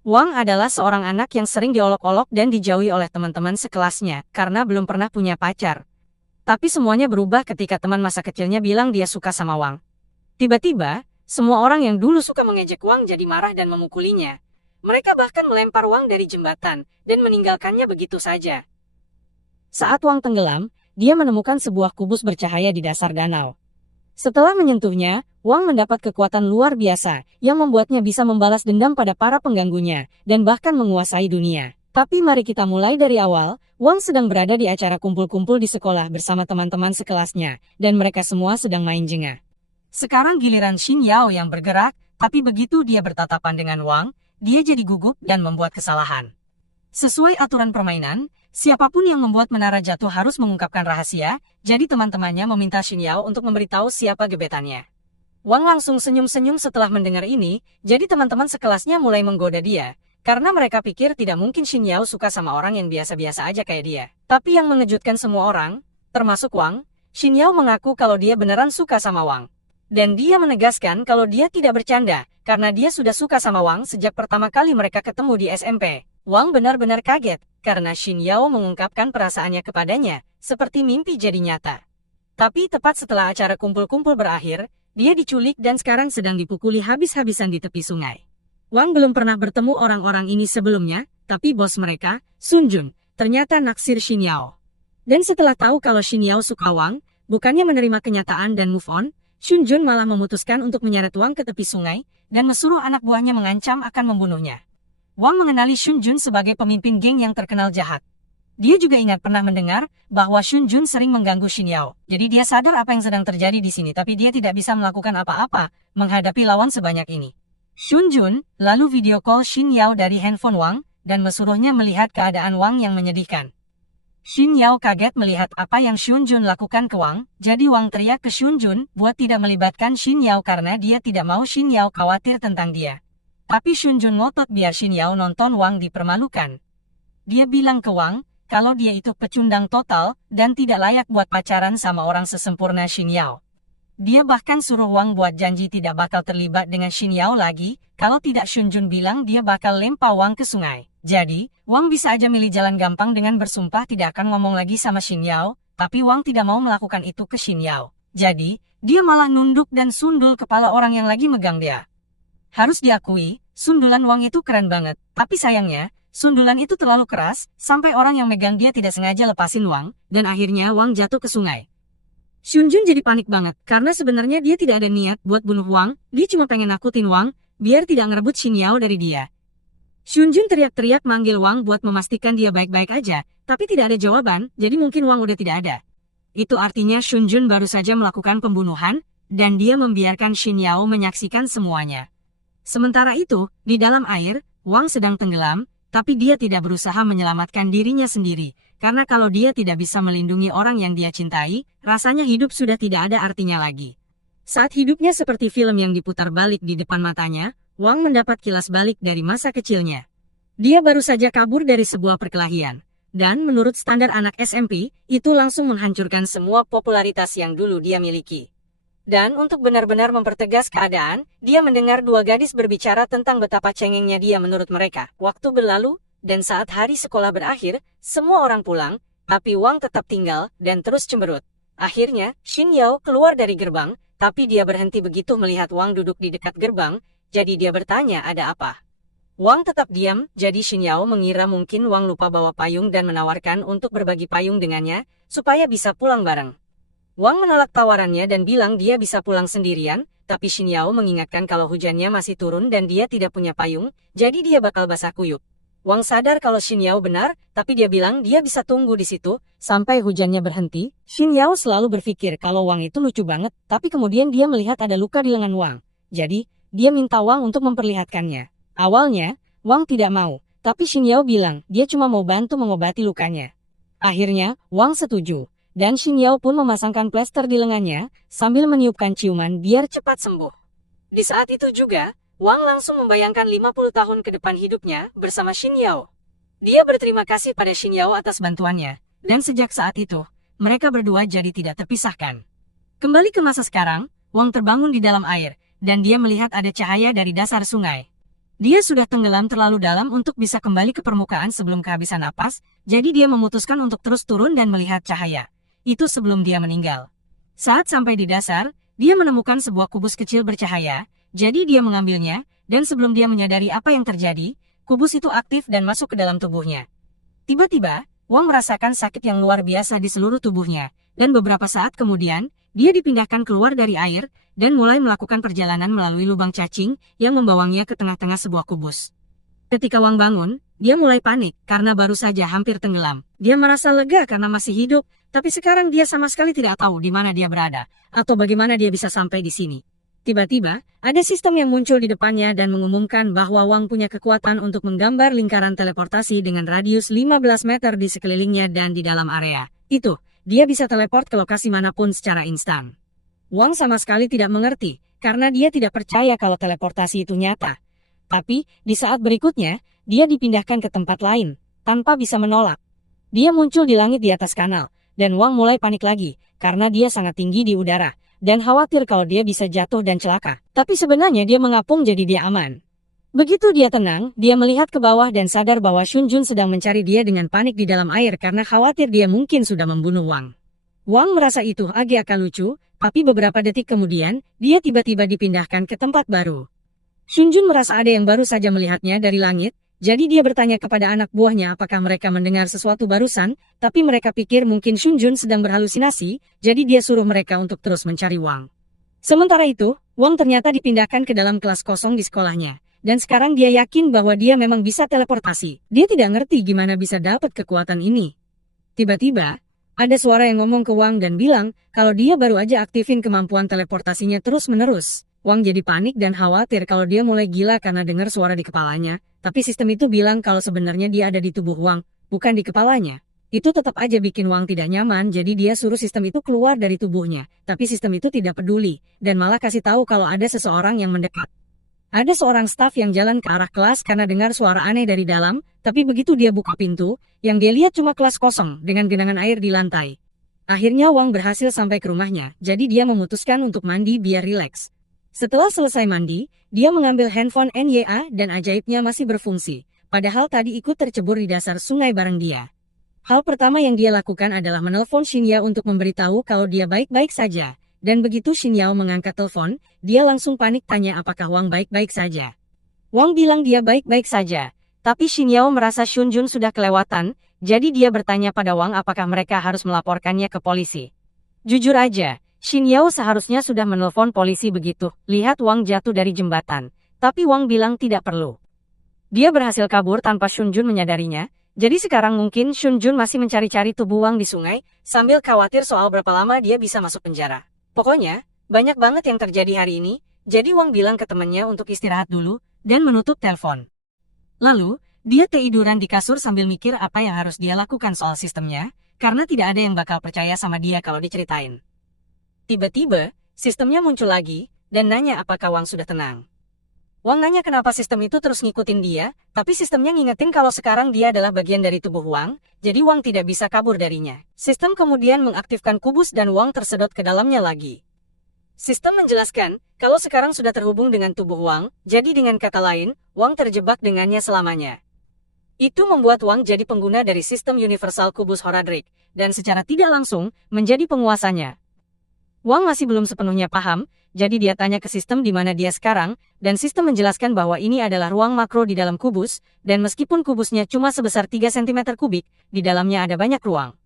Wang adalah seorang anak yang sering diolok-olok dan dijauhi oleh teman-teman sekelasnya karena belum pernah punya pacar. Tapi semuanya berubah ketika teman masa kecilnya bilang dia suka sama Wang. Tiba-tiba, semua orang yang dulu suka mengejek Wang jadi marah dan memukulinya. Mereka bahkan melempar Wang dari jembatan dan meninggalkannya begitu saja. Saat Wang tenggelam, dia menemukan sebuah kubus bercahaya di dasar danau. Setelah menyentuhnya, Wang mendapat kekuatan luar biasa yang membuatnya bisa membalas dendam pada para pengganggunya dan bahkan menguasai dunia. Tapi mari kita mulai dari awal. Wang sedang berada di acara kumpul-kumpul di sekolah bersama teman-teman sekelasnya, dan mereka semua sedang main jengah. Sekarang giliran Xin Yao yang bergerak, tapi begitu dia bertatapan dengan Wang, dia jadi gugup dan membuat kesalahan. Sesuai aturan permainan, siapapun yang membuat menara jatuh harus mengungkapkan rahasia, jadi teman-temannya meminta Xin Yao untuk memberitahu siapa gebetannya. Wang langsung senyum-senyum setelah mendengar ini, jadi teman-teman sekelasnya mulai menggoda dia. Karena mereka pikir tidak mungkin Xin Yao suka sama orang yang biasa-biasa aja kayak dia. Tapi yang mengejutkan semua orang, termasuk Wang, Xin Yao mengaku kalau dia beneran suka sama Wang. Dan dia menegaskan kalau dia tidak bercanda, karena dia sudah suka sama Wang sejak pertama kali mereka ketemu di SMP. Wang benar-benar kaget, karena Xin Yao mengungkapkan perasaannya kepadanya, seperti mimpi jadi nyata. Tapi tepat setelah acara kumpul-kumpul berakhir, dia diculik dan sekarang sedang dipukuli habis-habisan di tepi sungai. Wang belum pernah bertemu orang-orang ini sebelumnya, tapi bos mereka, Sun Jun, ternyata naksir Xin Yao. Dan setelah tahu kalau Xin Yao suka Wang, bukannya menerima kenyataan dan move on, Sun Jun malah memutuskan untuk menyeret Wang ke tepi sungai, dan mesuruh anak buahnya mengancam akan membunuhnya. Wang mengenali Sun Jun sebagai pemimpin geng yang terkenal jahat. Dia juga ingat pernah mendengar bahwa Sun Jun sering mengganggu Xin Yao. Jadi dia sadar apa yang sedang terjadi di sini, tapi dia tidak bisa melakukan apa-apa menghadapi lawan sebanyak ini. Sun Jun lalu video call Xin Yao dari handphone Wang, dan mesuruhnya melihat keadaan Wang yang menyedihkan. Xin Yao kaget melihat apa yang Sun Jun lakukan ke Wang, jadi Wang teriak ke Sun Jun buat tidak melibatkan Xin Yao karena dia tidak mau Xin Yao khawatir tentang dia. Tapi Sun Jun ngotot biar Xin Yao nonton Wang dipermalukan. Dia bilang ke Wang, kalau dia itu pecundang total, dan tidak layak buat pacaran sama orang sesempurna Xin Yao. Dia bahkan suruh Wang buat janji tidak bakal terlibat dengan Xin Yao lagi, kalau tidak Sun Jun bilang dia bakal lempar Wang ke sungai. Jadi, Wang bisa aja milih jalan gampang dengan bersumpah tidak akan ngomong lagi sama Xin Yao, tapi Wang tidak mau melakukan itu ke Xin Yao. Jadi, dia malah nunduk dan sundul kepala orang yang lagi megang dia. Harus diakui, sundulan Wang itu keren banget, tapi sayangnya, sundulan itu terlalu keras, sampai orang yang megang dia tidak sengaja lepasin Wang, dan akhirnya Wang jatuh ke sungai. Sun Jun jadi panik banget, karena sebenarnya dia tidak ada niat buat bunuh Wang, dia cuma pengen nakutin Wang, biar tidak ngerebut Xin Yao dari dia. Sun Jun teriak-teriak manggil Wang buat memastikan dia baik-baik aja, tapi tidak ada jawaban, jadi mungkin Wang udah tidak ada. Itu artinya Sun Jun baru saja melakukan pembunuhan, dan dia membiarkan Xin Yao menyaksikan semuanya. Sementara itu, di dalam air, Wang sedang tenggelam, tapi dia tidak berusaha menyelamatkan dirinya sendiri. Karena kalau dia tidak bisa melindungi orang yang dia cintai, rasanya hidup sudah tidak ada artinya lagi. Saat hidupnya seperti film yang diputar balik di depan matanya, Wang mendapat kilas balik dari masa kecilnya. Dia baru saja kabur dari sebuah perkelahian. Dan menurut standar anak SMP, itu langsung menghancurkan semua popularitas yang dulu dia miliki. Dan untuk benar-benar mempertegas keadaan, dia mendengar dua gadis berbicara tentang betapa cengengnya dia menurut mereka. Waktu berlalu, dan saat hari sekolah berakhir, semua orang pulang, tapi Wang tetap tinggal dan terus cemberut. Akhirnya, Xin Yao keluar dari gerbang, tapi dia berhenti begitu melihat Wang duduk di dekat gerbang, jadi dia bertanya ada apa. Wang tetap diam, jadi Xin Yao mengira mungkin Wang lupa bawa payung dan menawarkan untuk berbagi payung dengannya, supaya bisa pulang bareng. Wang menolak tawarannya dan bilang dia bisa pulang sendirian, tapi Xin Yao mengingatkan kalau hujannya masih turun dan dia tidak punya payung, jadi dia bakal basah kuyup. Wang sadar kalau Xin Yao benar, tapi dia bilang dia bisa tunggu di situ, sampai hujannya berhenti. Xin Yao selalu berpikir kalau Wang itu lucu banget, tapi kemudian dia melihat ada luka di lengan Wang. Jadi, dia minta Wang untuk memperlihatkannya. Awalnya, Wang tidak mau, tapi Xin Yao bilang dia cuma mau bantu mengobati lukanya. Akhirnya, Wang setuju, dan Xin Yao pun memasangkan plester di lengannya, sambil meniupkan ciuman biar cepat sembuh. Di saat itu juga, Wang langsung membayangkan 50 tahun ke depan hidupnya bersama Xin Yao. Dia berterima kasih pada Xin Yao atas bantuannya, dan sejak saat itu, mereka berdua jadi tidak terpisahkan. Kembali ke masa sekarang, Wang terbangun di dalam air, dan dia melihat ada cahaya dari dasar sungai. Dia sudah tenggelam terlalu dalam untuk bisa kembali ke permukaan sebelum kehabisan napas, jadi dia memutuskan untuk terus turun dan melihat cahaya. Itu sebelum dia meninggal. Saat sampai di dasar, dia menemukan sebuah kubus kecil bercahaya, jadi dia mengambilnya, dan sebelum dia menyadari apa yang terjadi, kubus itu aktif dan masuk ke dalam tubuhnya. Tiba-tiba, Wang merasakan sakit yang luar biasa di seluruh tubuhnya, dan beberapa saat kemudian, dia dipindahkan keluar dari air, dan mulai melakukan perjalanan melalui lubang cacing yang membawanya ke tengah-tengah sebuah kubus. Ketika Wang bangun, dia mulai panik karena baru saja hampir tenggelam. Dia merasa lega karena masih hidup, tapi sekarang dia sama sekali tidak tahu di mana dia berada, atau bagaimana dia bisa sampai di sini. Tiba-tiba, ada sistem yang muncul di depannya dan mengumumkan bahwa Wang punya kekuatan untuk menggambar lingkaran teleportasi dengan radius 15 meter di sekelilingnya dan di dalam area. Itu, dia bisa teleport ke lokasi manapun secara instan. Wang sama sekali tidak mengerti, karena dia tidak percaya kalau teleportasi itu nyata. Tapi, di saat berikutnya, dia dipindahkan ke tempat lain, tanpa bisa menolak. Dia muncul di langit di atas kanal, dan Wang mulai panik lagi, karena dia sangat tinggi di udara, dan khawatir kalau dia bisa jatuh dan celaka. Tapi sebenarnya dia mengapung jadi dia aman. Begitu dia tenang, dia melihat ke bawah dan sadar bahwa Shun Jun sedang mencari dia dengan panik di dalam air karena khawatir dia mungkin sudah membunuh Wang. Wang merasa itu agak lucu, tapi beberapa detik kemudian, dia tiba-tiba dipindahkan ke tempat baru. Shun Jun merasa ada yang baru saja melihatnya dari langit, jadi dia bertanya kepada anak buahnya apakah mereka mendengar sesuatu barusan, tapi mereka pikir mungkin Shun Jun sedang berhalusinasi, jadi dia suruh mereka untuk terus mencari Wang. Sementara itu, Wang ternyata dipindahkan ke dalam kelas kosong di sekolahnya, dan sekarang dia yakin bahwa dia memang bisa teleportasi. Dia tidak ngerti gimana bisa dapat kekuatan ini. Tiba-tiba, ada suara yang ngomong ke Wang dan bilang, kalau dia baru aja aktifin kemampuan teleportasinya terus-menerus. Wang jadi panik dan khawatir kalau dia mulai gila karena dengar suara di kepalanya, tapi sistem itu bilang kalau sebenarnya dia ada di tubuh Wang, bukan di kepalanya. Itu tetap aja bikin Wang tidak nyaman, jadi dia suruh sistem itu keluar dari tubuhnya, tapi sistem itu tidak peduli, dan malah kasih tahu kalau ada seseorang yang mendekat. Ada seorang staf yang jalan ke arah kelas karena dengar suara aneh dari dalam, tapi begitu dia buka pintu, yang dia lihat cuma kelas kosong dengan genangan air di lantai. Akhirnya Wang berhasil sampai ke rumahnya, jadi dia memutuskan untuk mandi biar rileks. Setelah selesai mandi, dia mengambil handphone NYA dan ajaibnya masih berfungsi, padahal tadi ikut tercebur di dasar sungai bareng dia. Hal pertama yang dia lakukan adalah menelpon Xinyao untuk memberitahu kalau dia baik-baik saja. Dan begitu Xinyao mengangkat telepon, dia langsung panik tanya apakah Wang baik-baik saja. Wang bilang dia baik-baik saja, tapi Xinyao merasa Shun Jun sudah kelewatan, jadi dia bertanya pada Wang apakah mereka harus melaporkannya ke polisi. Jujur aja, Xinyao seharusnya sudah menelpon polisi begitu, lihat Wang jatuh dari jembatan, tapi Wang bilang tidak perlu. Dia berhasil kabur tanpa Shun Jun menyadarinya, jadi sekarang mungkin Shun Jun masih mencari-cari tubuh Wang di sungai, sambil khawatir soal berapa lama dia bisa masuk penjara. Pokoknya, banyak banget yang terjadi hari ini, jadi Wang bilang ke temannya untuk istirahat dulu, dan menutup telepon. Lalu, dia tiduran di kasur sambil mikir apa yang harus dia lakukan soal sistemnya, karena tidak ada yang bakal percaya sama dia kalau diceritain. Tiba-tiba, sistemnya muncul lagi, dan nanya apakah Wang sudah tenang. Wang nanya kenapa sistem itu terus ngikutin dia, tapi sistemnya ngingetin kalau sekarang dia adalah bagian dari tubuh Wang, jadi Wang tidak bisa kabur darinya. Sistem kemudian mengaktifkan kubus dan Wang tersedot ke dalamnya lagi. Sistem menjelaskan, kalau sekarang sudah terhubung dengan tubuh Wang, jadi dengan kata lain, Wang terjebak dengannya selamanya. Itu membuat Wang jadi pengguna dari sistem universal kubus Horadric, dan secara tidak langsung, menjadi penguasanya. Wang masih belum sepenuhnya paham, jadi dia tanya ke sistem di mana dia sekarang, dan sistem menjelaskan bahwa ini adalah ruang makro di dalam kubus, dan meskipun kubusnya cuma sebesar 3 cm kubik, di dalamnya ada banyak ruang.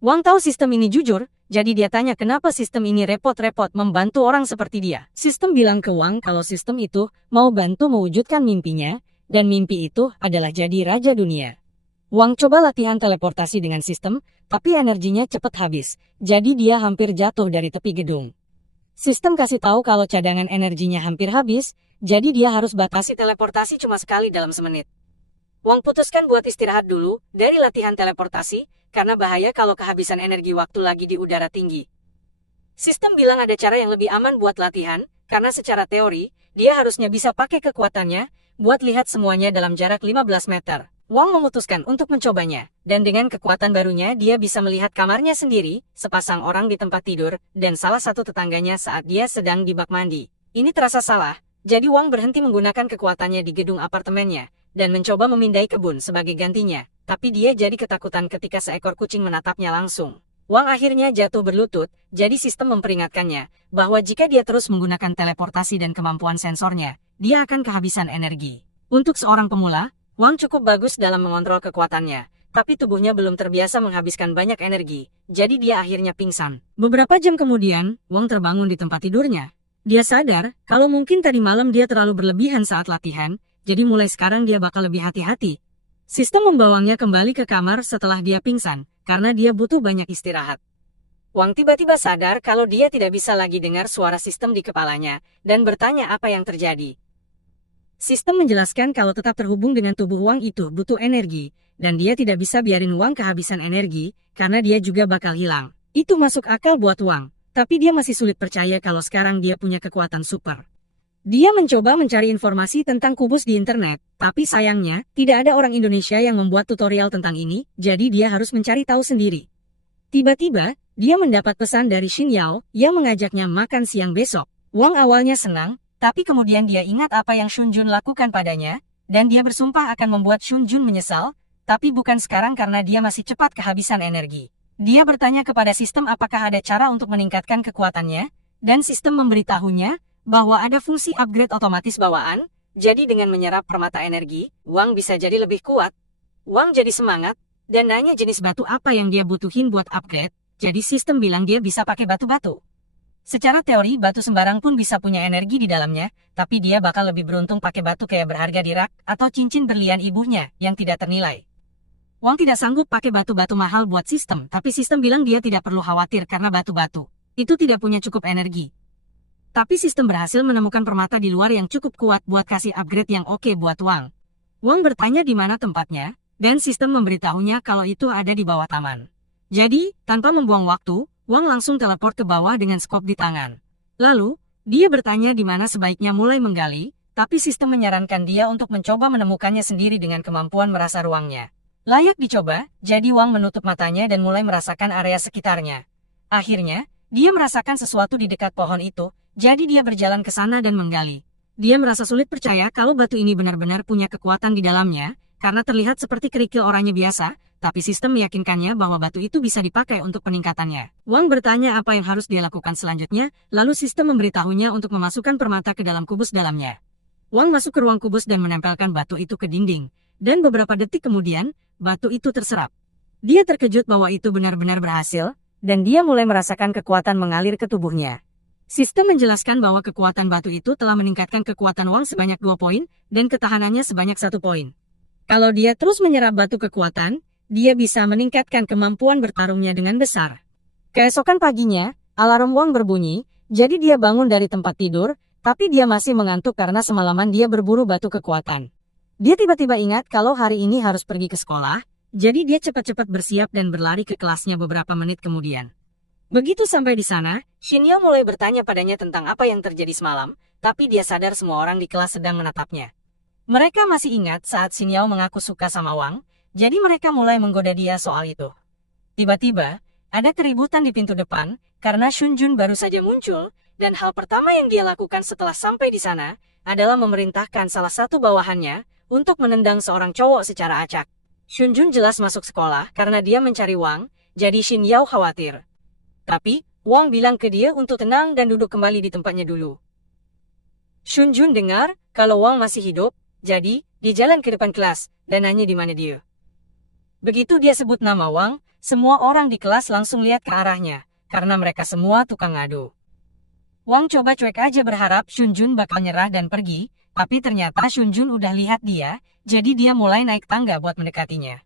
Wang tahu sistem ini jujur, jadi dia tanya kenapa sistem ini repot-repot membantu orang seperti dia. Sistem bilang ke Wang kalau sistem itu mau bantu mewujudkan mimpinya, dan mimpi itu adalah jadi raja dunia. Wang coba latihan teleportasi dengan sistem, tapi energinya cepat habis, jadi dia hampir jatuh dari tepi gedung. Sistem kasih tahu kalau cadangan energinya hampir habis, jadi dia harus batasi teleportasi cuma sekali dalam semenit. Wang putuskan buat istirahat dulu dari latihan teleportasi, karena bahaya kalau kehabisan energi waktu lagi di udara tinggi. Sistem bilang ada cara yang lebih aman buat latihan, karena secara teori, dia harusnya bisa pakai kekuatannya, buat lihat semuanya dalam jarak 15 meter. Wang memutuskan untuk mencobanya, dan dengan kekuatan barunya dia bisa melihat kamarnya sendiri, sepasang orang di tempat tidur, dan salah satu tetangganya saat dia sedang di bak mandi. Ini terasa salah, Jadi Wang berhenti menggunakan kekuatannya di gedung apartemennya, dan mencoba memindai kebun sebagai gantinya. Tapi dia jadi ketakutan ketika seekor kucing menatapnya langsung. Wang akhirnya jatuh berlutut, jadi sistem memperingatkannya, bahwa jika dia terus menggunakan teleportasi dan kemampuan sensornya, dia akan kehabisan energi. Untuk seorang pemula, Wang cukup bagus dalam mengontrol kekuatannya, tapi tubuhnya belum terbiasa menghabiskan banyak energi, jadi dia akhirnya pingsan. Beberapa jam kemudian, Wang terbangun di tempat tidurnya. Dia sadar, kalau mungkin tadi malam dia terlalu berlebihan saat latihan, jadi mulai sekarang dia bakal lebih hati-hati. Sistem membawanya kembali ke kamar setelah dia pingsan, karena dia butuh banyak istirahat. Wang tiba-tiba sadar kalau dia tidak bisa lagi dengar suara sistem di kepalanya, dan bertanya apa yang terjadi. Sistem menjelaskan kalau tetap terhubung dengan tubuh Wang itu butuh energi, dan dia tidak bisa biarin Wang kehabisan energi, karena dia juga bakal hilang. Itu masuk akal buat Wang, tapi dia masih sulit percaya kalau sekarang dia punya kekuatan super. Dia mencoba mencari informasi tentang kubus di internet, tapi sayangnya, tidak ada orang Indonesia yang membuat tutorial tentang ini, jadi dia harus mencari tahu sendiri. Tiba-tiba, dia mendapat pesan dari Xin Yao, yang mengajaknya makan siang besok. Wang awalnya senang, tapi kemudian dia ingat apa yang Xun Jun lakukan padanya, dan dia bersumpah akan membuat Xun Jun menyesal, tapi bukan sekarang karena dia masih cepat kehabisan energi. Dia bertanya kepada sistem apakah ada cara untuk meningkatkan kekuatannya, dan sistem memberitahunya, bahwa ada fungsi upgrade otomatis bawaan, jadi dengan menyerap permata energi, Wang bisa jadi lebih kuat. Wang jadi semangat, dan nanya jenis batu apa yang dia butuhin buat upgrade, jadi sistem bilang dia bisa pakai batu-batu. Secara teori batu sembarang pun bisa punya energi di dalamnya, tapi dia bakal lebih beruntung pakai batu kayak berharga di rak, atau cincin berlian ibunya, yang tidak ternilai. Wang tidak sanggup pakai batu-batu mahal buat sistem, tapi sistem bilang dia tidak perlu khawatir karena batu-batu itu tidak punya cukup energi. Tapi sistem berhasil menemukan permata di luar yang cukup kuat buat kasih upgrade yang oke buat Wang. Wang bertanya di mana tempatnya, dan sistem memberitahunya kalau itu ada di bawah taman. Jadi, tanpa membuang waktu, Wang langsung teleport ke bawah dengan skop di tangan. Lalu, dia bertanya di mana sebaiknya mulai menggali, tapi sistem menyarankan dia untuk mencoba menemukannya sendiri dengan kemampuan merasa ruangnya. Layak dicoba, jadi Wang menutup matanya dan mulai merasakan area sekitarnya. Akhirnya, dia merasakan sesuatu di dekat pohon itu, jadi dia berjalan ke sana dan menggali. Dia merasa sulit percaya kalau batu ini benar-benar punya kekuatan di dalamnya, karena terlihat seperti kerikil oranye biasa, tapi sistem meyakinkannya bahwa batu itu bisa dipakai untuk peningkatannya. Wang bertanya apa yang harus dia lakukan selanjutnya, lalu sistem memberitahunya untuk memasukkan permata ke dalam kubus dalamnya. Wang masuk ke ruang kubus dan menempelkan batu itu ke dinding, dan beberapa detik kemudian, batu itu terserap. Dia terkejut bahwa itu benar-benar berhasil, dan dia mulai merasakan kekuatan mengalir ke tubuhnya. Sistem menjelaskan bahwa kekuatan batu itu telah meningkatkan kekuatan Wang sebanyak 2 poin, dan ketahanannya sebanyak 1 poin. Kalau dia terus menyerap batu kekuatan, dia bisa meningkatkan kemampuan bertarungnya dengan besar. Keesokan paginya, alarm Wang berbunyi, jadi dia bangun dari tempat tidur, tapi dia masih mengantuk karena semalaman dia berburu batu kekuatan. Dia tiba-tiba ingat kalau hari ini harus pergi ke sekolah, jadi dia cepat-cepat bersiap dan berlari ke kelasnya beberapa menit kemudian. Begitu sampai di sana, Xin Yao mulai bertanya padanya tentang apa yang terjadi semalam, tapi dia sadar semua orang di kelas sedang menatapnya. Mereka masih ingat saat Xin Yao mengaku suka sama Wang, jadi mereka mulai menggoda dia soal itu. Tiba-tiba, ada keributan di pintu depan, karena Xun Jun baru saja muncul, dan hal pertama yang dia lakukan setelah sampai di sana, adalah memerintahkan salah satu bawahannya, untuk menendang seorang cowok secara acak. Xun Jun jelas masuk sekolah karena dia mencari Wang, jadi Xin Yao khawatir. Tapi, Wang bilang ke dia untuk tenang dan duduk kembali di tempatnya dulu. Xun Jun dengar kalau Wang masih hidup, jadi dia jalan ke depan kelas dan nanya di mana dia. Begitu dia sebut nama Wang, semua orang di kelas langsung lihat ke arahnya, karena mereka semua tukang ngadu. Wang coba cuek aja berharap Xun Jun bakal nyerah dan pergi, tapi ternyata Xun Jun udah lihat dia, jadi dia mulai naik tangga buat mendekatinya.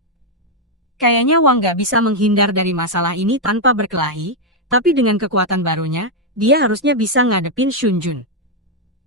Kayaknya Wang gak bisa menghindar dari masalah ini tanpa berkelahi, tapi dengan kekuatan barunya, dia harusnya bisa ngadepin Xun Jun.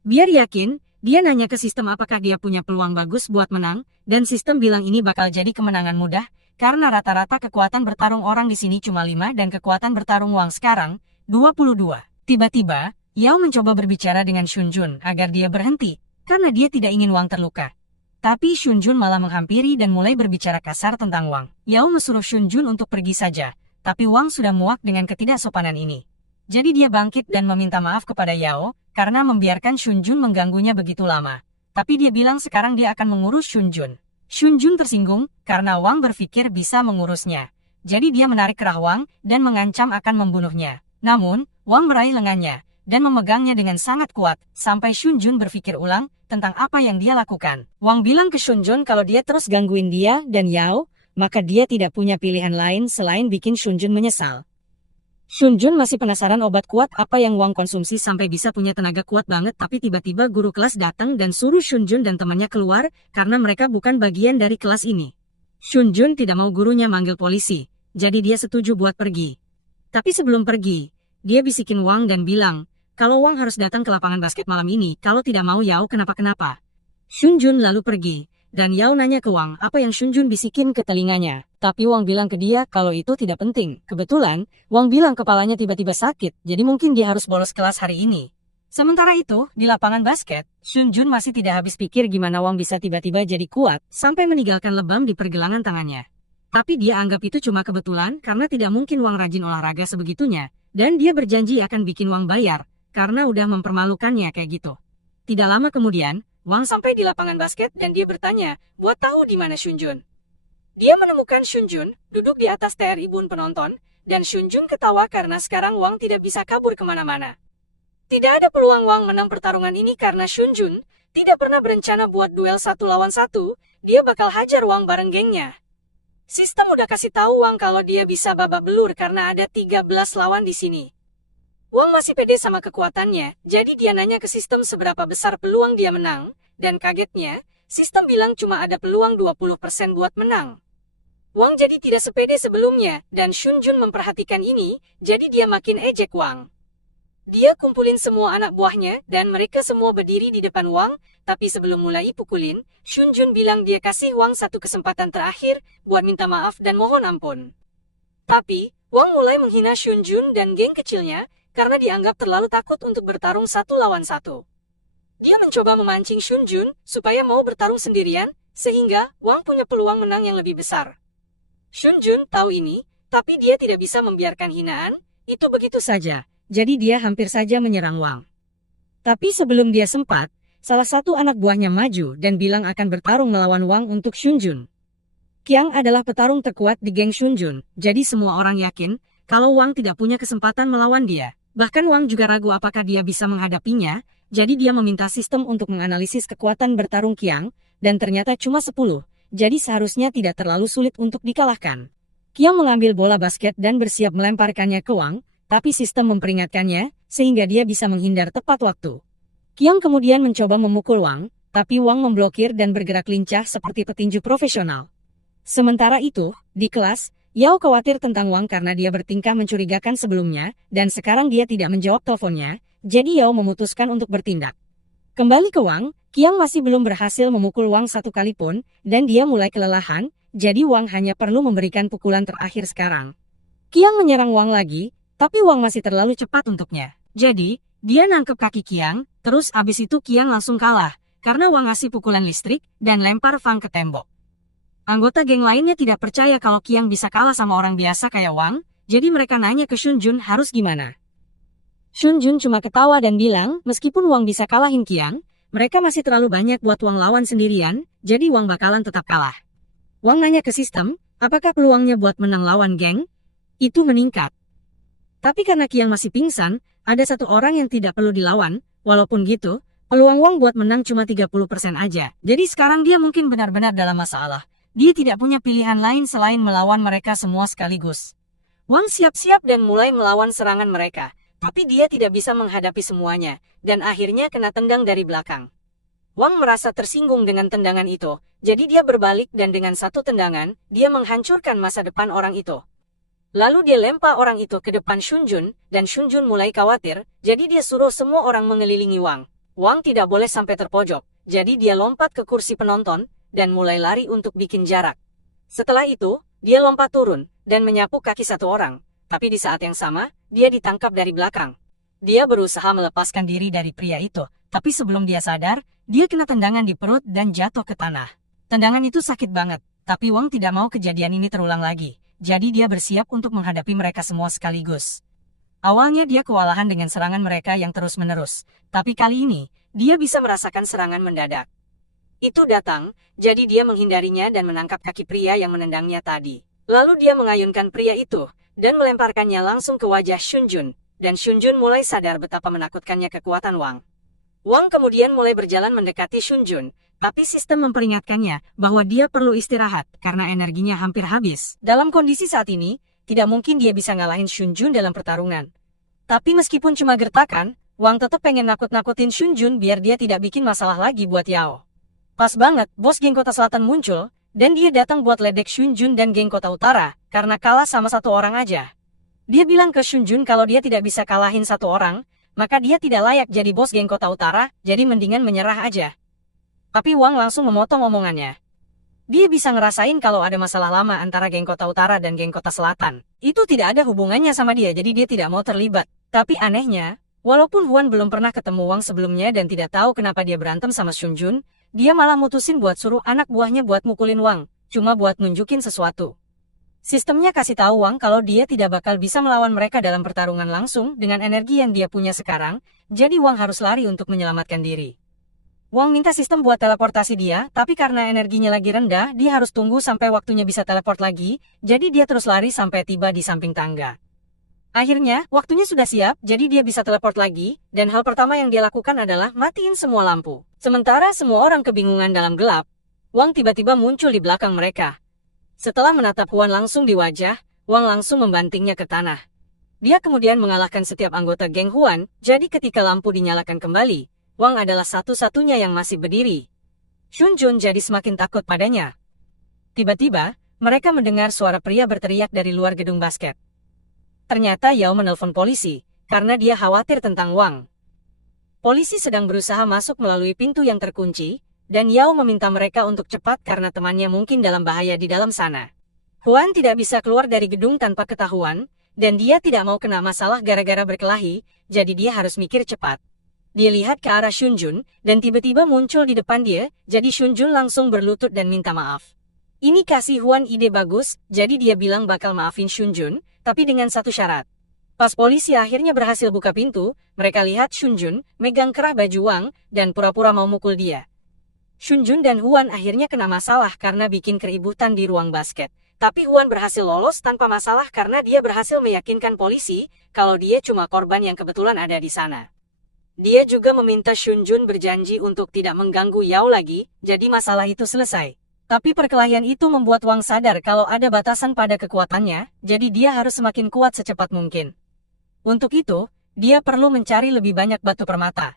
Biar yakin, dia nanya ke sistem apakah dia punya peluang bagus buat menang, dan sistem bilang ini bakal jadi kemenangan mudah, karena rata-rata kekuatan bertarung orang di sini cuma 5 dan kekuatan bertarung Wang sekarang, 22. Tiba-tiba, Yao mencoba berbicara dengan Xun Jun agar dia berhenti, karena dia tidak ingin Wang terluka. Tapi Xun Jun malah menghampiri dan mulai berbicara kasar tentang Wang. Yao mesuruh Xun Jun untuk pergi saja, tapi Wang sudah muak dengan ketidaksopanan ini. Jadi dia bangkit dan meminta maaf kepada Yao, karena membiarkan Shun Jun mengganggunya begitu lama. Tapi dia bilang sekarang dia akan mengurus Shun Jun. Shun Jun tersinggung, karena Wang berpikir bisa mengurusnya. Jadi dia menarik kerah Wang, dan mengancam akan membunuhnya. Namun, Wang meraih lengannya, dan memegangnya dengan sangat kuat, sampai Shun Jun berpikir ulang, tentang apa yang dia lakukan. Wang bilang ke Shun Jun kalau dia terus gangguin dia dan Yao, maka dia tidak punya pilihan lain selain bikin Shun Jun menyesal. Shun Jun masih penasaran obat kuat apa yang Wang konsumsi sampai bisa punya tenaga kuat banget, tapi tiba-tiba guru kelas datang dan suruh Shun Jun dan temannya keluar karena mereka bukan bagian dari kelas ini. Shun Jun tidak mau gurunya manggil polisi, jadi dia setuju buat pergi. Tapi sebelum pergi, dia bisikin Wang dan bilang, kalau Wang harus datang ke lapangan basket malam ini kalau tidak mau Yao kenapa-kenapa. Shun Jun lalu pergi, dan Yao nanya ke Wang apa yang Shun Jun bisikin ke telinganya. Tapi Wang bilang ke dia kalau itu tidak penting. Kebetulan, Wang bilang kepalanya tiba-tiba sakit, jadi mungkin dia harus bolos kelas hari ini. Sementara itu, di lapangan basket, Shun Jun masih tidak habis pikir gimana Wang bisa tiba-tiba jadi kuat, sampai meninggalkan lebam di pergelangan tangannya. Tapi dia anggap itu cuma kebetulan karena tidak mungkin Wang rajin olahraga sebegitunya, dan dia berjanji akan bikin Wang bayar, karena udah mempermalukannya kayak gitu. Tidak lama kemudian, Wang sampai di lapangan basket dan dia bertanya, buat tahu di mana Shun Jun. Dia menemukan Shun Jun, duduk di atas tribun penonton, dan Shun Jun ketawa karena sekarang Wang tidak bisa kabur kemana-mana. Tidak ada peluang Wang menang pertarungan ini karena Shun Jun tidak pernah berencana buat duel 1 lawan 1, dia bakal hajar Wang bareng gengnya. Sistem udah kasih tahu Wang kalau dia bisa babak belur karena ada 13 lawan di sini. Wang masih pede sama kekuatannya, jadi dia nanya ke sistem seberapa besar peluang dia menang, dan kagetnya, sistem bilang cuma ada peluang 20% buat menang. Wang jadi tidak sepede sebelumnya, dan Shun Jun memperhatikan ini, jadi dia makin ejek Wang. Dia kumpulin semua anak buahnya, dan mereka semua berdiri di depan Wang, tapi sebelum mulai pukulin, Shun Jun bilang dia kasih Wang satu kesempatan terakhir, buat minta maaf dan mohon ampun. Tapi, Wang mulai menghina Shun Jun dan geng kecilnya, karena dianggap terlalu takut untuk bertarung 1 lawan 1. Dia mencoba memancing Shun Jun, supaya mau bertarung sendirian, sehingga Wang punya peluang menang yang lebih besar. Shun Jun tahu ini, tapi dia tidak bisa membiarkan hinaan, itu begitu saja, jadi dia hampir saja menyerang Wang. Tapi sebelum dia sempat, salah satu anak buahnya maju dan bilang akan bertarung melawan Wang untuk Shun Jun. Qiang adalah petarung terkuat di geng Shun Jun, jadi semua orang yakin, kalau Wang tidak punya kesempatan melawan dia. Bahkan Wang juga ragu apakah dia bisa menghadapinya, jadi dia meminta sistem untuk menganalisis kekuatan bertarung Qiang, dan ternyata cuma 10. Jadi seharusnya tidak terlalu sulit untuk dikalahkan. Qiang mengambil bola basket dan bersiap melemparkannya ke Wang, tapi sistem memperingatkannya, sehingga dia bisa menghindar tepat waktu. Qiang kemudian mencoba memukul Wang, tapi Wang memblokir dan bergerak lincah seperti petinju profesional. Sementara itu, di kelas, Yao khawatir tentang Wang karena dia bertingkah mencurigakan sebelumnya, dan sekarang dia tidak menjawab teleponnya, jadi Yao memutuskan untuk bertindak. Kembali ke Wang, Qiang masih belum berhasil memukul Wang satu kali pun, dan dia mulai kelelahan, jadi Wang hanya perlu memberikan pukulan terakhir sekarang. Qiang menyerang Wang lagi, tapi Wang masih terlalu cepat untuknya. Jadi, dia nangkep kaki Qiang, terus abis itu Qiang langsung kalah, karena Wang ngasih pukulan listrik, dan lempar Fang ke tembok. Anggota geng lainnya tidak percaya kalau Qiang bisa kalah sama orang biasa kayak Wang, jadi mereka nanya ke Shun Jun harus gimana. Shun Jun cuma ketawa dan bilang, meskipun Wang bisa kalahin Qiang, mereka masih terlalu banyak buat Wang lawan sendirian, jadi Wang bakalan tetap kalah. Wang nanya ke sistem, apakah peluangnya buat menang lawan geng? Itu meningkat. Tapi karena Qiang masih pingsan, ada satu orang yang tidak perlu dilawan, walaupun gitu, peluang Wang buat menang cuma 30% aja. Jadi sekarang dia mungkin benar-benar dalam masalah. Dia tidak punya pilihan lain selain melawan mereka semua sekaligus. Wang siap-siap dan mulai melawan serangan mereka. Tapi dia tidak bisa menghadapi semuanya, dan akhirnya kena tendang dari belakang. Wang merasa tersinggung dengan tendangan itu, jadi dia berbalik dan dengan satu tendangan, dia menghancurkan masa depan orang itu. Lalu dia lempar orang itu ke depan Shun Jun, dan Shun Jun mulai khawatir, jadi dia suruh semua orang mengelilingi Wang. Wang tidak boleh sampai terpojok, jadi dia lompat ke kursi penonton, dan mulai lari untuk bikin jarak. Setelah itu, dia lompat turun, dan menyapu kaki satu orang. Tapi di saat yang sama, dia ditangkap dari belakang. Dia berusaha melepaskan diri dari pria itu, tapi sebelum dia sadar, dia kena tendangan di perut dan jatuh ke tanah. Tendangan itu sakit banget, tapi Wang tidak mau kejadian ini terulang lagi, jadi dia bersiap untuk menghadapi mereka semua sekaligus. Awalnya dia kewalahan dengan serangan mereka yang terus-menerus, tapi kali ini, dia bisa merasakan serangan mendadak. Itu datang, jadi dia menghindarinya dan menangkap kaki pria yang menendangnya tadi. Lalu dia mengayunkan pria itu, dan melemparkannya langsung ke wajah Shunjun, dan Shunjun mulai sadar betapa menakutkannya kekuatan Wang. Wang kemudian mulai berjalan mendekati Shunjun, tapi sistem memperingatkannya bahwa dia perlu istirahat karena energinya hampir habis. Dalam kondisi saat ini, tidak mungkin dia bisa ngalahin Shunjun dalam pertarungan. Tapi meskipun cuma gertakan, Wang tetap pengen nakut-nakutin Shunjun biar dia tidak bikin masalah lagi buat Yao. Pas banget, bos geng kota selatan muncul, dan dia datang buat ledek Shunjun dan geng kota utara, karena kalah sama satu orang aja. Dia bilang ke Shunjun kalau dia tidak bisa kalahin satu orang, maka dia tidak layak jadi bos geng kota utara, jadi mendingan menyerah aja. Tapi Wang langsung memotong omongannya. Dia bisa ngerasain kalau ada masalah lama antara geng kota utara dan geng kota selatan. Itu tidak ada hubungannya sama dia, jadi dia tidak mau terlibat. Tapi anehnya, walaupun Huan belum pernah ketemu Wang sebelumnya dan tidak tahu kenapa dia berantem sama Shunjun, dia malah mutusin buat suruh anak buahnya buat mukulin Wang, cuma buat nunjukin sesuatu. Sistemnya kasih tahu Wang kalau dia tidak bakal bisa melawan mereka dalam pertarungan langsung dengan energi yang dia punya sekarang, jadi Wang harus lari untuk menyelamatkan diri. Wang minta sistem buat teleportasi dia, tapi karena energinya lagi rendah, dia harus tunggu sampai waktunya bisa teleport lagi, jadi dia terus lari sampai tiba di samping tangga. Akhirnya, waktunya sudah siap, jadi dia bisa teleport lagi, dan hal pertama yang dia lakukan adalah matiin semua lampu. Sementara semua orang kebingungan dalam gelap, Wang tiba-tiba muncul di belakang mereka. Setelah menatap Huan langsung di wajah, Wang langsung membantingnya ke tanah. Dia kemudian mengalahkan setiap anggota geng Huan, jadi ketika lampu dinyalakan kembali, Wang adalah satu-satunya yang masih berdiri. Shunjun jadi semakin takut padanya. Tiba-tiba, mereka mendengar suara pria berteriak dari luar gedung basket. Ternyata Yao menelpon polisi, karena dia khawatir tentang Wang. Polisi sedang berusaha masuk melalui pintu yang terkunci, dan Yao meminta mereka untuk cepat karena temannya mungkin dalam bahaya di dalam sana. Huan tidak bisa keluar dari gedung tanpa ketahuan, dan dia tidak mau kena masalah gara-gara berkelahi, jadi dia harus mikir cepat. Dia lihat ke arah Shunjun, dan tiba-tiba muncul di depan dia, jadi Shunjun langsung berlutut dan minta maaf. Ini kasih Huan ide bagus, jadi dia bilang bakal maafin Shunjun, tapi dengan satu syarat. Pas polisi akhirnya berhasil buka pintu, mereka lihat Shunjun megang kerah baju Wang, dan pura-pura mau mukul dia. Shunjun dan Huan akhirnya kena masalah karena bikin keributan di ruang basket. Tapi Huan berhasil lolos tanpa masalah karena dia berhasil meyakinkan polisi, kalau dia cuma korban yang kebetulan ada di sana. Dia juga meminta Shunjun berjanji untuk tidak mengganggu Yao lagi, jadi masalah itu selesai. Tapi perkelahian itu membuat Wang sadar kalau ada batasan pada kekuatannya, jadi dia harus semakin kuat secepat mungkin. Untuk itu, dia perlu mencari lebih banyak batu permata.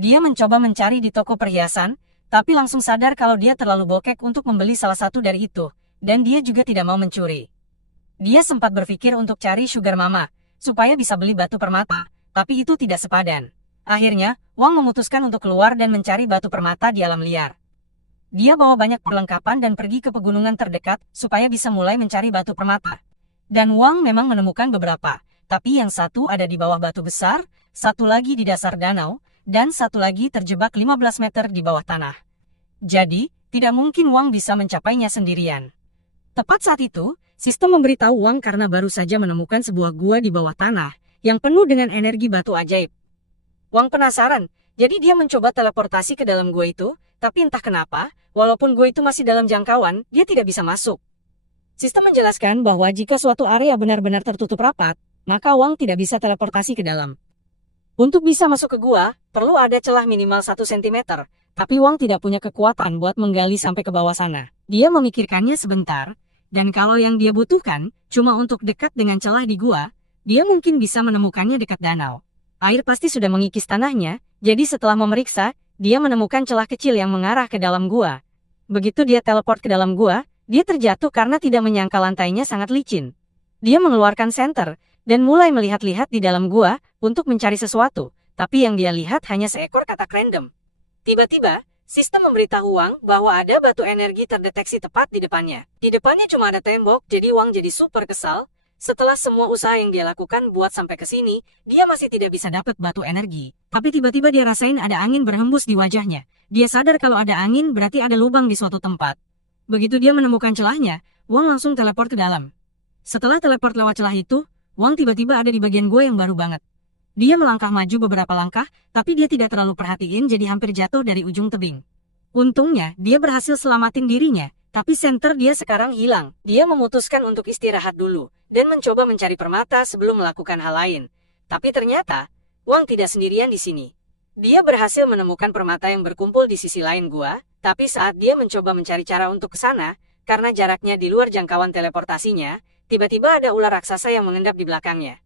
Dia mencoba mencari di toko perhiasan, tapi langsung sadar kalau dia terlalu bokek untuk membeli salah satu dari itu, dan dia juga tidak mau mencuri. Dia sempat berpikir untuk cari Sugar Mama, supaya bisa beli batu permata, tapi itu tidak sepadan. Akhirnya, Wang memutuskan untuk keluar dan mencari batu permata di alam liar. Dia bawa banyak perlengkapan dan pergi ke pegunungan terdekat supaya bisa mulai mencari batu permata. Dan Wang memang menemukan beberapa, tapi yang satu ada di bawah batu besar, satu lagi di dasar danau, dan satu lagi terjebak 15 meter di bawah tanah. Jadi, tidak mungkin Wang bisa mencapainya sendirian. Tepat saat itu, sistem memberitahu Wang karena baru saja menemukan sebuah gua di bawah tanah, yang penuh dengan energi batu ajaib. Wang penasaran, jadi dia mencoba teleportasi ke dalam gua itu, tapi entah kenapa, walaupun gua itu masih dalam jangkauan, dia tidak bisa masuk. Sistem menjelaskan bahwa jika suatu area benar-benar tertutup rapat, maka Wang tidak bisa teleportasi ke dalam. Untuk bisa masuk ke gua, perlu ada celah minimal 1 cm, tapi Wang tidak punya kekuatan buat menggali sampai ke bawah sana. Dia memikirkannya sebentar, dan kalau yang dia butuhkan, cuma untuk dekat dengan celah di gua, dia mungkin bisa menemukannya dekat danau. Air pasti sudah mengikis tanahnya, jadi setelah memeriksa, dia menemukan celah kecil yang mengarah ke dalam gua. Begitu dia teleport ke dalam gua, dia terjatuh karena tidak menyangka lantainya sangat licin. Dia mengeluarkan senter, dan mulai melihat-lihat di dalam gua, untuk mencari sesuatu, tapi yang dia lihat hanya seekor katak random. Tiba-tiba, sistem memberitahu Wang bahwa ada batu energi terdeteksi tepat di depannya. Di depannya cuma ada tembok, jadi Wang jadi super kesal. Setelah semua usaha yang dia lakukan buat sampai ke sini, dia masih tidak bisa dapat batu energi. Tapi tiba-tiba dia rasain ada angin berhembus di wajahnya. Dia sadar kalau ada angin berarti ada lubang di suatu tempat. Begitu dia menemukan celahnya, Wang langsung teleport ke dalam. Setelah teleport lewat celah itu, Wang tiba-tiba ada di bagian gua yang baru banget. Dia melangkah maju beberapa langkah, tapi dia tidak terlalu perhatiin jadi hampir jatuh dari ujung tebing. Untungnya, dia berhasil selamatin dirinya, tapi senter dia sekarang hilang. Dia memutuskan untuk istirahat dulu, dan mencoba mencari permata sebelum melakukan hal lain. Tapi ternyata, Wang tidak sendirian di sini. Dia berhasil menemukan permata yang berkumpul di sisi lain gua, tapi saat dia mencoba mencari cara untuk ke sana, karena jaraknya di luar jangkauan teleportasinya, tiba-tiba ada ular raksasa yang mengendap di belakangnya.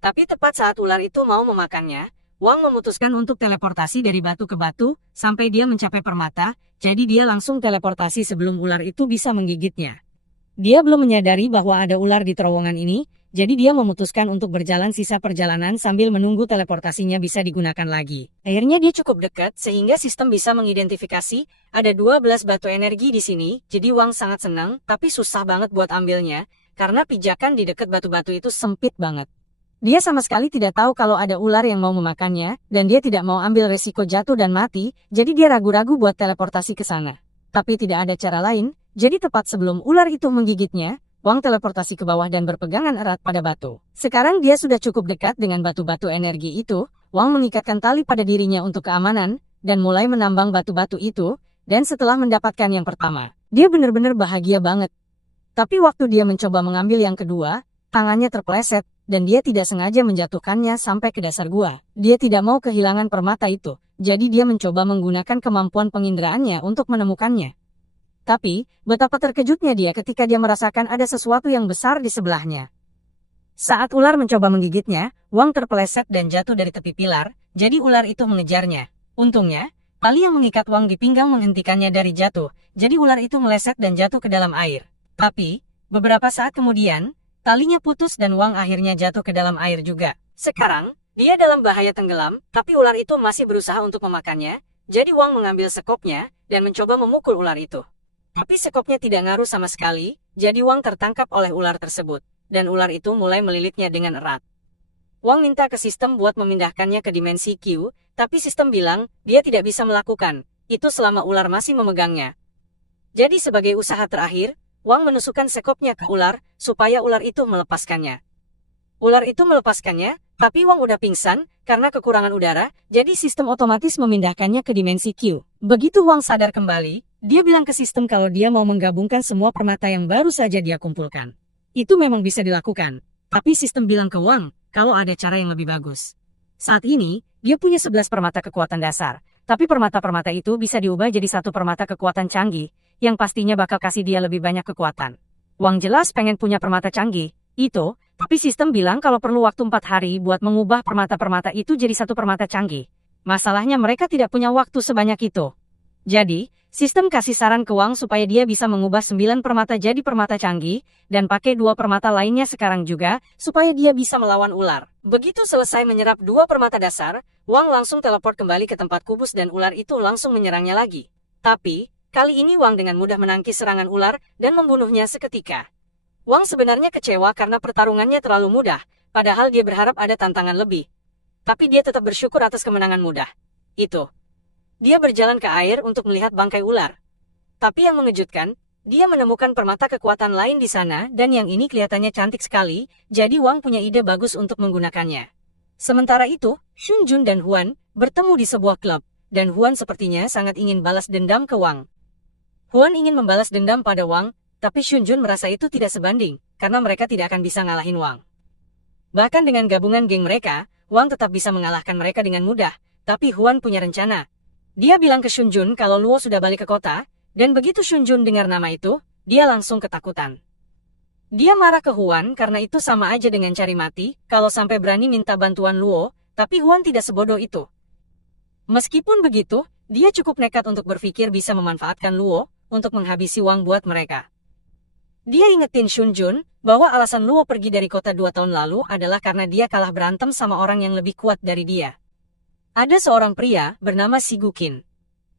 Tapi tepat saat ular itu mau memakannya, Wang memutuskan untuk teleportasi dari batu ke batu, sampai dia mencapai permata, jadi dia langsung teleportasi sebelum ular itu bisa menggigitnya. Dia belum menyadari bahwa ada ular di terowongan ini, jadi dia memutuskan untuk berjalan sisa perjalanan sambil menunggu teleportasinya bisa digunakan lagi. Akhirnya dia cukup dekat sehingga sistem bisa mengidentifikasi ada 12 batu energi di sini, jadi Wang sangat senang, tapi susah banget buat ambilnya, karena pijakan di dekat batu-batu itu sempit banget. Dia sama sekali tidak tahu kalau ada ular yang mau memakannya, dan dia tidak mau ambil resiko jatuh dan mati, jadi dia ragu-ragu buat teleportasi ke sana. Tapi tidak ada cara lain, jadi tepat sebelum ular itu menggigitnya, Wang teleportasi ke bawah dan berpegangan erat pada batu. Sekarang dia sudah cukup dekat dengan batu-batu energi itu, Wang mengikatkan tali pada dirinya untuk keamanan, dan mulai menambang batu-batu itu, dan setelah mendapatkan yang pertama, dia benar-benar bahagia banget. Tapi waktu dia mencoba mengambil yang kedua, tangannya terpeleset, dan dia tidak sengaja menjatuhkannya sampai ke dasar gua. Dia tidak mau kehilangan permata itu, jadi dia mencoba menggunakan kemampuan penginderaannya untuk menemukannya. Tapi, betapa terkejutnya dia ketika dia merasakan ada sesuatu yang besar di sebelahnya. Saat ular mencoba menggigitnya, Wang terpeleset dan jatuh dari tepi pilar, jadi ular itu mengejarnya. Untungnya, tali yang mengikat Wang di pinggang menghentikannya dari jatuh, jadi ular itu meleset dan jatuh ke dalam air. Tapi, beberapa saat kemudian, talinya putus dan Wang akhirnya jatuh ke dalam air juga. Sekarang, dia dalam bahaya tenggelam, tapi ular itu masih berusaha untuk memakannya, jadi Wang mengambil sekopnya, dan mencoba memukul ular itu. Tapi sekopnya tidak ngaruh sama sekali, jadi Wang tertangkap oleh ular tersebut, dan ular itu mulai melilitnya dengan erat. Wang minta ke sistem buat memindahkannya ke dimensi Q, tapi sistem bilang, dia tidak bisa melakukan, itu selama ular masih memegangnya. Jadi sebagai usaha terakhir, Wang menusukkan sekopnya ke ular, supaya ular itu melepaskannya. Ular itu melepaskannya, tapi Wang udah pingsan, karena kekurangan udara, jadi sistem otomatis memindahkannya ke dimensi Q. Begitu Wang sadar kembali, dia bilang ke sistem kalau dia mau menggabungkan semua permata yang baru saja dia kumpulkan. Itu memang bisa dilakukan, tapi sistem bilang ke Wang, kalau ada cara yang lebih bagus. Saat ini, dia punya 11 permata kekuatan dasar, tapi permata-permata itu bisa diubah jadi satu permata kekuatan canggih, yang pastinya bakal kasih dia lebih banyak kekuatan. Wang jelas pengen punya permata canggih, itu, tapi sistem bilang kalau perlu waktu 4 hari buat mengubah permata-permata itu jadi satu permata canggih. Masalahnya mereka tidak punya waktu sebanyak itu. Jadi, sistem kasih saran ke Wang supaya dia bisa mengubah 9 permata jadi permata canggih, dan pakai 2 permata lainnya sekarang juga, supaya dia bisa melawan ular. Begitu selesai menyerap 2 permata dasar, Wang langsung teleport kembali ke tempat kubus dan ular itu langsung menyerangnya lagi. Tapi, kali ini Wang dengan mudah menangkis serangan ular dan membunuhnya seketika. Wang sebenarnya kecewa karena pertarungannya terlalu mudah, padahal dia berharap ada tantangan lebih. Tapi dia tetap bersyukur atas kemenangan mudah. Itu. Dia berjalan ke air untuk melihat bangkai ular. Tapi yang mengejutkan, dia menemukan permata kekuatan lain di sana dan yang ini kelihatannya cantik sekali, jadi Wang punya ide bagus untuk menggunakannya. Sementara itu, Shunjun dan Huan bertemu di sebuah klub, dan Huan sepertinya sangat ingin balas dendam ke Wang. Huan ingin membalas dendam pada Wang, tapi Shunjun merasa itu tidak sebanding, karena mereka tidak akan bisa ngalahin Wang. Bahkan dengan gabungan geng mereka, Wang tetap bisa mengalahkan mereka dengan mudah, tapi Huan punya rencana. Dia bilang ke Shunjun kalau Luo sudah balik ke kota, dan begitu Shunjun dengar nama itu, dia langsung ketakutan. Dia marah ke Huan karena itu sama aja dengan cari mati, kalau sampai berani minta bantuan Luo, tapi Huan tidak sebodoh itu. Meskipun begitu, dia cukup nekat untuk berpikir bisa memanfaatkan Luo, untuk menghabisi Wang buat mereka. Dia ingetin Shunjun, bahwa alasan Luo pergi dari kota 2 tahun lalu adalah karena dia kalah berantem sama orang yang lebih kuat dari dia. Ada seorang pria, bernama Sigukin.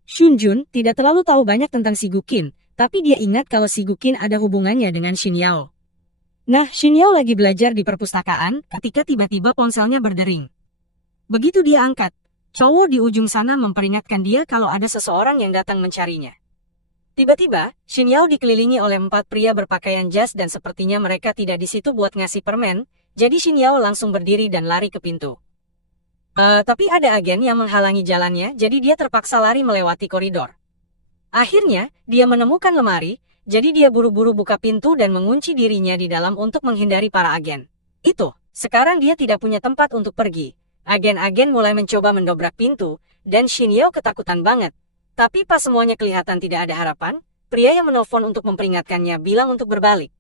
Shunjun tidak terlalu tahu banyak tentang Sigukin, tapi dia ingat kalau Sigukin ada hubungannya dengan Xinyao. Nah, Xinyao lagi belajar di perpustakaan, ketika tiba-tiba ponselnya berdering. Begitu dia angkat, cowok di ujung sana memperingatkan dia kalau ada seseorang yang datang mencarinya. Tiba-tiba, Xinyao dikelilingi oleh 4 pria berpakaian jas dan sepertinya mereka tidak di situ buat ngasih permen, Jadi Xin Yao langsung berdiri dan lari ke pintu. Tapi ada agen yang menghalangi jalannya, jadi dia terpaksa lari melewati koridor. Akhirnya, dia menemukan lemari, jadi dia buru-buru buka pintu dan mengunci dirinya di dalam untuk menghindari para agen. Sekarang dia tidak punya tempat untuk pergi. Agen-agen mulai mencoba mendobrak pintu, dan Xin Yao ketakutan banget. Tapi pas semuanya kelihatan tidak ada harapan, pria yang menelpon untuk memperingatkannya bilang untuk berbalik.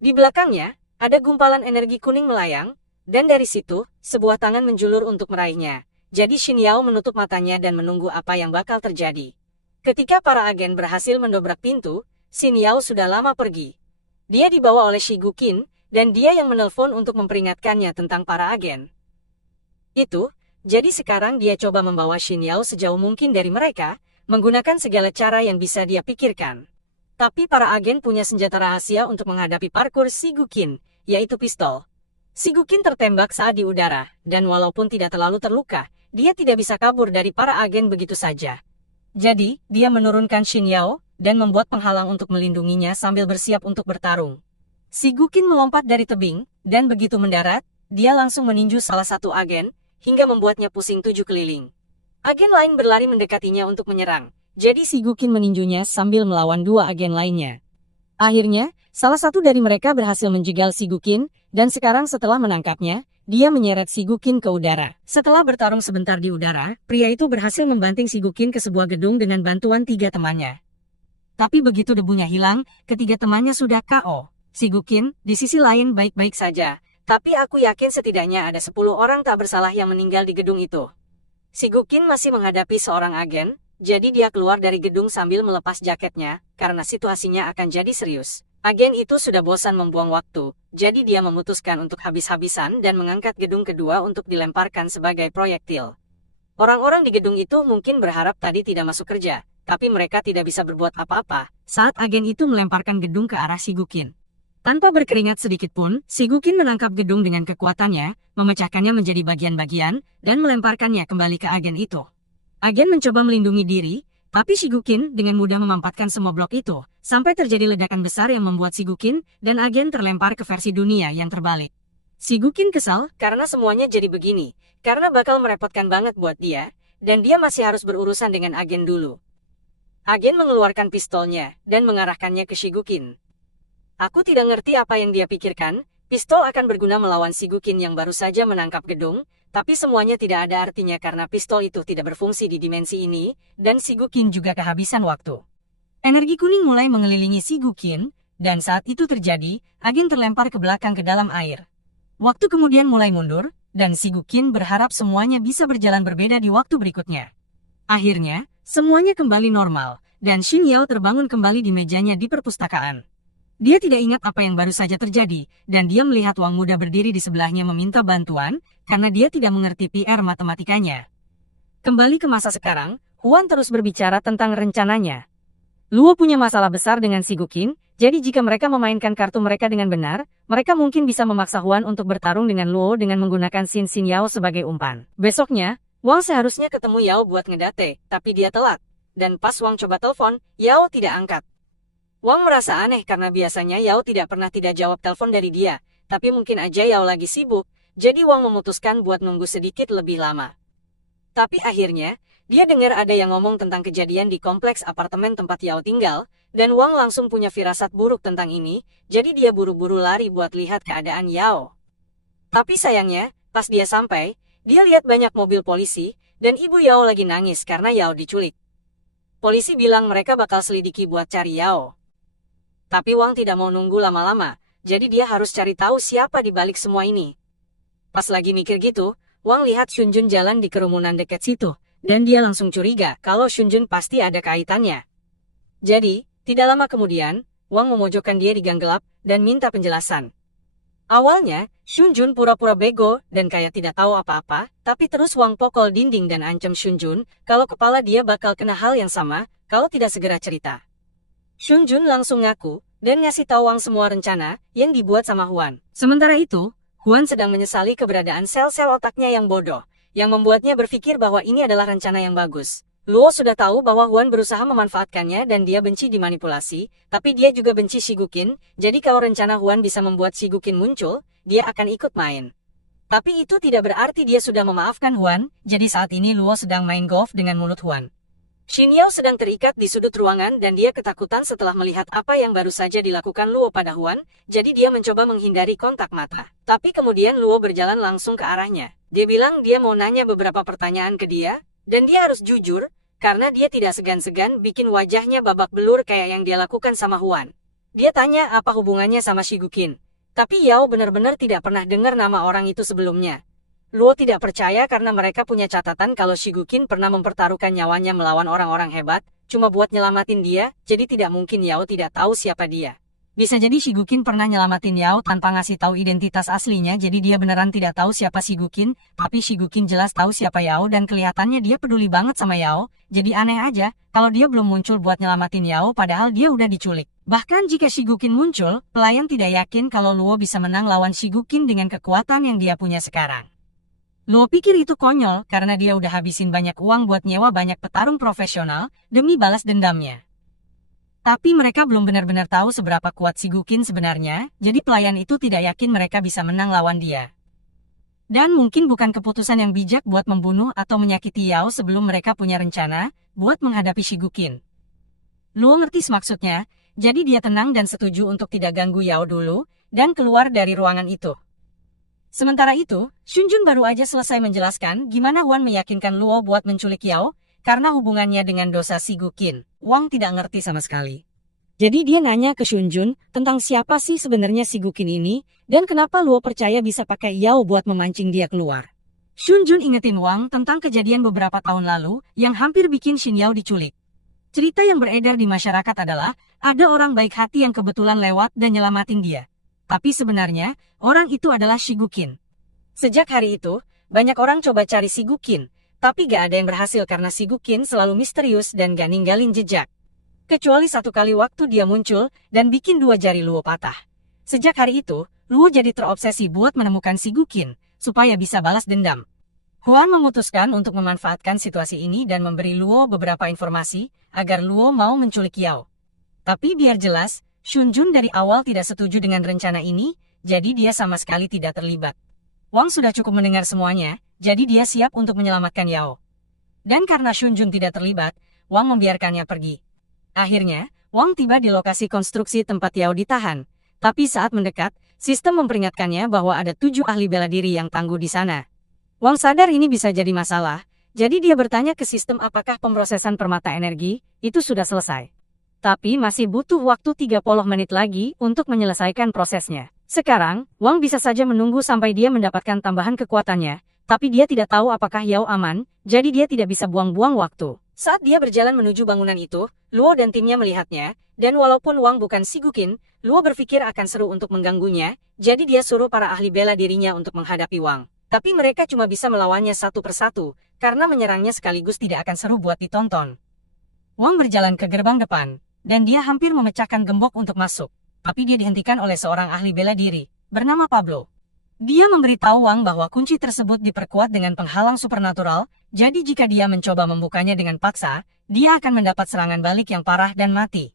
Di belakangnya, ada gumpalan energi kuning melayang, dan dari situ, sebuah tangan menjulur untuk meraihnya. Jadi Xin Yao menutup matanya dan menunggu apa yang bakal terjadi. Ketika para agen berhasil mendobrak pintu, Xin Yao sudah lama pergi. Dia dibawa oleh Shi Guqin, dan dia yang menelpon untuk memperingatkannya tentang para agen. Jadi sekarang dia coba membawa Xin Yao sejauh mungkin dari mereka, menggunakan segala cara yang bisa dia pikirkan. Tapi para agen punya senjata rahasia untuk menghadapi parkur Shi Guqin, yaitu pistol. Shi Guqin tertembak saat di udara, dan walaupun tidak terlalu terluka, dia tidak bisa kabur dari para agen begitu saja. Jadi, dia menurunkan Xin Yao, dan membuat penghalang untuk melindunginya sambil bersiap untuk bertarung. Shi Guqin melompat dari tebing, dan begitu mendarat, dia langsung meninju salah satu agen, hingga membuatnya pusing 7 keliling. Agen lain berlari mendekatinya untuk menyerang, jadi Shi Guqin meninjunya sambil melawan 2 agen lainnya. Akhirnya, salah satu dari mereka berhasil menjegal Shi Guqin, dan sekarang setelah menangkapnya, dia menyeret Shi Guqin ke udara. Setelah bertarung sebentar di udara, pria itu berhasil membanting Shi Guqin ke sebuah gedung dengan bantuan 3 temannya. Tapi begitu debunya hilang, ketiga temannya sudah KO. Shi Guqin, di sisi lain baik-baik saja, tapi aku yakin setidaknya ada 10 orang tak bersalah yang meninggal di gedung itu. Shi Guqin masih menghadapi seorang agen, jadi dia keluar dari gedung sambil melepas jaketnya, karena situasinya akan jadi serius. Agen itu sudah bosan membuang waktu, jadi dia memutuskan untuk habis-habisan dan mengangkat gedung kedua untuk dilemparkan sebagai proyektil. Orang-orang di gedung itu mungkin berharap tadi tidak masuk kerja, tapi mereka tidak bisa berbuat apa-apa saat agen itu melemparkan gedung ke arah Shi Guqin. Tanpa berkeringat sedikit pun, Shi Guqin menangkap gedung dengan kekuatannya, memecahkannya menjadi bagian-bagian, dan melemparkannya kembali ke agen itu. Agen mencoba melindungi diri, tapi Shi Guqin dengan mudah memampatkan semua blok itu, sampai terjadi ledakan besar yang membuat Shi Guqin dan agen terlempar ke versi dunia yang terbalik. Shi Guqin kesal karena semuanya jadi begini, karena bakal merepotkan banget buat dia, dan dia masih harus berurusan dengan agen dulu. Agen mengeluarkan pistolnya, dan mengarahkannya ke Shi Guqin. Aku tidak ngerti apa yang dia pikirkan, pistol akan berguna melawan Shi Guqin yang baru saja menangkap gedung, tapi semuanya tidak ada artinya karena pistol itu tidak berfungsi di dimensi ini, dan Shi Guqin juga kehabisan waktu. Energi kuning mulai mengelilingi Shi Guqin, dan saat itu terjadi, agen terlempar ke belakang ke dalam air. Waktu kemudian mulai mundur, dan Shi Guqin berharap semuanya bisa berjalan berbeda di waktu berikutnya. Akhirnya, semuanya kembali normal, dan Xin Yao terbangun kembali di mejanya di perpustakaan. Dia tidak ingat apa yang baru saja terjadi, dan dia melihat Wang muda berdiri di sebelahnya meminta bantuan, karena dia tidak mengerti PR matematikanya. Kembali ke masa sekarang, Huan terus berbicara tentang rencananya. Luo punya masalah besar dengan Shi Guqin, jadi jika mereka memainkan kartu mereka dengan benar, mereka mungkin bisa memaksa Huan untuk bertarung dengan Luo dengan menggunakan Xin Yao sebagai umpan. Besoknya, Wang seharusnya ketemu Yao buat ngedate, tapi dia telat. Dan pas Wang coba telepon, Yao tidak angkat. Wang merasa aneh karena biasanya Yao tidak pernah tidak jawab telepon dari dia, tapi mungkin aja Yao lagi sibuk, jadi Wang memutuskan buat nunggu sedikit lebih lama. Tapi akhirnya, dia dengar ada yang ngomong tentang kejadian di kompleks apartemen tempat Yao tinggal, dan Wang langsung punya firasat buruk tentang ini, jadi dia buru-buru lari buat lihat keadaan Yao. Tapi sayangnya, pas dia sampai, dia lihat banyak mobil polisi, dan ibu Yao lagi nangis karena Yao diculik. Polisi bilang mereka bakal selidiki buat cari Yao. Tapi Wang tidak mau nunggu lama-lama, jadi dia harus cari tahu siapa di balik semua ini. Pas lagi mikir gitu, Wang lihat Shunjun jalan di kerumunan dekat situ, dan dia langsung curiga kalau Shunjun pasti ada kaitannya. Jadi, tidak lama kemudian, Wang memojokkan dia di gang gelap, dan minta penjelasan. Awalnya, Shunjun pura-pura bego, dan kayak tidak tahu apa-apa, tapi terus Wang pokol dinding dan ancam Shunjun, kalau kepala dia bakal kena hal yang sama, kalau tidak segera cerita. Shunjun langsung ngaku, dan ngasih tahu Wang semua rencana, yang dibuat sama Huan. Sementara itu, Huan sedang menyesali keberadaan sel-sel otaknya yang bodoh, yang membuatnya berpikir bahwa ini adalah rencana yang bagus. Luo sudah tahu bahwa Huan berusaha memanfaatkannya dan dia benci dimanipulasi, tapi dia juga benci Shigukin, jadi kalau rencana Huan bisa membuat Shigukin muncul, dia akan ikut main. Tapi itu tidak berarti dia sudah memaafkan Huan, jadi saat ini Luo sedang main golf dengan mulut Huan. Xin Yao sedang terikat di sudut ruangan dan dia ketakutan setelah melihat apa yang baru saja dilakukan Luo pada Huan, jadi dia mencoba menghindari kontak mata. Tapi kemudian Luo berjalan langsung ke arahnya. Dia bilang dia mau nanya beberapa pertanyaan ke dia, dan dia harus jujur, karena dia tidak segan-segan bikin wajahnya babak belur kayak yang dia lakukan sama Huan. Dia tanya apa hubungannya sama Shigukin. Tapi Yao benar-benar tidak pernah dengar nama orang itu sebelumnya. Luo tidak percaya karena mereka punya catatan kalau Shigukin pernah mempertaruhkan nyawanya melawan orang-orang hebat, cuma buat nyelamatin dia, jadi tidak mungkin Yao tidak tahu siapa dia. Bisa jadi Shigukin pernah nyelamatin Yao tanpa ngasih tahu identitas aslinya, jadi dia beneran tidak tahu siapa Shigukin, tapi Shigukin jelas tahu siapa Yao dan kelihatannya dia peduli banget sama Yao, jadi aneh aja kalau dia belum muncul buat nyelamatin Yao padahal dia udah diculik. Bahkan jika Shigukin muncul, pelayan tidak yakin kalau Luo bisa menang lawan Shigukin dengan kekuatan yang dia punya sekarang. Luo pikir itu konyol karena dia udah habisin banyak uang buat nyewa banyak petarung profesional demi balas dendamnya. Tapi mereka belum benar-benar tahu seberapa kuat Shigukin sebenarnya, jadi pelayan itu tidak yakin mereka bisa menang lawan dia. Dan mungkin bukan keputusan yang bijak buat membunuh atau menyakiti Yao sebelum mereka punya rencana buat menghadapi Shigukin. Luo ngerti maksudnya, jadi dia tenang dan setuju untuk tidak ganggu Yao dulu, dan keluar dari ruangan itu. Sementara itu, Shunjun baru aja selesai menjelaskan gimana Huan meyakinkan Luo buat menculik Yao, karena hubungannya dengan dosa Shigukin. Wang tidak ngerti sama sekali. Jadi dia nanya ke Shunjun tentang siapa sih sebenarnya Shigukin ini, dan kenapa Luo percaya bisa pakai Yao buat memancing dia keluar. Shunjun ingetin Wang tentang kejadian beberapa tahun lalu yang hampir bikin Xin Yao diculik. Cerita yang beredar di masyarakat adalah, ada orang baik hati yang kebetulan lewat dan nyelamatin dia. Tapi sebenarnya, orang itu adalah Shigukin. Sejak hari itu, banyak orang coba cari Shigukin, tapi gak ada yang berhasil karena Shigukin selalu misterius dan gak ninggalin jejak. Kecuali satu kali waktu dia muncul dan bikin 2 jari Luo patah. Sejak hari itu, Luo jadi terobsesi buat menemukan Shigukin, supaya bisa balas dendam. Huan memutuskan untuk memanfaatkan situasi ini dan memberi Luo beberapa informasi, agar Luo mau menculik Yao. Tapi biar jelas, Shunjun dari awal tidak setuju dengan rencana ini, jadi dia sama sekali tidak terlibat. Wang sudah cukup mendengar semuanya, jadi dia siap untuk menyelamatkan Yao. Dan karena Shunjun tidak terlibat, Wang membiarkannya pergi. Akhirnya, Wang tiba di lokasi konstruksi tempat Yao ditahan. Tapi saat mendekat, sistem memperingatkannya bahwa ada 7 ahli bela diri yang tangguh di sana. Wang sadar ini bisa jadi masalah, jadi dia bertanya ke sistem apakah pemrosesan permata energi itu sudah selesai. Tapi masih butuh waktu 30 menit lagi untuk menyelesaikan prosesnya. Sekarang, Wang bisa saja menunggu sampai dia mendapatkan tambahan kekuatannya, tapi dia tidak tahu apakah Yao aman, jadi dia tidak bisa buang-buang waktu. Saat dia berjalan menuju bangunan itu, Luo dan timnya melihatnya, dan walaupun Wang bukan Shigukin, Luo berpikir akan seru untuk mengganggunya, jadi dia suruh para ahli bela dirinya untuk menghadapi Wang. Tapi mereka cuma bisa melawannya satu persatu, karena menyerangnya sekaligus tidak akan seru buat ditonton. Wang berjalan ke gerbang depan, dan dia hampir memecahkan gembok untuk masuk. Tapi dia dihentikan oleh seorang ahli bela diri, bernama Pablo. Dia memberitahu Wang bahwa kunci tersebut diperkuat dengan penghalang supernatural, jadi jika dia mencoba membukanya dengan paksa, dia akan mendapat serangan balik yang parah dan mati.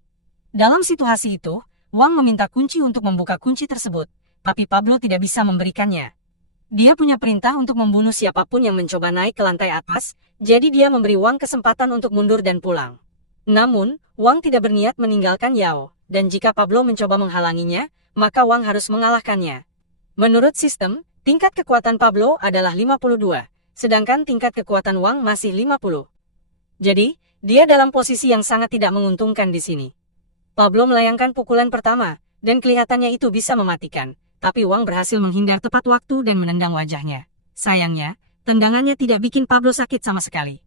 Dalam situasi itu, Wang meminta kunci untuk membuka kunci tersebut, tapi Pablo tidak bisa memberikannya. Dia punya perintah untuk membunuh siapapun yang mencoba naik ke lantai atas, jadi dia memberi Wang kesempatan untuk mundur dan pulang. Namun, Wang tidak berniat meninggalkan Yao, dan jika Pablo mencoba menghalanginya, maka Wang harus mengalahkannya. Menurut sistem, tingkat kekuatan Pablo adalah 52, sedangkan tingkat kekuatan Wang masih 50. Jadi, dia dalam posisi yang sangat tidak menguntungkan di sini. Pablo melayangkan pukulan pertama, dan kelihatannya itu bisa mematikan, tapi Wang berhasil menghindar tepat waktu dan menendang wajahnya. Sayangnya, tendangannya tidak bikin Pablo sakit sama sekali.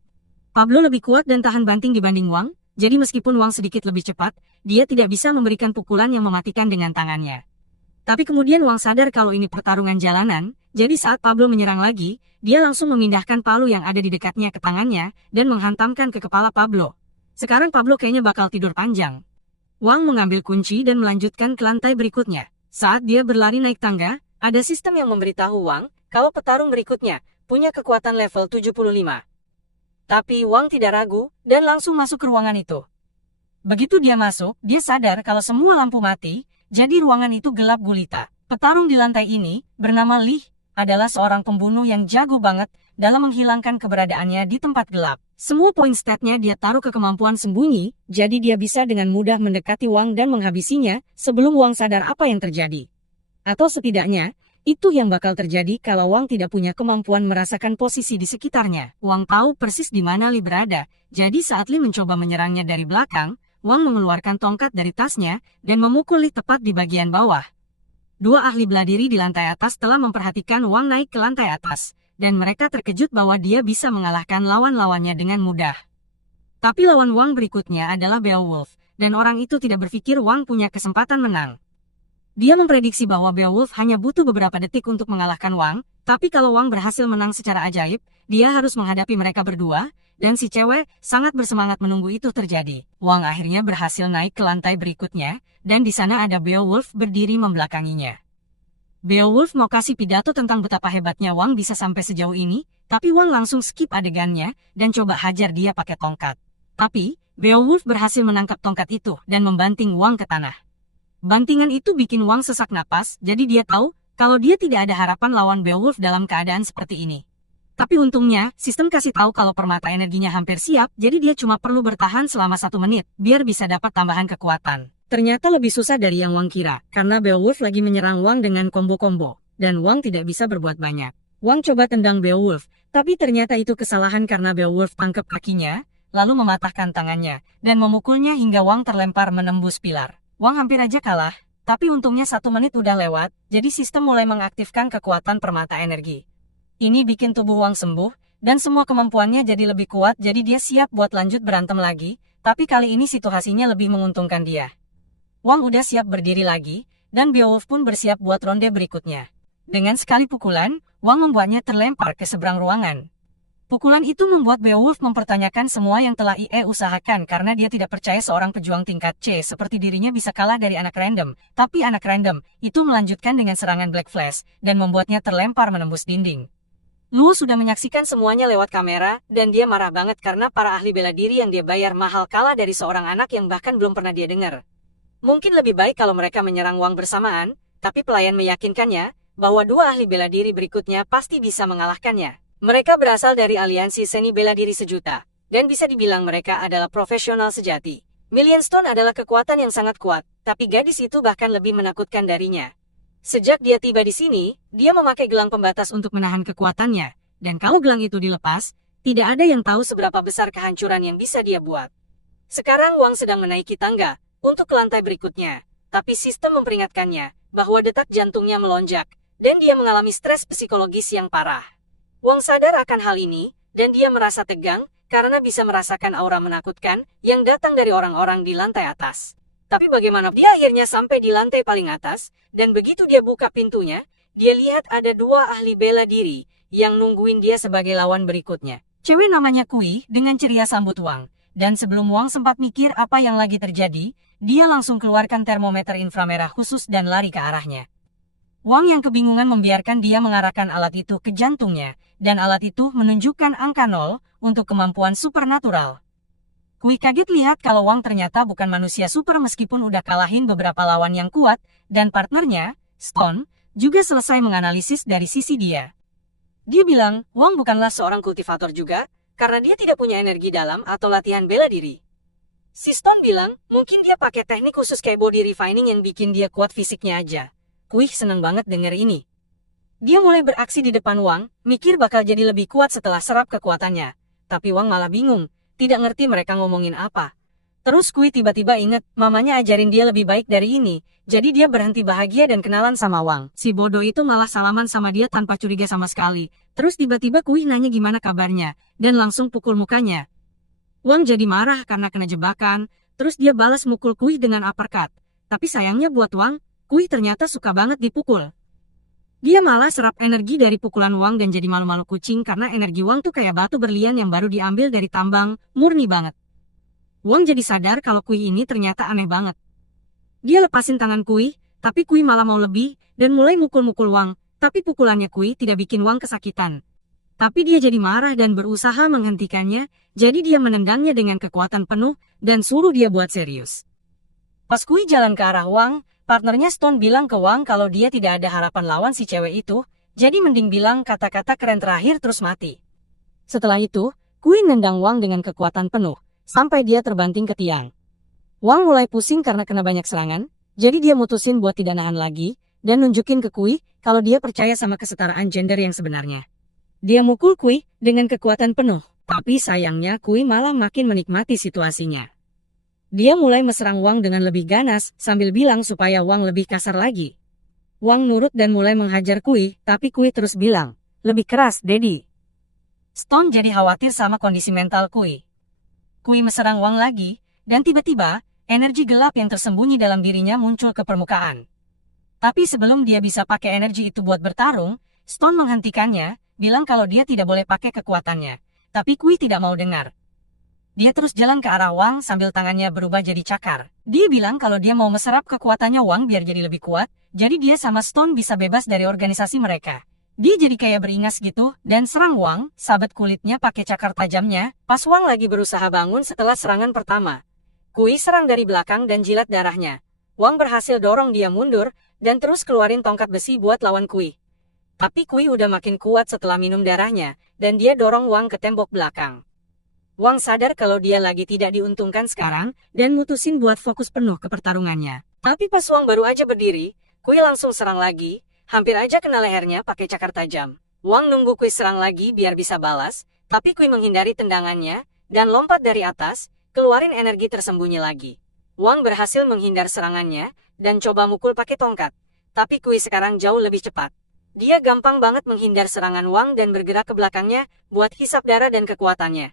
Pablo lebih kuat dan tahan banting dibanding Wang, jadi meskipun Wang sedikit lebih cepat, dia tidak bisa memberikan pukulan yang mematikan dengan tangannya. Tapi kemudian Wang sadar kalau ini pertarungan jalanan, jadi saat Pablo menyerang lagi, dia langsung memindahkan palu yang ada di dekatnya ke tangannya, dan menghantamkan ke kepala Pablo. Sekarang Pablo kayaknya bakal tidur panjang. Wang mengambil kunci dan melanjutkan ke lantai berikutnya. Saat dia berlari naik tangga, ada sistem yang memberitahu Wang, kalau petarung berikutnya, punya kekuatan level 75. Tapi Wang tidak ragu, dan langsung masuk ke ruangan itu. Begitu dia masuk, dia sadar kalau semua lampu mati, jadi ruangan itu gelap gulita. Petarung di lantai ini, bernama Lee, adalah seorang pembunuh yang jago banget dalam menghilangkan keberadaannya di tempat gelap. Semua poin statnya dia taruh ke kemampuan sembunyi, jadi dia bisa dengan mudah mendekati Wang dan menghabisinya sebelum Wang sadar apa yang terjadi. Atau setidaknya, itu yang bakal terjadi kalau Wang tidak punya kemampuan merasakan posisi di sekitarnya. Wang tahu persis di mana Lee berada, jadi saat Lee mencoba menyerangnya dari belakang, Wang mengeluarkan tongkat dari tasnya dan memukul Lee tepat di bagian bawah. Dua ahli bela diri di lantai atas telah memperhatikan Wang naik ke lantai atas, dan mereka terkejut bahwa dia bisa mengalahkan lawan-lawannya dengan mudah. Tapi lawan Wang berikutnya adalah Beowulf, dan orang itu tidak berpikir Wang punya kesempatan menang. Dia memprediksi bahwa Beowulf hanya butuh beberapa detik untuk mengalahkan Wang, tapi kalau Wang berhasil menang secara ajaib, dia harus menghadapi mereka berdua, dan si cewek sangat bersemangat menunggu itu terjadi. Wang akhirnya berhasil naik ke lantai berikutnya, dan di sana ada Beowulf berdiri membelakanginya. Beowulf mau kasih pidato tentang betapa hebatnya Wang bisa sampai sejauh ini, tapi Wang langsung skip adegannya, dan coba hajar dia pakai tongkat. Tapi, Beowulf berhasil menangkap tongkat itu, dan membanting Wang ke tanah. Bantingan itu bikin Wang sesak napas, jadi dia tahu, kalau dia tidak ada harapan lawan Beowulf dalam keadaan seperti ini. Tapi untungnya, sistem kasih tahu kalau permata energinya hampir siap, jadi dia cuma perlu bertahan selama 1 menit, biar bisa dapat tambahan kekuatan. Ternyata lebih susah dari yang Wang kira, karena Beowulf lagi menyerang Wang dengan combo-combo, dan Wang tidak bisa berbuat banyak. Wang coba tendang Beowulf, tapi ternyata itu kesalahan karena Beowulf tangkap kakinya, lalu mematahkan tangannya, dan memukulnya hingga Wang terlempar menembus pilar. Wang hampir aja kalah, tapi untungnya 1 menit udah lewat, jadi sistem mulai mengaktifkan kekuatan permata energi. Ini bikin tubuh Wang sembuh, dan semua kemampuannya jadi lebih kuat jadi dia siap buat lanjut berantem lagi, tapi kali ini situasinya lebih menguntungkan dia. Wang udah siap berdiri lagi, dan Beowulf pun bersiap buat ronde berikutnya. Dengan sekali pukulan, Wang membuatnya terlempar ke seberang ruangan. Pukulan itu membuat Beowulf mempertanyakan semua yang telah IE usahakan karena dia tidak percaya seorang pejuang tingkat C seperti dirinya bisa kalah dari anak random, tapi anak random itu melanjutkan dengan serangan Black Flash, dan membuatnya terlempar menembus dinding. Luo sudah menyaksikan semuanya lewat kamera, dan dia marah banget karena para ahli bela diri yang dia bayar mahal kalah dari seorang anak yang bahkan belum pernah dia dengar. Mungkin lebih baik kalau mereka menyerang Wang bersamaan, tapi pelayan meyakinkannya bahwa dua ahli bela diri berikutnya pasti bisa mengalahkannya. Mereka berasal dari aliansi seni bela diri sejuta, dan bisa dibilang mereka adalah profesional sejati. Million Stone adalah kekuatan yang sangat kuat, tapi gadis itu bahkan lebih menakutkan darinya. Sejak dia tiba di sini, dia memakai gelang pembatas untuk menahan kekuatannya, dan kalau gelang itu dilepas, tidak ada yang tahu seberapa besar kehancuran yang bisa dia buat. Sekarang Wang sedang menaiki tangga untuk ke lantai berikutnya, tapi sistem memperingatkannya bahwa detak jantungnya melonjak, dan dia mengalami stres psikologis yang parah. Wang sadar akan hal ini, dan dia merasa tegang karena bisa merasakan aura menakutkan yang datang dari orang-orang di lantai atas. Tapi bagaimana dia akhirnya sampai di lantai paling atas, dan begitu dia buka pintunya, dia lihat ada dua ahli bela diri yang nungguin dia sebagai lawan berikutnya. Cewek namanya Kui dengan ceria sambut Wang, dan sebelum Wang sempat mikir apa yang lagi terjadi, dia langsung keluarkan termometer inframerah khusus dan lari ke arahnya. Wang yang kebingungan membiarkan dia mengarahkan alat itu ke jantungnya, dan alat itu menunjukkan angka 0 untuk kemampuan supernatural. Kui kaget lihat kalau Wang ternyata bukan manusia super meskipun udah kalahin beberapa lawan yang kuat, dan partnernya, Stone, juga selesai menganalisis dari sisi dia. Dia bilang, Wang bukanlah seorang kultivator juga, karena dia tidak punya energi dalam atau latihan bela diri. Si Stone bilang, mungkin dia pakai teknik khusus kayak body refining yang bikin dia kuat fisiknya aja. Kui seneng banget denger ini. Dia mulai beraksi di depan Wang, mikir bakal jadi lebih kuat setelah serap kekuatannya. Tapi Wang malah bingung. Tidak ngerti mereka ngomongin apa. Terus Kui tiba-tiba inget, mamanya ajarin dia lebih baik dari ini, jadi dia berhenti bahagia dan kenalan sama Wang. Si bodoh itu malah salaman sama dia tanpa curiga sama sekali. Terus tiba-tiba Kui nanya gimana kabarnya, dan langsung pukul mukanya. Wang jadi marah karena kena jebakan, terus dia balas mukul Kui dengan uppercut. Tapi sayangnya buat Wang, Kui ternyata suka banget dipukul. Dia malah serap energi dari pukulan Wang dan jadi malu-malu kucing karena energi Wang tuh kayak batu berlian yang baru diambil dari tambang, murni banget. Wang jadi sadar kalau Kui ini ternyata aneh banget. Dia lepasin tangan Kui, tapi Kui malah mau lebih, dan mulai mukul-mukul Wang, tapi pukulannya Kui tidak bikin Wang kesakitan. Tapi dia jadi marah dan berusaha menghentikannya, jadi dia menendangnya dengan kekuatan penuh dan suruh dia buat serius. Pas Kui jalan ke arah Wang, partnernya Stone bilang ke Wang kalau dia tidak ada harapan lawan si cewek itu, jadi mending bilang kata-kata keren terakhir terus mati. Setelah itu, Kui nendang Wang dengan kekuatan penuh, sampai dia terbanting ke tiang. Wang mulai pusing karena kena banyak serangan, jadi dia mutusin buat tidak nahan lagi, dan nunjukin ke Kui kalau dia percaya sama kesetaraan gender yang sebenarnya. Dia mukul Kui dengan kekuatan penuh, tapi sayangnya Kui malah makin menikmati situasinya. Dia mulai meserang Wang dengan lebih ganas sambil bilang supaya Wang lebih kasar lagi. Wang nurut dan mulai menghajar Kui, tapi Kui terus bilang, "Lebih keras, Daddy." Stone jadi khawatir sama kondisi mental Kui. Kui meserang Wang lagi, dan tiba-tiba, energi gelap yang tersembunyi dalam dirinya muncul ke permukaan. Tapi sebelum dia bisa pakai energi itu buat bertarung, Stone menghentikannya, bilang kalau dia tidak boleh pakai kekuatannya. Tapi Kui tidak mau dengar. Dia terus jalan ke arah Wang sambil tangannya berubah jadi cakar. Dia bilang kalau dia mau meserap kekuatannya Wang biar jadi lebih kuat, jadi dia sama Stone bisa bebas dari organisasi mereka. Dia jadi kayak beringas gitu, dan serang Wang, sabet kulitnya pakai cakar tajamnya, pas Wang lagi berusaha bangun setelah serangan pertama. Kui serang dari belakang dan jilat darahnya. Wang berhasil dorong dia mundur, dan terus keluarin tongkat besi buat lawan Kui. Tapi Kui udah makin kuat setelah minum darahnya, dan dia dorong Wang ke tembok belakang. Wang sadar kalau dia lagi tidak diuntungkan sekarang, dan mutusin buat fokus penuh ke pertarungannya. Tapi pas Wang baru aja berdiri, Kui langsung serang lagi, hampir aja kena lehernya pakai cakar tajam. Wang nunggu Kui serang lagi biar bisa balas, tapi Kui menghindari tendangannya, dan lompat dari atas, keluarin energi tersembunyi lagi. Wang berhasil menghindar serangannya, dan coba mukul pakai tongkat. Tapi Kui sekarang jauh lebih cepat. Dia gampang banget menghindar serangan Wang dan bergerak ke belakangnya, buat hisap darah dan kekuatannya.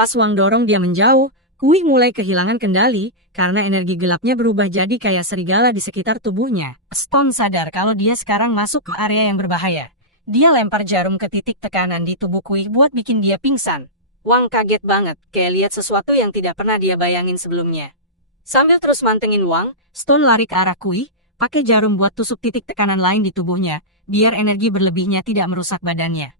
Pas Wang dorong dia menjauh, Kui mulai kehilangan kendali, karena energi gelapnya berubah jadi kayak serigala di sekitar tubuhnya. Stone sadar kalau dia sekarang masuk ke area yang berbahaya. Dia lempar jarum ke titik tekanan di tubuh Kui buat bikin dia pingsan. Wang kaget banget, kayak lihat sesuatu yang tidak pernah dia bayangin sebelumnya. Sambil terus mantengin Wang, Stone lari ke arah Kui, pakai jarum buat tusuk titik tekanan lain di tubuhnya, biar energi berlebihnya tidak merusak badannya.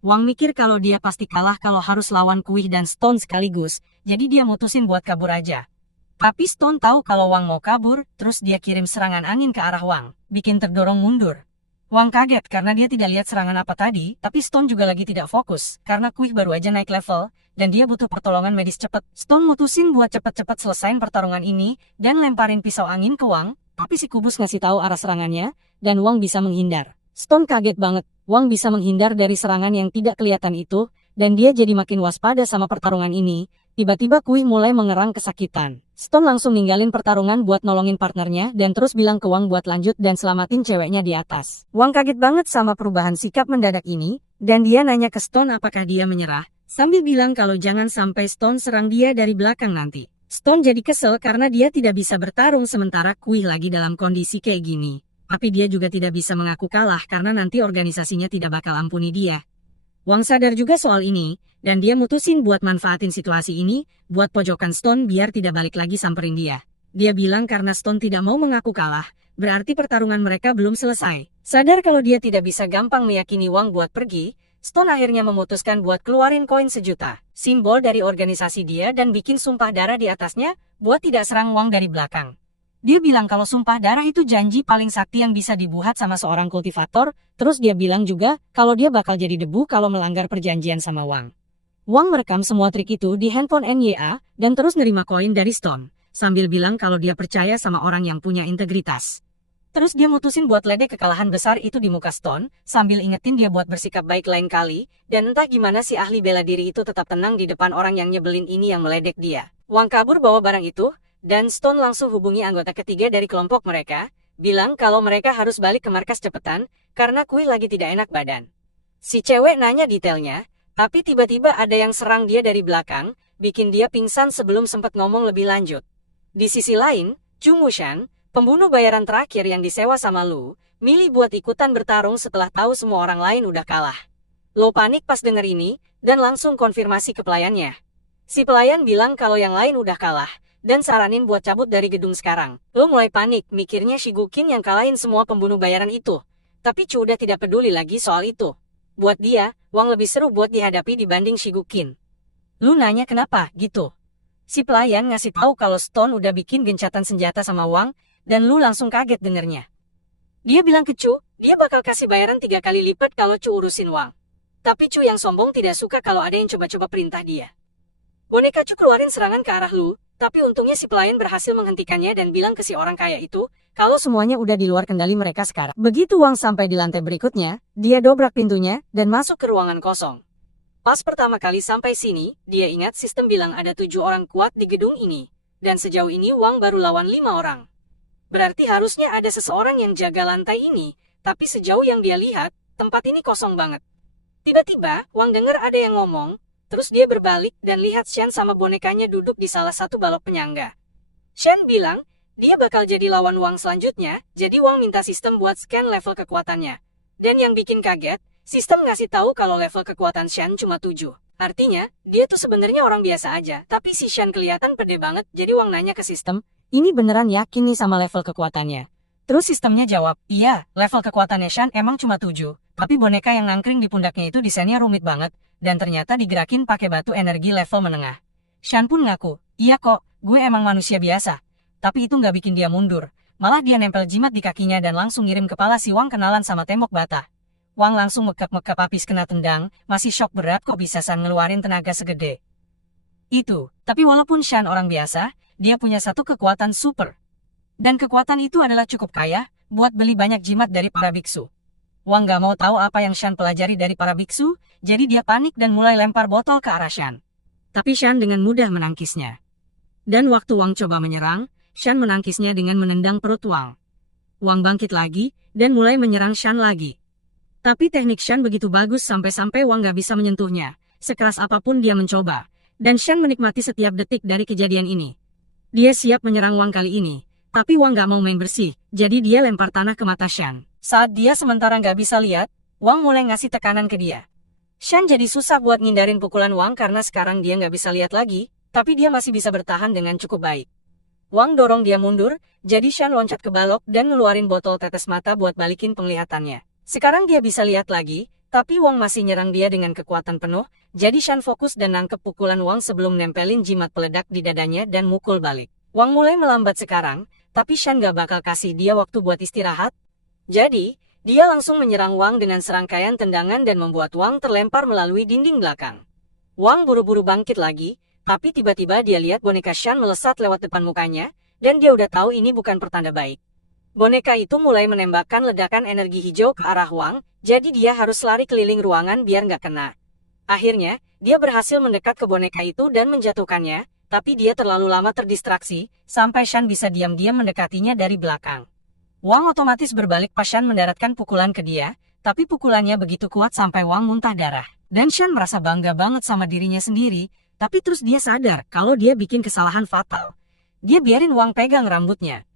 Wang mikir kalau dia pasti kalah kalau harus lawan Kui dan Stone sekaligus, jadi dia mutusin buat kabur aja. Tapi Stone tahu kalau Wang mau kabur, terus dia kirim serangan angin ke arah Wang, bikin terdorong mundur. Wang kaget karena dia tidak lihat serangan apa tadi, tapi Stone juga lagi tidak fokus, karena Kui baru aja naik level, dan dia butuh pertolongan medis cepet. Stone mutusin buat cepet-cepet selesain pertarungan ini, dan lemparin pisau angin ke Wang, tapi si kubus ngasih tahu arah serangannya, dan Wang bisa menghindar. Stone kaget banget, Wang bisa menghindar dari serangan yang tidak kelihatan itu, dan dia jadi makin waspada sama pertarungan ini. Tiba-tiba Kui mulai mengerang kesakitan. Stone langsung ninggalin pertarungan buat nolongin partnernya dan terus bilang ke Wang buat lanjut dan selamatin ceweknya di atas. Wang kaget banget sama perubahan sikap mendadak ini, dan dia nanya ke Stone apakah dia menyerah, sambil bilang kalau jangan sampai Stone serang dia dari belakang nanti. Stone jadi kesel karena dia tidak bisa bertarung sementara Kui lagi dalam kondisi kayak gini. Tapi dia juga tidak bisa mengaku kalah karena nanti organisasinya tidak bakal ampuni dia. Wang sadar juga soal ini, dan dia mutusin buat manfaatin situasi ini, buat pojokan Stone biar tidak balik lagi samperin dia. Dia bilang karena Stone tidak mau mengaku kalah, berarti pertarungan mereka belum selesai. Sadar kalau dia tidak bisa gampang meyakini Wang buat pergi, Stone akhirnya memutuskan buat keluarin koin 1.000.000, simbol dari organisasi dia dan bikin sumpah darah di atasnya, buat tidak serang Wang dari belakang. Dia bilang kalau sumpah darah itu janji paling sakti yang bisa dibuat sama seorang kultivator, terus dia bilang juga kalau dia bakal jadi debu kalau melanggar perjanjian sama Wang. Wang merekam semua trik itu di handphone NYA, dan terus nerima koin dari Stone, sambil bilang kalau dia percaya sama orang yang punya integritas. Terus dia mutusin buat ledek kekalahan besar itu di muka Stone, sambil ingetin dia buat bersikap baik lain kali, dan entah gimana si ahli bela diri itu tetap tenang di depan orang yang nyebelin ini yang meledek dia. Wang kabur bawa barang itu, dan Stone langsung hubungi anggota ketiga dari kelompok mereka, bilang kalau mereka harus balik ke markas cepetan, karena Kui lagi tidak enak badan. Si cewek nanya detailnya, tapi tiba-tiba ada yang serang dia dari belakang, bikin dia pingsan sebelum sempat ngomong lebih lanjut. Di sisi lain, Chung Wushan, pembunuh bayaran terakhir yang disewa sama Lu, milih buat ikutan bertarung setelah tahu semua orang lain udah kalah. Lu panik pas denger ini, dan langsung konfirmasi ke pelayannya. Si pelayan bilang kalau yang lain udah kalah, dan saranin buat cabut dari gedung sekarang. Lo mulai panik, mikirnya Shigukin yang kalahin semua pembunuh bayaran itu. Tapi Chu udah tidak peduli lagi soal itu. Buat dia, Wang lebih seru buat dihadapi dibanding Shigukin. Lu nanya kenapa, gitu. Si pelayan ngasih tahu kalau Stone udah bikin gencatan senjata sama Wang, dan Lu langsung kaget dengernya. Dia bilang ke Chu, dia bakal kasih bayaran 3 kali lipat kalau Chu urusin Wang. Tapi Chu yang sombong tidak suka kalau ada yang coba-coba perintah dia. Boneka Chu keluarin serangan ke arah Lu, tapi untungnya si pelayan berhasil menghentikannya dan bilang ke si orang kaya itu, kalau semuanya udah di luar kendali mereka sekarang. Begitu Wang sampai di lantai berikutnya, dia dobrak pintunya dan masuk ke ruangan kosong. Pas pertama kali sampai sini, dia ingat sistem bilang ada 7 orang kuat di gedung ini. Dan sejauh ini Wang baru lawan 5 orang. Berarti harusnya ada seseorang yang jaga lantai ini, tapi sejauh yang dia lihat, tempat ini kosong banget. Tiba-tiba, Wang dengar ada yang ngomong, terus dia berbalik dan lihat Shen sama bonekanya duduk di salah satu balok penyangga. Shen bilang, dia bakal jadi lawan Wang selanjutnya, jadi Wang minta sistem buat scan level kekuatannya. Dan yang bikin kaget, sistem ngasih tahu kalau level kekuatan Shen cuma 7. Artinya, dia tuh sebenarnya orang biasa aja, tapi si Shen kelihatan pede banget, jadi Wang nanya ke sistem, ini beneran yakin nih sama level kekuatannya? Terus sistemnya jawab, iya, level kekuatannya Shen emang cuma 7, tapi boneka yang nangkring di pundaknya itu desainnya rumit banget, dan ternyata digerakin pakai batu energi level menengah. Shen pun ngaku, iya kok, gue emang manusia biasa. Tapi itu nggak bikin dia mundur, malah dia nempel jimat di kakinya dan langsung ngirim kepala si Wang kenalan sama tembok bata. Wang langsung mekap-mekap habis kena tendang, masih shock berat kok bisa Shen ngeluarin tenaga segede itu. Tapi walaupun Shen orang biasa, dia punya satu kekuatan super. Dan kekuatan itu adalah cukup kaya, buat beli banyak jimat dari para biksu. Wang gak mau tahu apa yang Shen pelajari dari para biksu, jadi dia panik dan mulai lempar botol ke arah Shen. Tapi Shen dengan mudah menangkisnya. Dan waktu Wang coba menyerang, Shen menangkisnya dengan menendang perut Wang. Wang bangkit lagi, dan mulai menyerang Shen lagi. Tapi teknik Shen begitu bagus sampai-sampai Wang gak bisa menyentuhnya, sekeras apapun dia mencoba. Dan Shen menikmati setiap detik dari kejadian ini. Dia siap menyerang Wang kali ini, tapi Wang gak mau main bersih, jadi dia lempar tanah ke mata Shen. Saat dia sementara gak bisa lihat, Wang mulai ngasih tekanan ke dia. Shen jadi susah buat ngindarin pukulan Wang karena sekarang dia gak bisa lihat lagi, tapi dia masih bisa bertahan dengan cukup baik. Wang dorong dia mundur, jadi Shen loncat ke balok dan ngeluarin botol tetes mata buat balikin penglihatannya. Sekarang dia bisa lihat lagi, tapi Wang masih nyerang dia dengan kekuatan penuh, jadi Shen fokus dan nangkep pukulan Wang sebelum nempelin jimat peledak di dadanya dan mukul balik. Wang mulai melambat sekarang, tapi Shen gak bakal kasih dia waktu buat istirahat. Jadi, dia langsung menyerang Wang dengan serangkaian tendangan dan membuat Wang terlempar melalui dinding belakang. Wang buru-buru bangkit lagi, tapi tiba-tiba dia lihat boneka Shen melesat lewat depan mukanya, dan dia udah tahu ini bukan pertanda baik. Boneka itu mulai menembakkan ledakan energi hijau ke arah Wang, jadi dia harus lari keliling ruangan biar nggak kena. Akhirnya, dia berhasil mendekat ke boneka itu dan menjatuhkannya, tapi dia terlalu lama terdistraksi, sampai Shen bisa diam-diam mendekatinya dari belakang. Wang otomatis berbalik pas Shen mendaratkan pukulan ke dia, tapi pukulannya begitu kuat sampai Wang muntah darah. Dan Shen merasa bangga banget sama dirinya sendiri, tapi terus dia sadar kalau dia bikin kesalahan fatal. Dia biarin Wang pegang rambutnya.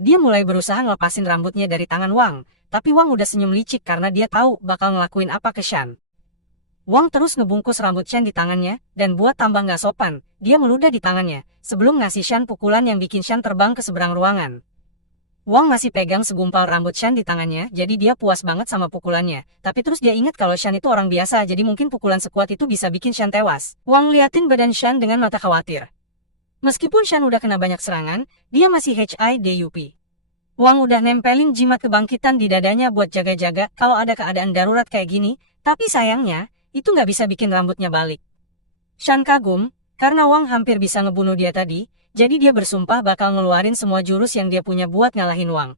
Dia mulai berusaha ngelepasin rambutnya dari tangan Wang, tapi Wang udah senyum licik karena dia tahu bakal ngelakuin apa ke Shen. Wang terus ngebungkus rambut Shen di tangannya, dan buat tambah nggak sopan, dia meludah di tangannya, sebelum ngasih Shen pukulan yang bikin Shen terbang ke seberang ruangan. Wang masih pegang segumpal rambut Shen di tangannya, jadi dia puas banget sama pukulannya. Tapi terus dia ingat kalau Shen itu orang biasa, jadi mungkin pukulan sekuat itu bisa bikin Shen tewas. Wang liatin badan Shen dengan mata khawatir. Meskipun Shen udah kena banyak serangan, dia masih HIDUP. Wang udah nempelin jimat kebangkitan di dadanya buat jaga-jaga kalau ada keadaan darurat kayak gini, tapi sayangnya, itu nggak bisa bikin rambutnya balik. Shen kagum, karena Wang hampir bisa ngebunuh dia tadi, jadi dia bersumpah bakal ngeluarin semua jurus yang dia punya buat ngalahin Wang.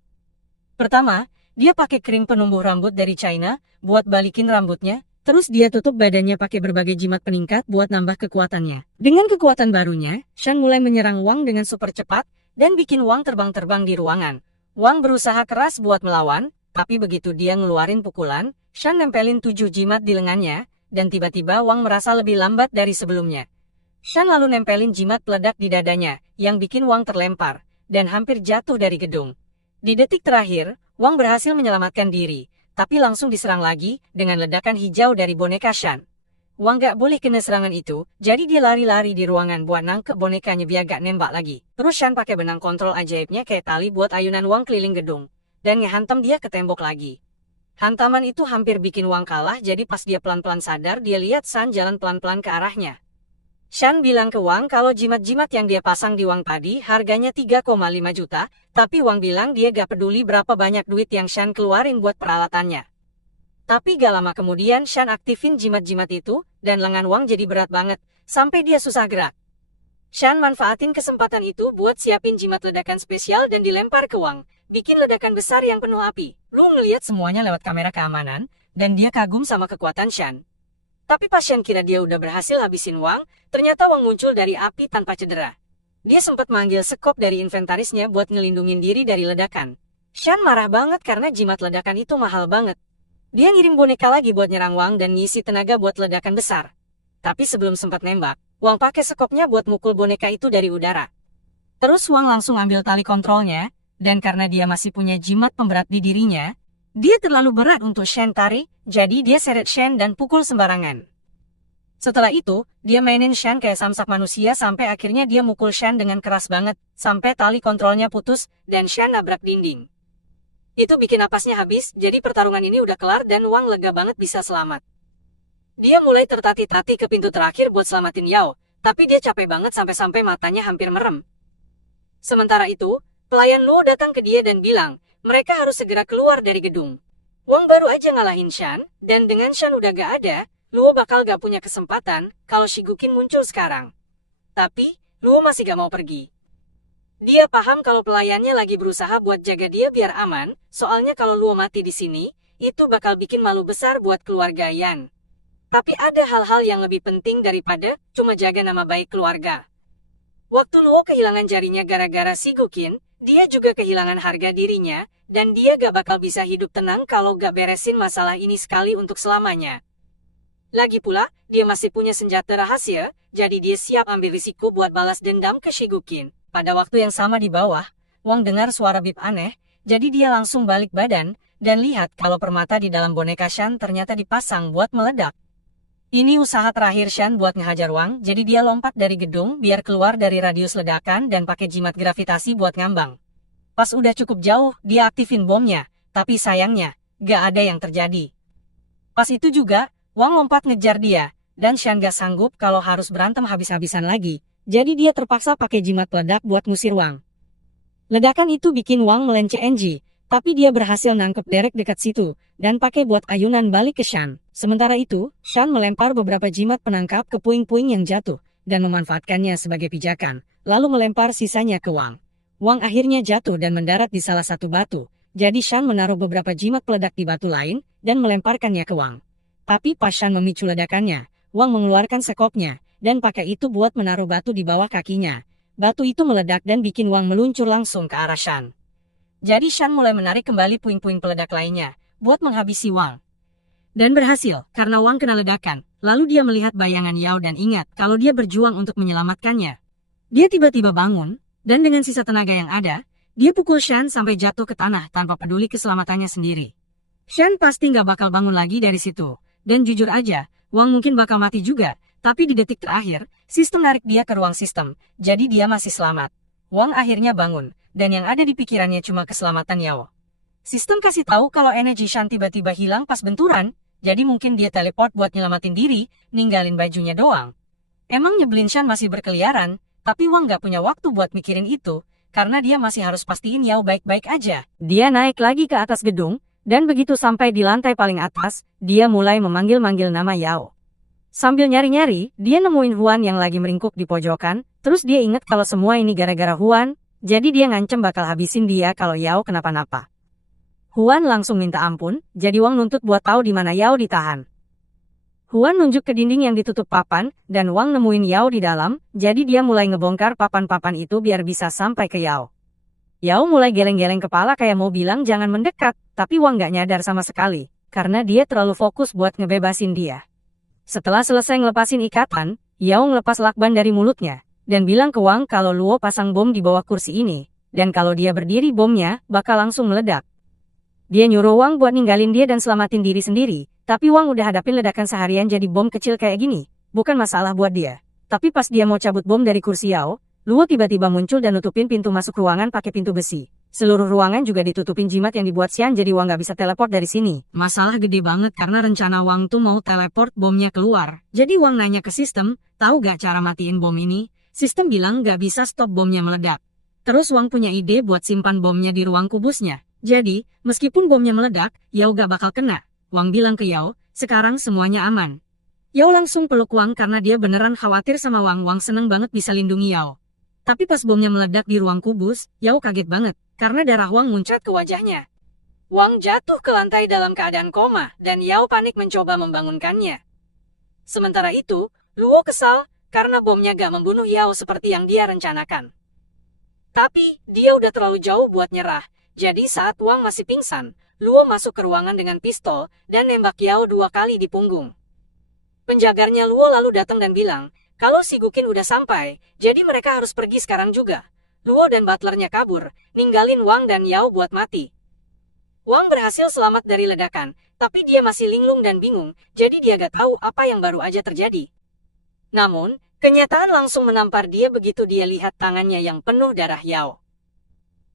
Pertama, dia pakai krim penumbuh rambut dari China, buat balikin rambutnya, terus dia tutup badannya pakai berbagai jimat peningkat buat nambah kekuatannya. Dengan kekuatan barunya, Shen mulai menyerang Wang dengan super cepat, dan bikin Wang terbang-terbang di ruangan. Wang berusaha keras buat melawan, tapi begitu dia ngeluarin pukulan, Shen nempelin 7 jimat di lengannya, dan tiba-tiba Wang merasa lebih lambat dari sebelumnya. Shen lalu nempelin jimat peledak di dadanya, yang bikin Wang terlempar, dan hampir jatuh dari gedung. Di detik terakhir, Wang berhasil menyelamatkan diri, tapi langsung diserang lagi, dengan ledakan hijau dari boneka Shen. Wang gak boleh kena serangan itu, jadi dia lari-lari di ruangan buat nangkep bonekanya biar gak nembak lagi. Terus Shen pakai benang kontrol ajaibnya kayak tali buat ayunan Wang keliling gedung, dan ngehantam dia ke tembok lagi. Hantaman itu hampir bikin Wang kalah, jadi pas dia pelan-pelan sadar, dia lihat Shan jalan pelan-pelan ke arahnya. Shan bilang ke Wang kalau jimat-jimat yang dia pasang di Wang tadi harganya 3,5 juta, tapi Wang bilang dia gak peduli berapa banyak duit yang Shan keluarin buat peralatannya. Tapi gak lama kemudian Shan aktifin jimat-jimat itu, dan lengan Wang jadi berat banget, sampai dia susah gerak. Shan manfaatin kesempatan itu buat siapin jimat ledakan spesial dan dilempar ke Wang, bikin ledakan besar yang penuh api. Lu ngeliat semuanya lewat kamera keamanan, dan dia kagum sama kekuatan Shan. Tapi pas Shan kira dia udah berhasil habisin Wang, ternyata Wang muncul dari api tanpa cedera. Dia sempat manggil sekop dari inventarisnya buat ngelindungin diri dari ledakan. Shan marah banget karena jimat ledakan itu mahal banget. Dia ngirim boneka lagi buat nyerang Wang dan ngisi tenaga buat ledakan besar. Tapi sebelum sempat nembak, Wang pakai sekopnya buat mukul boneka itu dari udara. Terus Wang langsung ambil tali kontrolnya, dan karena dia masih punya jimat pemberat di dirinya, dia terlalu berat untuk Shan tarik, jadi dia seret Shan dan pukul sembarangan. Setelah itu, dia mainin Shan kayak samsak manusia sampai akhirnya dia mukul Shan dengan keras banget, sampai tali kontrolnya putus, dan Shan nabrak dinding. Itu bikin napasnya habis, jadi pertarungan ini udah kelar dan Wang lega banget bisa selamat. Dia mulai tertati-tati ke pintu terakhir buat selamatin Yao, tapi dia capek banget sampai-sampai matanya hampir merem. Sementara itu, pelayan Luo datang ke dia dan bilang, mereka harus segera keluar dari gedung. Wang baru aja ngalahin Shan, dan dengan Shan udah gak ada, Luo bakal gak punya kesempatan kalau Shigukin muncul sekarang. Tapi, Luo masih gak mau pergi. Dia paham kalau pelayannya lagi berusaha buat jaga dia biar aman, soalnya kalau Luo mati di sini, itu bakal bikin malu besar buat keluarga Yan. Tapi ada hal-hal yang lebih penting daripada cuma jaga nama baik keluarga. Waktu Luo kehilangan jarinya gara-gara Shigukin, dia juga kehilangan harga dirinya, dan dia gak bakal bisa hidup tenang kalau gak beresin masalah ini sekali untuk selamanya. Lagi pula, dia masih punya senjata rahasia, jadi dia siap ambil risiko buat balas dendam ke Shigukin. Pada waktu yang sama di bawah, Wang dengar suara bip aneh, jadi dia langsung balik badan, dan lihat kalau permata di dalam boneka Shan ternyata dipasang buat meledak. Ini usaha terakhir Shan buat ngehajar Wang, jadi dia lompat dari gedung biar keluar dari radius ledakan dan pakai jimat gravitasi buat ngambang. Pas udah cukup jauh, dia aktifin bomnya, tapi sayangnya, gak ada yang terjadi. Pas itu juga, Wang lompat ngejar dia, dan Shan gak sanggup kalau harus berantem habis-habisan lagi, jadi dia terpaksa pakai jimat peledak buat ngusir Wang. Ledakan itu bikin Wang melenceng NG, tapi dia berhasil nangkep Derek dekat situ, dan pakai buat ayunan balik ke Shan. Sementara itu, Shan melempar beberapa jimat penangkap ke puing-puing yang jatuh, dan memanfaatkannya sebagai pijakan, lalu melempar sisanya ke Wang. Wang akhirnya jatuh dan mendarat di salah satu batu, jadi Shan menaruh beberapa jimat peledak di batu lain, dan melemparkannya ke Wang. Tapi pas Shan memicu ledakannya, Wang mengeluarkan sekopnya, dan pakai itu buat menaruh batu di bawah kakinya. Batu itu meledak dan bikin Wang meluncur langsung ke arah Shan. Jadi Shan mulai menarik kembali puing-puing peledak lainnya, buat menghabisi Wang. Dan berhasil, karena Wang kena ledakan, lalu dia melihat bayangan Yao dan ingat kalau dia berjuang untuk menyelamatkannya. Dia tiba-tiba bangun, dan dengan sisa tenaga yang ada, dia pukul Shan sampai jatuh ke tanah tanpa peduli keselamatannya sendiri. Shan pasti nggak bakal bangun lagi dari situ, dan jujur aja, Wang mungkin bakal mati juga, tapi di detik terakhir, sistem narik dia ke ruang sistem, jadi dia masih selamat. Wang akhirnya bangun, dan yang ada di pikirannya cuma keselamatan Yao. Sistem kasih tahu kalau energi Shan tiba-tiba hilang pas benturan, jadi mungkin dia teleport buat nyelamatin diri, ninggalin bajunya doang. Emang nyebelin Shan masih berkeliaran, tapi Wang gak punya waktu buat mikirin itu, karena dia masih harus pastiin Yao baik-baik aja. Dia naik lagi ke atas gedung, dan begitu sampai di lantai paling atas, dia mulai memanggil-manggil nama Yao. Sambil nyari-nyari, dia nemuin Huan yang lagi meringkuk di pojokan, terus dia inget kalau semua ini gara-gara Huan, jadi dia ngancem bakal habisin dia kalau Yao kenapa-napa. Huan langsung minta ampun, jadi Wang nuntut buat tahu di mana Yao ditahan. Huan nunjuk ke dinding yang ditutup papan, dan Wang nemuin Yao di dalam, jadi dia mulai ngebongkar papan-papan itu biar bisa sampai ke Yao. Yao mulai geleng-geleng kepala kayak mau bilang jangan mendekat, tapi Wang gak nyadar sama sekali, karena dia terlalu fokus buat ngebebasin dia. Setelah selesai ngelepasin ikatan, Yao ngelepas lakban dari mulutnya, dan bilang ke Wang kalau Luo pasang bom di bawah kursi ini, dan kalau dia berdiri bomnya bakal langsung meledak. Dia nyuruh Wang buat ninggalin dia dan selamatin diri sendiri, tapi Wang udah hadapin ledakan seharian jadi bom kecil kayak gini, bukan masalah buat dia. Tapi pas dia mau cabut bom dari kursi Yao, Luo tiba-tiba muncul dan nutupin pintu masuk ruangan pakai pintu besi. Seluruh ruangan juga ditutupin jimat yang dibuat Xian jadi Wang gak bisa teleport dari sini. Masalah gede banget karena rencana Wang tuh mau teleport bomnya keluar. Jadi Wang nanya ke sistem, tahu gak cara matiin bom ini? Sistem bilang gak bisa stop bomnya meledak. Terus Wang punya ide buat simpan bomnya di ruang kubusnya. Jadi, meskipun bomnya meledak, Yao gak bakal kena. Wang bilang ke Yao, sekarang semuanya aman. Yao langsung peluk Wang karena dia beneran khawatir sama Wang. Wang seneng banget bisa lindungi Yao. Tapi pas bomnya meledak di ruang kubus, Yao kaget banget. Karena darah Wang muncrat ke wajahnya. Wang jatuh ke lantai dalam keadaan koma, dan Yao panik mencoba membangunkannya. Sementara itu, Luo kesal, karena bomnya gak membunuh Yao seperti yang dia rencanakan. Tapi, dia udah terlalu jauh buat nyerah, jadi saat Wang masih pingsan, Luo masuk ke ruangan dengan pistol, dan nembak Yao 2 kali di punggung. Penjagarnya Luo lalu datang dan bilang, kalau si Guqin udah sampai, jadi mereka harus pergi sekarang juga. Luo dan butlernya kabur, ninggalin Wang dan Yao buat mati. Wang berhasil selamat dari ledakan, tapi dia masih linglung dan bingung, jadi dia gak tahu apa yang baru aja terjadi. Namun, kenyataan langsung menampar dia begitu dia lihat tangannya yang penuh darah Yao.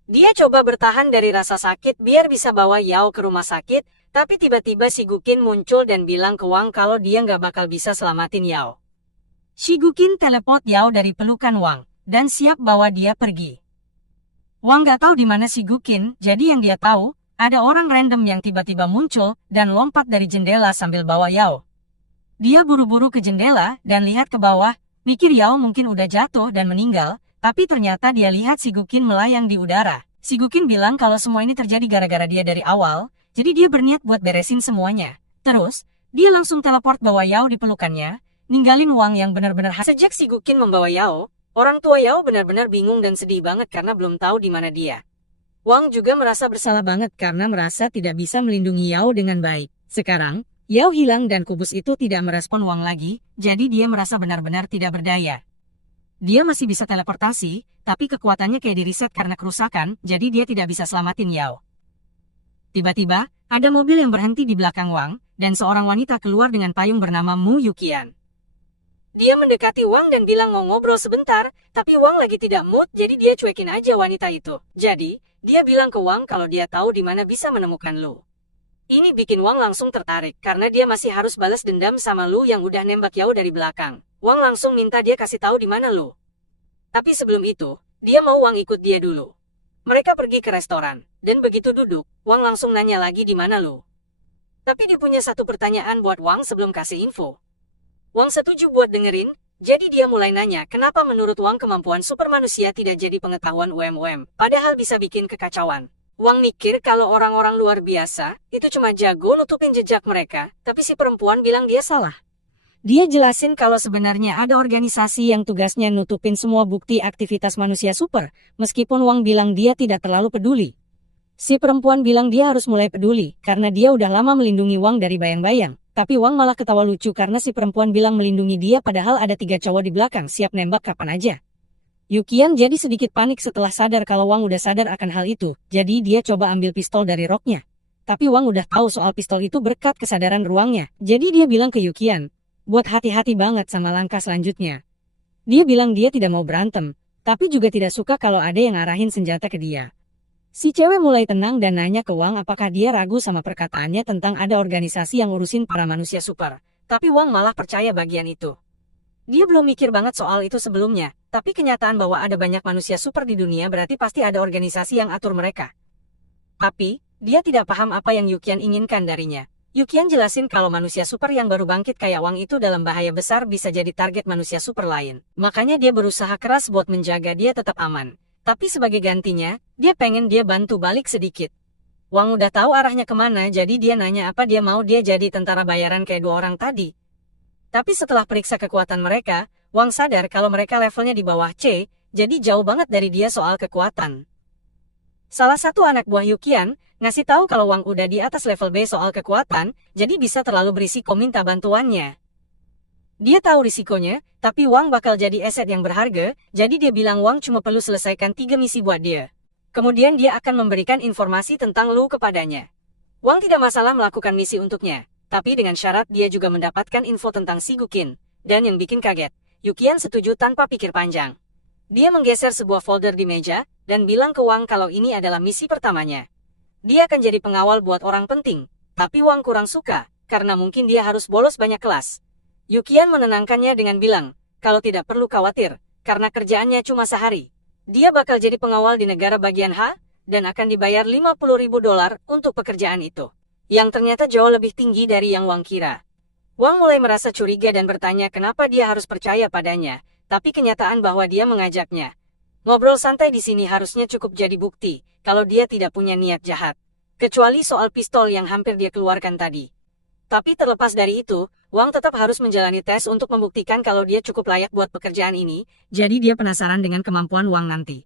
Dia coba bertahan dari rasa sakit biar bisa bawa Yao ke rumah sakit, tapi tiba-tiba si Guqin muncul dan bilang ke Wang kalau dia gak bakal bisa selamatin Yao. Si Guqin teleport Yao dari pelukan Wang dan siap bawa dia pergi. Wang gak tahu di mana si Guqin, jadi yang dia tahu, ada orang random yang tiba-tiba muncul dan lompat dari jendela sambil bawa Yao. Dia buru-buru ke jendela dan lihat ke bawah, mikir Yao mungkin udah jatuh dan meninggal, tapi ternyata dia lihat si Guqin melayang di udara. Si Guqin bilang kalau semua ini terjadi gara-gara dia dari awal, jadi dia berniat buat beresin semuanya. Terus, dia langsung teleport bawa Yao di pelukannya, ninggalin Wang yang benar-benar sejak si Guqin membawa Yao. Orang tua Yao benar-benar bingung dan sedih banget karena belum tahu di mana dia. Wang juga merasa bersalah banget karena merasa tidak bisa melindungi Yao dengan baik. Sekarang, Yao hilang dan kubus itu tidak merespon Wang lagi, jadi dia merasa benar-benar tidak berdaya. Dia masih bisa teleportasi, tapi kekuatannya kayak di-reset karena kerusakan, jadi dia tidak bisa selamatin Yao. Tiba-tiba, ada mobil yang berhenti di belakang Wang, dan seorang wanita keluar dengan payung bernama Mu Yuqian. Dia mendekati Wang dan bilang mau ngobrol sebentar, tapi Wang lagi tidak mood, jadi dia cuekin aja wanita itu. Jadi, dia bilang ke Wang kalau dia tahu di mana bisa menemukan Lu. Ini bikin Wang langsung tertarik, karena dia masih harus balas dendam sama Lu yang udah nembak Yao dari belakang. Wang langsung minta dia kasih tahu di mana Lu. Tapi sebelum itu, dia mau Wang ikut dia dulu. Mereka pergi ke restoran, dan begitu duduk, Wang langsung nanya lagi di mana Lu. Tapi dia punya satu pertanyaan buat Wang sebelum kasih info. Wang setuju buat dengerin, jadi dia mulai nanya kenapa menurut Wang kemampuan super manusia tidak jadi pengetahuan UMUM, padahal bisa bikin kekacauan. Wang mikir kalau orang-orang luar biasa, itu cuma jago nutupin jejak mereka, tapi si perempuan bilang dia salah. Dia jelasin kalau sebenarnya ada organisasi yang tugasnya nutupin semua bukti aktivitas manusia super, meskipun Wang bilang dia tidak terlalu peduli. Si perempuan bilang dia harus mulai peduli, karena dia udah lama melindungi Wang dari bayang-bayang. Tapi Wang malah ketawa lucu karena si perempuan bilang melindungi dia padahal ada 3 cowok di belakang siap nembak kapan aja. Yuqian jadi sedikit panik setelah sadar kalau Wang udah sadar akan hal itu, jadi dia coba ambil pistol dari roknya. Tapi Wang udah tahu soal pistol itu berkat kesadaran ruangnya, jadi dia bilang ke Yuqian, buat hati-hati banget sama langkah selanjutnya. Dia bilang dia tidak mau berantem, tapi juga tidak suka kalau ada yang arahin senjata ke dia. Si cewek mulai tenang dan nanya ke Wang apakah dia ragu sama perkataannya tentang ada organisasi yang ngurusin para manusia super. Tapi Wang malah percaya bagian itu. Dia belum mikir banget soal itu sebelumnya, tapi kenyataan bahwa ada banyak manusia super di dunia berarti pasti ada organisasi yang atur mereka. Tapi, dia tidak paham apa yang Yuqian inginkan darinya. Yuqian jelasin kalau manusia super yang baru bangkit kayak Wang itu dalam bahaya besar bisa jadi target manusia super lain. Makanya dia berusaha keras buat menjaga dia tetap aman. Tapi sebagai gantinya, dia pengen dia bantu balik sedikit. Wang udah tahu arahnya kemana, jadi dia nanya apa dia mau dia jadi tentara bayaran kayak 2 orang tadi. Tapi setelah periksa kekuatan mereka, Wang sadar kalau mereka levelnya di bawah C, jadi jauh banget dari dia soal kekuatan. Salah satu anak buah Yuqian, ngasih tahu kalau Wang udah di atas level B soal kekuatan, jadi bisa terlalu berisiko minta bantuannya. Dia tahu risikonya, tapi Wang bakal jadi aset yang berharga, jadi dia bilang Wang cuma perlu selesaikan 3 misi buat dia. Kemudian dia akan memberikan informasi tentang Lu kepadanya. Wang tidak masalah melakukan misi untuknya, tapi dengan syarat dia juga mendapatkan info tentang si Guqin. Dan yang bikin kaget, Yuqian setuju tanpa pikir panjang. Dia menggeser sebuah folder di meja, dan bilang ke Wang kalau ini adalah misi pertamanya. Dia akan jadi pengawal buat orang penting, tapi Wang kurang suka, karena mungkin dia harus bolos banyak kelas. Yukian menenangkannya dengan bilang, kalau tidak perlu khawatir, karena kerjaannya cuma sehari. Dia bakal jadi pengawal di negara bagian H, dan akan dibayar $50.000 untuk pekerjaan itu. Yang ternyata jauh lebih tinggi dari yang Wang kira. Wang mulai merasa curiga dan bertanya kenapa dia harus percaya padanya, tapi kenyataan bahwa dia mengajaknya. Ngobrol santai di sini harusnya cukup jadi bukti, kalau dia tidak punya niat jahat. Kecuali soal pistol yang hampir dia keluarkan tadi. Tapi terlepas dari itu, Wang tetap harus menjalani tes untuk membuktikan kalau dia cukup layak buat pekerjaan ini, jadi dia penasaran dengan kemampuan Wang nanti.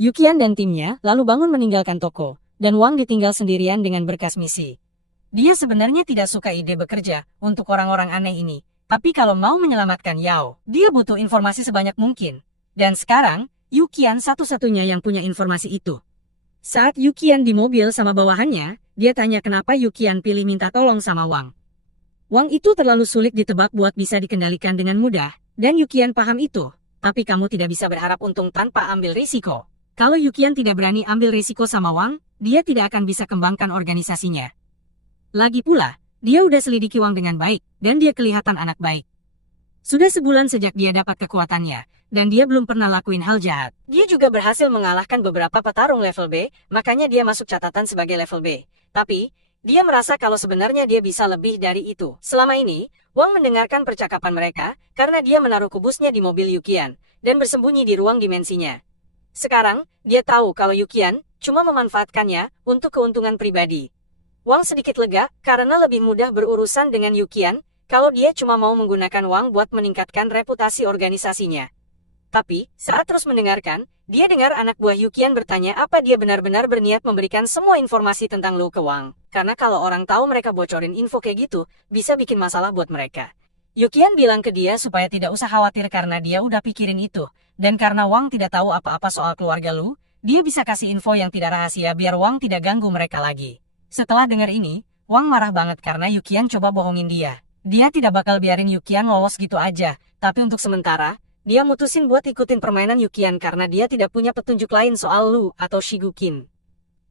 Yukian dan timnya lalu bangun meninggalkan toko, dan Wang ditinggal sendirian dengan berkas misi. Dia sebenarnya tidak suka ide bekerja untuk orang-orang aneh ini, tapi kalau mau menyelamatkan Yao, dia butuh informasi sebanyak mungkin. Dan sekarang, Yukian satu-satunya yang punya informasi itu. Saat Yukian di mobil sama bawahannya, dia tanya kenapa Yukian pilih minta tolong sama Wang. Wang itu terlalu sulit ditebak buat bisa dikendalikan dengan mudah, dan Yukian paham itu. Tapi kamu tidak bisa berharap untung tanpa ambil risiko. Kalau Yukian tidak berani ambil risiko sama Wang, dia tidak akan bisa kembangkan organisasinya. Lagi pula, dia udah selidiki Wang dengan baik, dan dia kelihatan anak baik. Sudah sebulan sejak dia dapat kekuatannya, dan dia belum pernah lakuin hal jahat. Dia juga berhasil mengalahkan beberapa petarung level B, makanya dia masuk catatan sebagai level B. Tapi, dia merasa kalau sebenarnya dia bisa lebih dari itu. Selama ini, Wang mendengarkan percakapan mereka, karena dia menaruh kubusnya di mobil Yukian, dan bersembunyi di ruang dimensinya. Sekarang, dia tahu kalau Yukian cuma memanfaatkannya untuk keuntungan pribadi. Wang sedikit lega karena lebih mudah berurusan dengan Yukian kalau dia cuma mau menggunakan Wang buat meningkatkan reputasi organisasinya. Tapi, saat terus mendengarkan, dia dengar anak buah Yukian bertanya apa dia benar-benar berniat memberikan semua informasi tentang Lu ke Wang. Karena kalau orang tahu mereka bocorin info kayak gitu, bisa bikin masalah buat mereka. Yukian bilang ke dia supaya tidak usah khawatir karena dia udah pikirin itu. Dan karena Wang tidak tahu apa-apa soal keluarga Lu, dia bisa kasih info yang tidak rahasia biar Wang tidak ganggu mereka lagi. Setelah dengar ini, Wang marah banget karena Yukian coba bohongin dia. Dia tidak bakal biarin Yukian lolos gitu aja, tapi untuk sementara, dia mutusin buat ikutin permainan Yukian karena dia tidak punya petunjuk lain soal Lu atau Shigukin.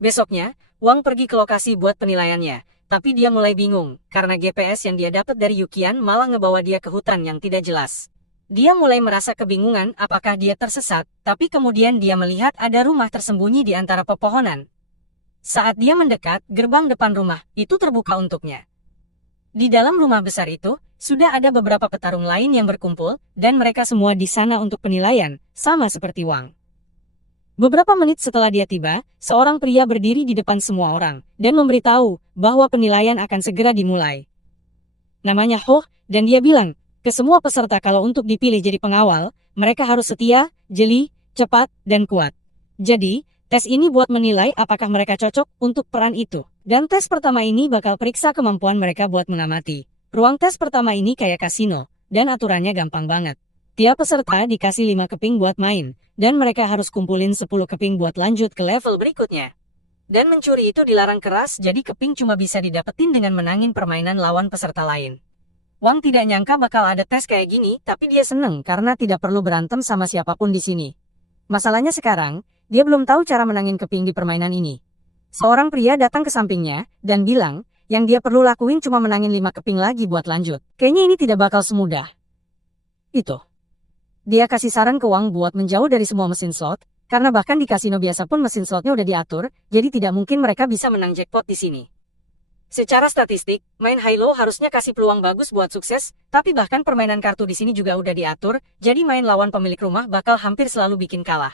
Besoknya, Wang pergi ke lokasi buat penilaiannya, tapi dia mulai bingung, karena GPS yang dia dapat dari Yukian malah ngebawa dia ke hutan yang tidak jelas. Dia mulai merasa kebingungan apakah dia tersesat, tapi kemudian dia melihat ada rumah tersembunyi di antara pepohonan. Saat dia mendekat, gerbang depan rumah itu terbuka untuknya. Di dalam rumah besar itu, sudah ada beberapa petarung lain yang berkumpul, dan mereka semua di sana untuk penilaian, sama seperti Wang. Beberapa menit setelah dia tiba, seorang pria berdiri di depan semua orang, dan memberitahu bahwa penilaian akan segera dimulai. Namanya Ho, dan dia bilang, ke semua peserta kalau untuk dipilih jadi pengawal, mereka harus setia, jeli, cepat, dan kuat. Jadi, tes ini buat menilai apakah mereka cocok untuk peran itu. Dan tes pertama ini bakal periksa kemampuan mereka buat mengamati. Ruang tes pertama ini kayak kasino, dan aturannya gampang banget. Tiap peserta dikasih 5 keping buat main, dan mereka harus kumpulin 10 keping buat lanjut ke level berikutnya. Dan mencuri itu dilarang keras, jadi keping cuma bisa didapetin dengan menangin permainan lawan peserta lain. Wang tidak nyangka bakal ada tes kayak gini, tapi dia seneng karena tidak perlu berantem sama siapapun di sini. Masalahnya sekarang, dia belum tahu cara menangin keping di permainan ini. Seorang pria datang ke sampingnya, dan bilang, yang dia perlu lakuin cuma menangin 5 keping lagi buat lanjut. Kayaknya ini tidak bakal semudah itu. Dia kasih saran ke Wang buat menjauh dari semua mesin slot, karena bahkan di kasino biasa pun mesin slotnya udah diatur, jadi tidak mungkin mereka bisa menang jackpot di sini. Secara statistik, main high-low harusnya kasih peluang bagus buat sukses, tapi bahkan permainan kartu di sini juga udah diatur, jadi main lawan pemilik rumah bakal hampir selalu bikin kalah.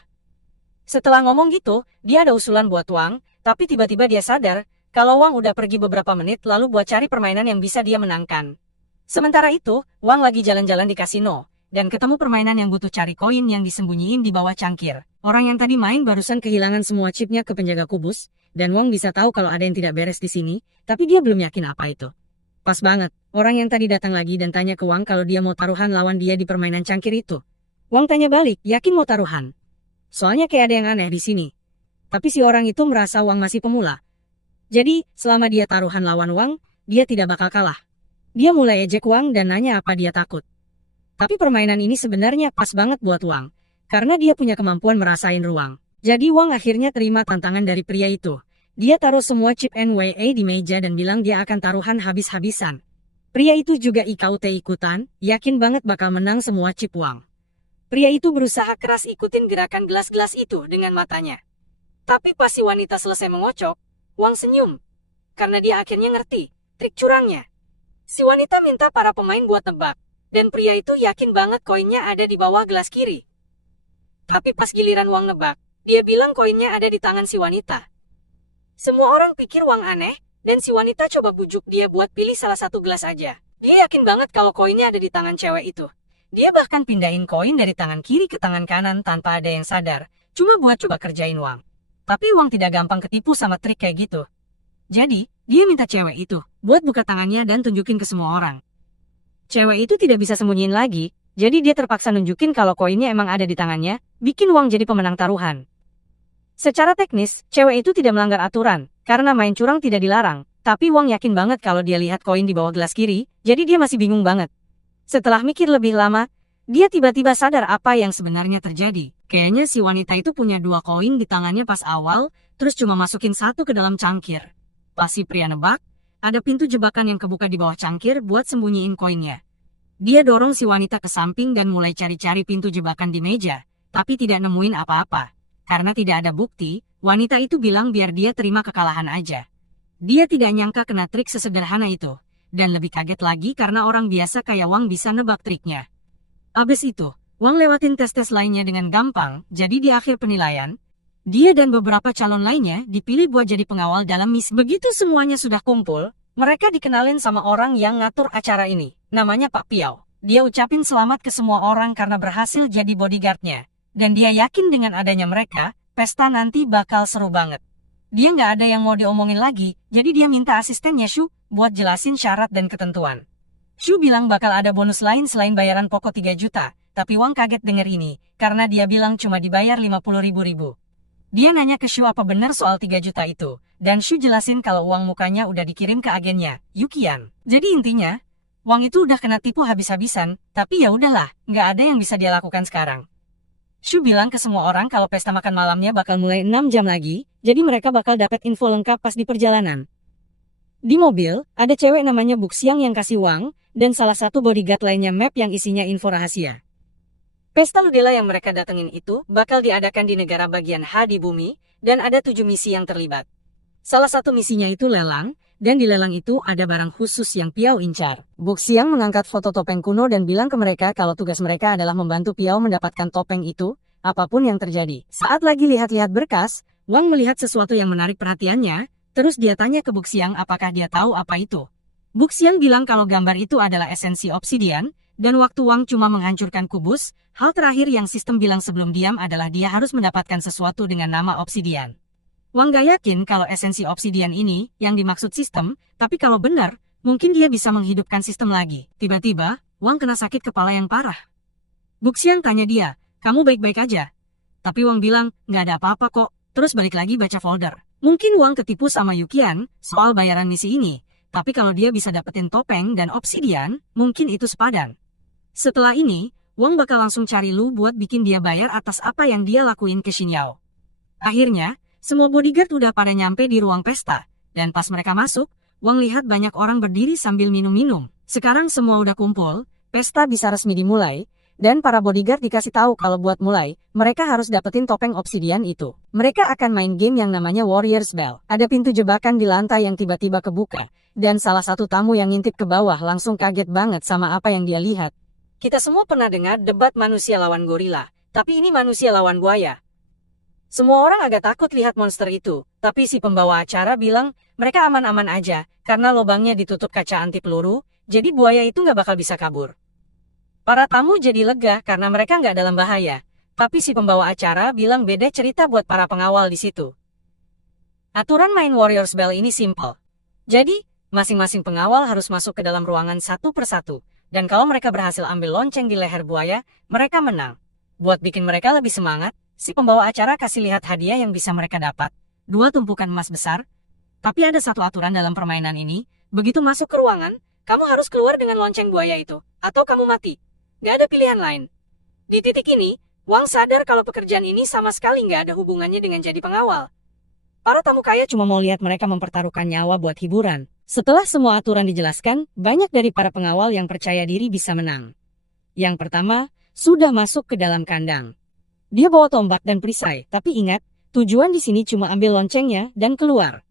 Setelah ngomong gitu, dia ada usulan buat Wang, tapi tiba-tiba dia sadar, kalau Wang udah pergi beberapa menit lalu buat cari permainan yang bisa dia menangkan. Sementara itu, Wang lagi jalan-jalan di kasino, dan ketemu permainan yang butuh cari koin yang disembunyiin di bawah cangkir. Orang yang tadi main barusan kehilangan semua chipnya ke penjaga kubus, dan Wang bisa tahu kalau ada yang tidak beres di sini, tapi dia belum yakin apa itu. Pas banget, orang yang tadi datang lagi dan tanya ke Wang kalau dia mau taruhan lawan dia di permainan cangkir itu. Wang tanya balik, yakin mau taruhan? Soalnya kayak ada yang aneh di sini. Tapi si orang itu merasa Wang masih pemula. Jadi, selama dia taruhan lawan Wang, dia tidak bakal kalah. Dia mulai ejek Wang dan nanya apa dia takut. Tapi permainan ini sebenarnya pas banget buat Wang. karena dia punya kemampuan merasain ruang. Jadi Wang akhirnya terima tantangan dari pria itu. Dia taruh semua chip NWA di meja dan bilang dia akan taruhan habis-habisan. Pria itu juga ikut-ikutan, yakin banget bakal menang semua chip Wang. Pria itu berusaha keras ikutin gerakan gelas-gelas itu dengan matanya. Tapi pas si wanita selesai mengocok, Wang senyum. Karena dia akhirnya ngerti trik curangnya. Si wanita minta para pemain buat tebak. Dan pria itu yakin banget koinnya ada di bawah gelas kiri. Tapi pas giliran Wang nebak, dia bilang koinnya ada di tangan si wanita. Semua orang pikir Wang aneh, dan si wanita coba bujuk dia buat pilih salah satu gelas aja. Dia yakin banget kalau koinnya ada di tangan cewek itu. Dia bahkan pindahin koin dari tangan kiri ke tangan kanan tanpa ada yang sadar, cuma buat coba kerjain Wang. Tapi Wang tidak gampang ketipu sama trik kayak gitu. Jadi, dia minta cewek itu buat buka tangannya dan tunjukin ke semua orang. Cewek itu tidak bisa sembunyiin lagi, jadi dia terpaksa nunjukin kalau koinnya emang ada di tangannya, bikin Wang jadi pemenang taruhan. Secara teknis, cewek itu tidak melanggar aturan, karena main curang tidak dilarang, tapi Wang yakin banget kalau dia lihat koin di bawah gelas kiri, jadi dia masih bingung banget. Setelah mikir lebih lama, dia tiba-tiba sadar apa yang sebenarnya terjadi. Kayaknya si wanita itu punya 2 koin di tangannya pas awal, terus cuma masukin 1 ke dalam cangkir. Pas si pria nebak, ada pintu jebakan yang kebuka di bawah cangkir buat sembunyiin koinnya. Dia dorong si wanita ke samping dan mulai cari-cari pintu jebakan di meja, tapi tidak nemuin apa-apa. Karena tidak ada bukti, wanita itu bilang biar dia terima kekalahan aja. Dia tidak nyangka kena trik sesederhana itu. Dan lebih kaget lagi karena orang biasa kayak Wang bisa nebak triknya. Abis itu, Wang lewatin tes-tes lainnya dengan gampang, jadi di akhir penilaian, dia dan beberapa calon lainnya dipilih buat jadi pengawal dalam misi. Begitu semuanya sudah kumpul, mereka dikenalin sama orang yang ngatur acara ini. Namanya Pak Piao. Dia ucapin selamat ke semua orang karena berhasil jadi bodyguardnya. Dan dia yakin dengan adanya mereka, pesta nanti bakal seru banget. Dia nggak ada yang mau diomongin lagi, jadi dia minta asistennya Shu buat jelasin syarat dan ketentuan. Shu bilang bakal ada bonus lain selain bayaran pokok 3 juta, tapi Wang kaget denger ini, karena dia bilang cuma dibayar 50.000. Dia nanya ke Shu apa benar soal 3 juta itu, dan Shu jelasin kalau uang mukanya udah dikirim ke agennya, Yukian. Jadi intinya, Wang itu udah kena tipu habis-habisan, tapi ya udahlah, nggak ada yang bisa dia lakukan sekarang. Shu bilang ke semua orang kalau pesta makan malamnya bakal mulai 6 jam lagi, jadi mereka bakal dapat info lengkap pas di perjalanan. Di mobil, ada cewek namanya Buxiang yang kasih Wang, dan salah satu bodyguard lainnya map yang isinya info rahasia. Pesta Ludela yang mereka datengin itu bakal diadakan di negara bagian H di bumi, dan ada 7 misi yang terlibat. Salah satu misinya itu lelang, dan di lelang itu ada barang khusus yang Piao incar. Buxiang mengangkat foto topeng kuno dan bilang ke mereka kalau tugas mereka adalah membantu Piao mendapatkan topeng itu, apapun yang terjadi. Saat lagi lihat-lihat berkas, Wang melihat sesuatu yang menarik perhatiannya, terus dia tanya ke Buxiang apakah dia tahu apa itu. Buxiang bilang kalau gambar itu adalah esensi obsidian, dan waktu Wang cuma menghancurkan kubus, hal terakhir yang sistem bilang sebelum diam adalah dia harus mendapatkan sesuatu dengan nama obsidian. Wang gak yakin kalau esensi obsidian ini yang dimaksud sistem, tapi kalau benar, mungkin dia bisa menghidupkan sistem lagi. Tiba-tiba, Wang kena sakit kepala yang parah. Buxiang tanya dia, kamu baik-baik aja? Tapi Wang bilang, gak ada apa-apa kok, terus balik lagi baca folder. Mungkin Wang ketipu sama Yukian soal bayaran misi ini, tapi kalau dia bisa dapetin topeng dan obsidian, mungkin itu sepadan. Setelah ini, Wang bakal langsung cari Lu buat bikin dia bayar atas apa yang dia lakuin ke Xinyao. Akhirnya, semua bodyguard udah pada nyampe di ruang pesta, dan pas mereka masuk, Wang lihat banyak orang berdiri sambil minum-minum. Sekarang semua udah kumpul, pesta bisa resmi dimulai, dan para bodyguard dikasih tahu kalau buat mulai, mereka harus dapetin topeng obsidian itu. Mereka akan main game yang namanya Warrior's Bell. Ada pintu jebakan di lantai yang tiba-tiba kebuka, dan salah satu tamu yang ngintip ke bawah langsung kaget banget sama apa yang dia lihat. Kita semua pernah dengar debat manusia lawan gorila, tapi ini manusia lawan buaya. Semua orang agak takut lihat monster itu, tapi si pembawa acara bilang mereka aman-aman aja, karena lubangnya ditutup kaca anti peluru, jadi buaya itu nggak bakal bisa kabur. Para tamu jadi lega karena mereka nggak dalam bahaya, tapi si pembawa acara bilang beda cerita buat para pengawal di situ. Aturan main Warrior's Bell ini simple. Jadi, masing-masing pengawal harus masuk ke dalam ruangan satu persatu, dan kalau mereka berhasil ambil lonceng di leher buaya, mereka menang. Buat bikin mereka lebih semangat, si pembawa acara kasih lihat hadiah yang bisa mereka dapat, 2 tumpukan emas besar. Tapi ada satu aturan dalam permainan ini, begitu masuk ke ruangan, kamu harus keluar dengan lonceng buaya itu, atau kamu mati. Gak ada pilihan lain. Di titik ini, Wang sadar kalau pekerjaan ini sama sekali nggak ada hubungannya dengan jadi pengawal. Para tamu kaya cuma mau lihat mereka mempertaruhkan nyawa buat hiburan. Setelah semua aturan dijelaskan, banyak dari para pengawal yang percaya diri bisa menang. Yang pertama, sudah masuk ke dalam kandang. Dia bawa tombak dan perisai, tapi ingat, tujuan di sini cuma ambil loncengnya dan keluar.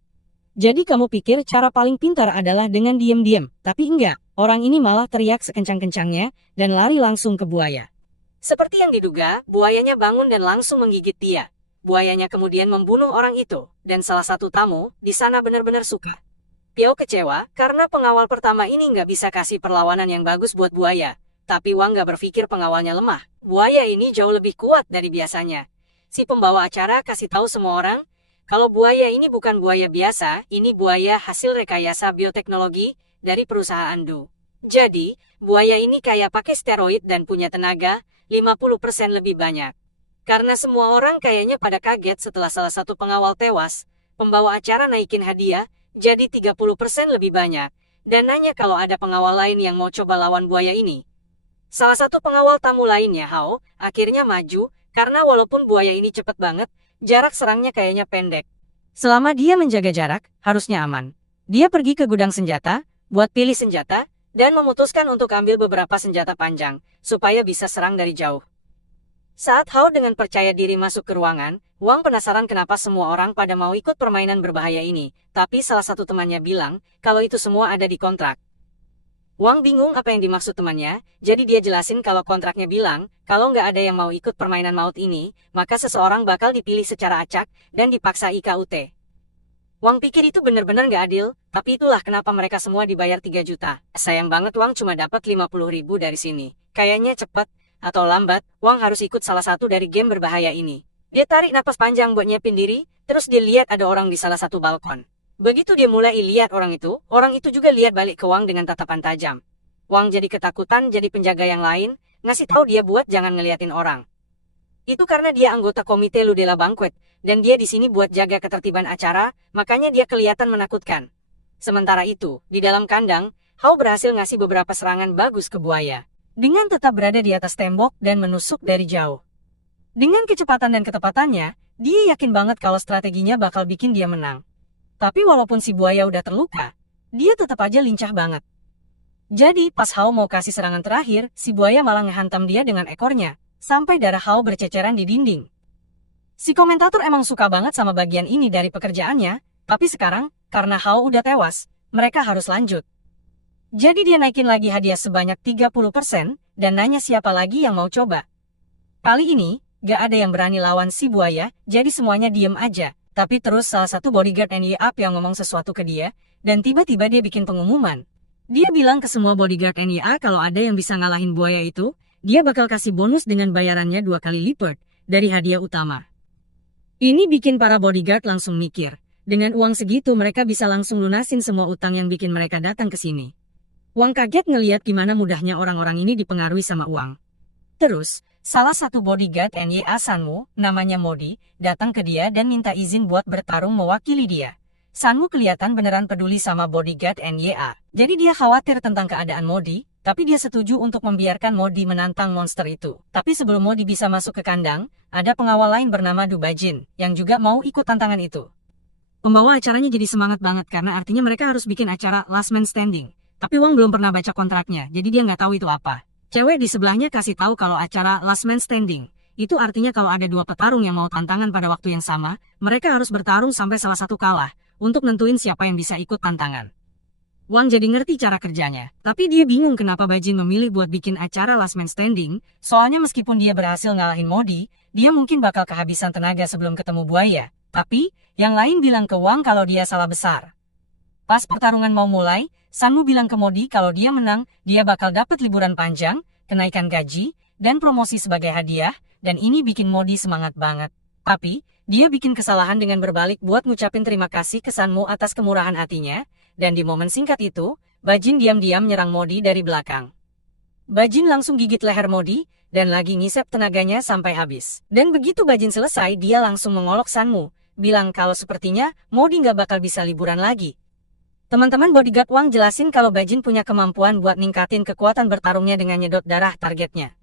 Jadi kamu pikir cara paling pintar adalah dengan diam-diam, tapi enggak. Orang ini malah teriak sekencang-kencangnya dan lari langsung ke buaya. Seperti yang diduga, buayanya bangun dan langsung menggigit dia. Buayanya kemudian membunuh orang itu, dan salah satu tamu di sana benar-benar suka. Piao kecewa karena pengawal pertama ini nggak bisa kasih perlawanan yang bagus buat buaya. Tapi Wang nggak berpikir pengawalnya lemah. Buaya ini jauh lebih kuat dari biasanya. Si pembawa acara kasih tahu semua orang, kalau buaya ini bukan buaya biasa, ini buaya hasil rekayasa bioteknologi dari perusahaan Du. Jadi, buaya ini kayak pakai steroid dan punya tenaga 50% lebih banyak. Karena semua orang kayaknya pada kaget setelah salah satu pengawal tewas, pembawa acara naikin hadiah jadi 30% lebih banyak, dan nanya kalau ada pengawal lain yang mau coba lawan buaya ini. Salah satu pengawal tamu lainnya, Hao, akhirnya maju, karena walaupun buaya ini cepet banget, jarak serangnya kayaknya pendek. Selama dia menjaga jarak, harusnya aman. Dia pergi ke gudang senjata, buat pilih senjata, dan memutuskan untuk ambil beberapa senjata panjang, supaya bisa serang dari jauh. Saat Hao dengan percaya diri masuk ke ruangan, Wang penasaran kenapa semua orang pada mau ikut permainan berbahaya ini, tapi salah satu temannya bilang, kalau itu semua ada di kontrak. Wang bingung apa yang dimaksud temannya, jadi dia jelasin kalau kontraknya bilang, kalau nggak ada yang mau ikut permainan maut ini, maka seseorang bakal dipilih secara acak, dan dipaksa IKUT. Wang pikir itu benar-benar nggak adil, tapi itulah kenapa mereka semua dibayar 3 juta. Sayang banget Wang cuma dapat 50.000 dari sini. Kayaknya cepat, atau lambat, Wang harus ikut salah satu dari game berbahaya ini. Dia tarik napas panjang buat nyiapin diri, terus dia lihat ada orang di salah satu balkon. Begitu dia mulai lihat orang itu juga lihat balik ke Wang dengan tatapan tajam. Wang jadi ketakutan jadi penjaga yang lain, ngasih tahu dia buat jangan ngeliatin orang. Itu karena dia anggota komite Ludela Banquet, dan dia di sini buat jaga ketertiban acara, makanya dia kelihatan menakutkan. Sementara itu, di dalam kandang, Hao berhasil ngasih beberapa serangan bagus ke buaya. Dengan tetap berada di atas tembok dan menusuk dari jauh. Dengan kecepatan dan ketepatannya, dia yakin banget kalau strateginya bakal bikin dia menang. Tapi walaupun si buaya udah terluka, dia tetap aja lincah banget. Jadi pas Hao mau kasih serangan terakhir, si buaya malah ngehantam dia dengan ekornya, sampai darah Hao berceceran di dinding. Si komentator emang suka banget sama bagian ini dari pekerjaannya, tapi sekarang, karena Hao udah tewas, mereka harus lanjut. Jadi dia naikin lagi hadiah sebanyak 30%, dan nanya siapa lagi yang mau coba. Kali ini, gak ada yang berani lawan si buaya, jadi semuanya diem aja. Tapi terus salah satu bodyguard NYA yang ngomong sesuatu ke dia, dan tiba-tiba dia bikin pengumuman. Dia bilang ke semua bodyguard NYA kalau ada yang bisa ngalahin buaya itu, dia bakal kasih bonus dengan bayarannya 2 kali lipat dari hadiah utama. Ini bikin para bodyguard langsung mikir. Dengan uang segitu mereka bisa langsung lunasin semua utang yang bikin mereka datang ke sini. Wang kaget ngeliat gimana mudahnya orang-orang ini dipengaruhi sama uang. Terus, salah satu bodyguard NYA Sanmu, namanya Modi, datang ke dia dan minta izin buat bertarung mewakili dia. Sanmu kelihatan beneran peduli sama bodyguard NYA. Jadi dia khawatir tentang keadaan Modi, tapi dia setuju untuk membiarkan Modi menantang monster itu. Tapi sebelum Modi bisa masuk ke kandang, ada pengawal lain bernama Du Bajin, yang juga mau ikut tantangan itu. Pembawa acaranya jadi semangat banget karena artinya mereka harus bikin acara last man standing. Tapi Wang belum pernah baca kontraknya, jadi dia nggak tahu itu apa. Cewek di sebelahnya kasih tahu kalau acara last man standing, itu artinya kalau ada 2 petarung yang mau tantangan pada waktu yang sama, mereka harus bertarung sampai salah satu kalah, untuk nentuin siapa yang bisa ikut tantangan. Wang jadi ngerti cara kerjanya, tapi dia bingung kenapa Bajin memilih buat bikin acara last man standing, soalnya meskipun dia berhasil ngalahin Modi, dia mungkin bakal kehabisan tenaga sebelum ketemu buaya. Tapi, yang lain bilang ke Wang kalau dia salah besar. Pas pertarungan mau mulai, Sanmu bilang ke Modi kalau dia menang, dia bakal dapat liburan panjang, kenaikan gaji, dan promosi sebagai hadiah, dan ini bikin Modi semangat banget. Tapi, dia bikin kesalahan dengan berbalik buat ngucapin terima kasih ke Sanmu atas kemurahan hatinya, dan di momen singkat itu, Bajin diam-diam nyerang Modi dari belakang. Bajin langsung gigit leher Modi, dan lagi ngisep tenaganya sampai habis. Dan begitu Bajin selesai, dia langsung mengolok Sanmu, bilang kalau sepertinya Modi nggak bakal bisa liburan lagi. Teman-teman bodyguard Wang jelasin kalau Bajin punya kemampuan buat ningkatin kekuatan bertarungnya dengan nyedot darah targetnya.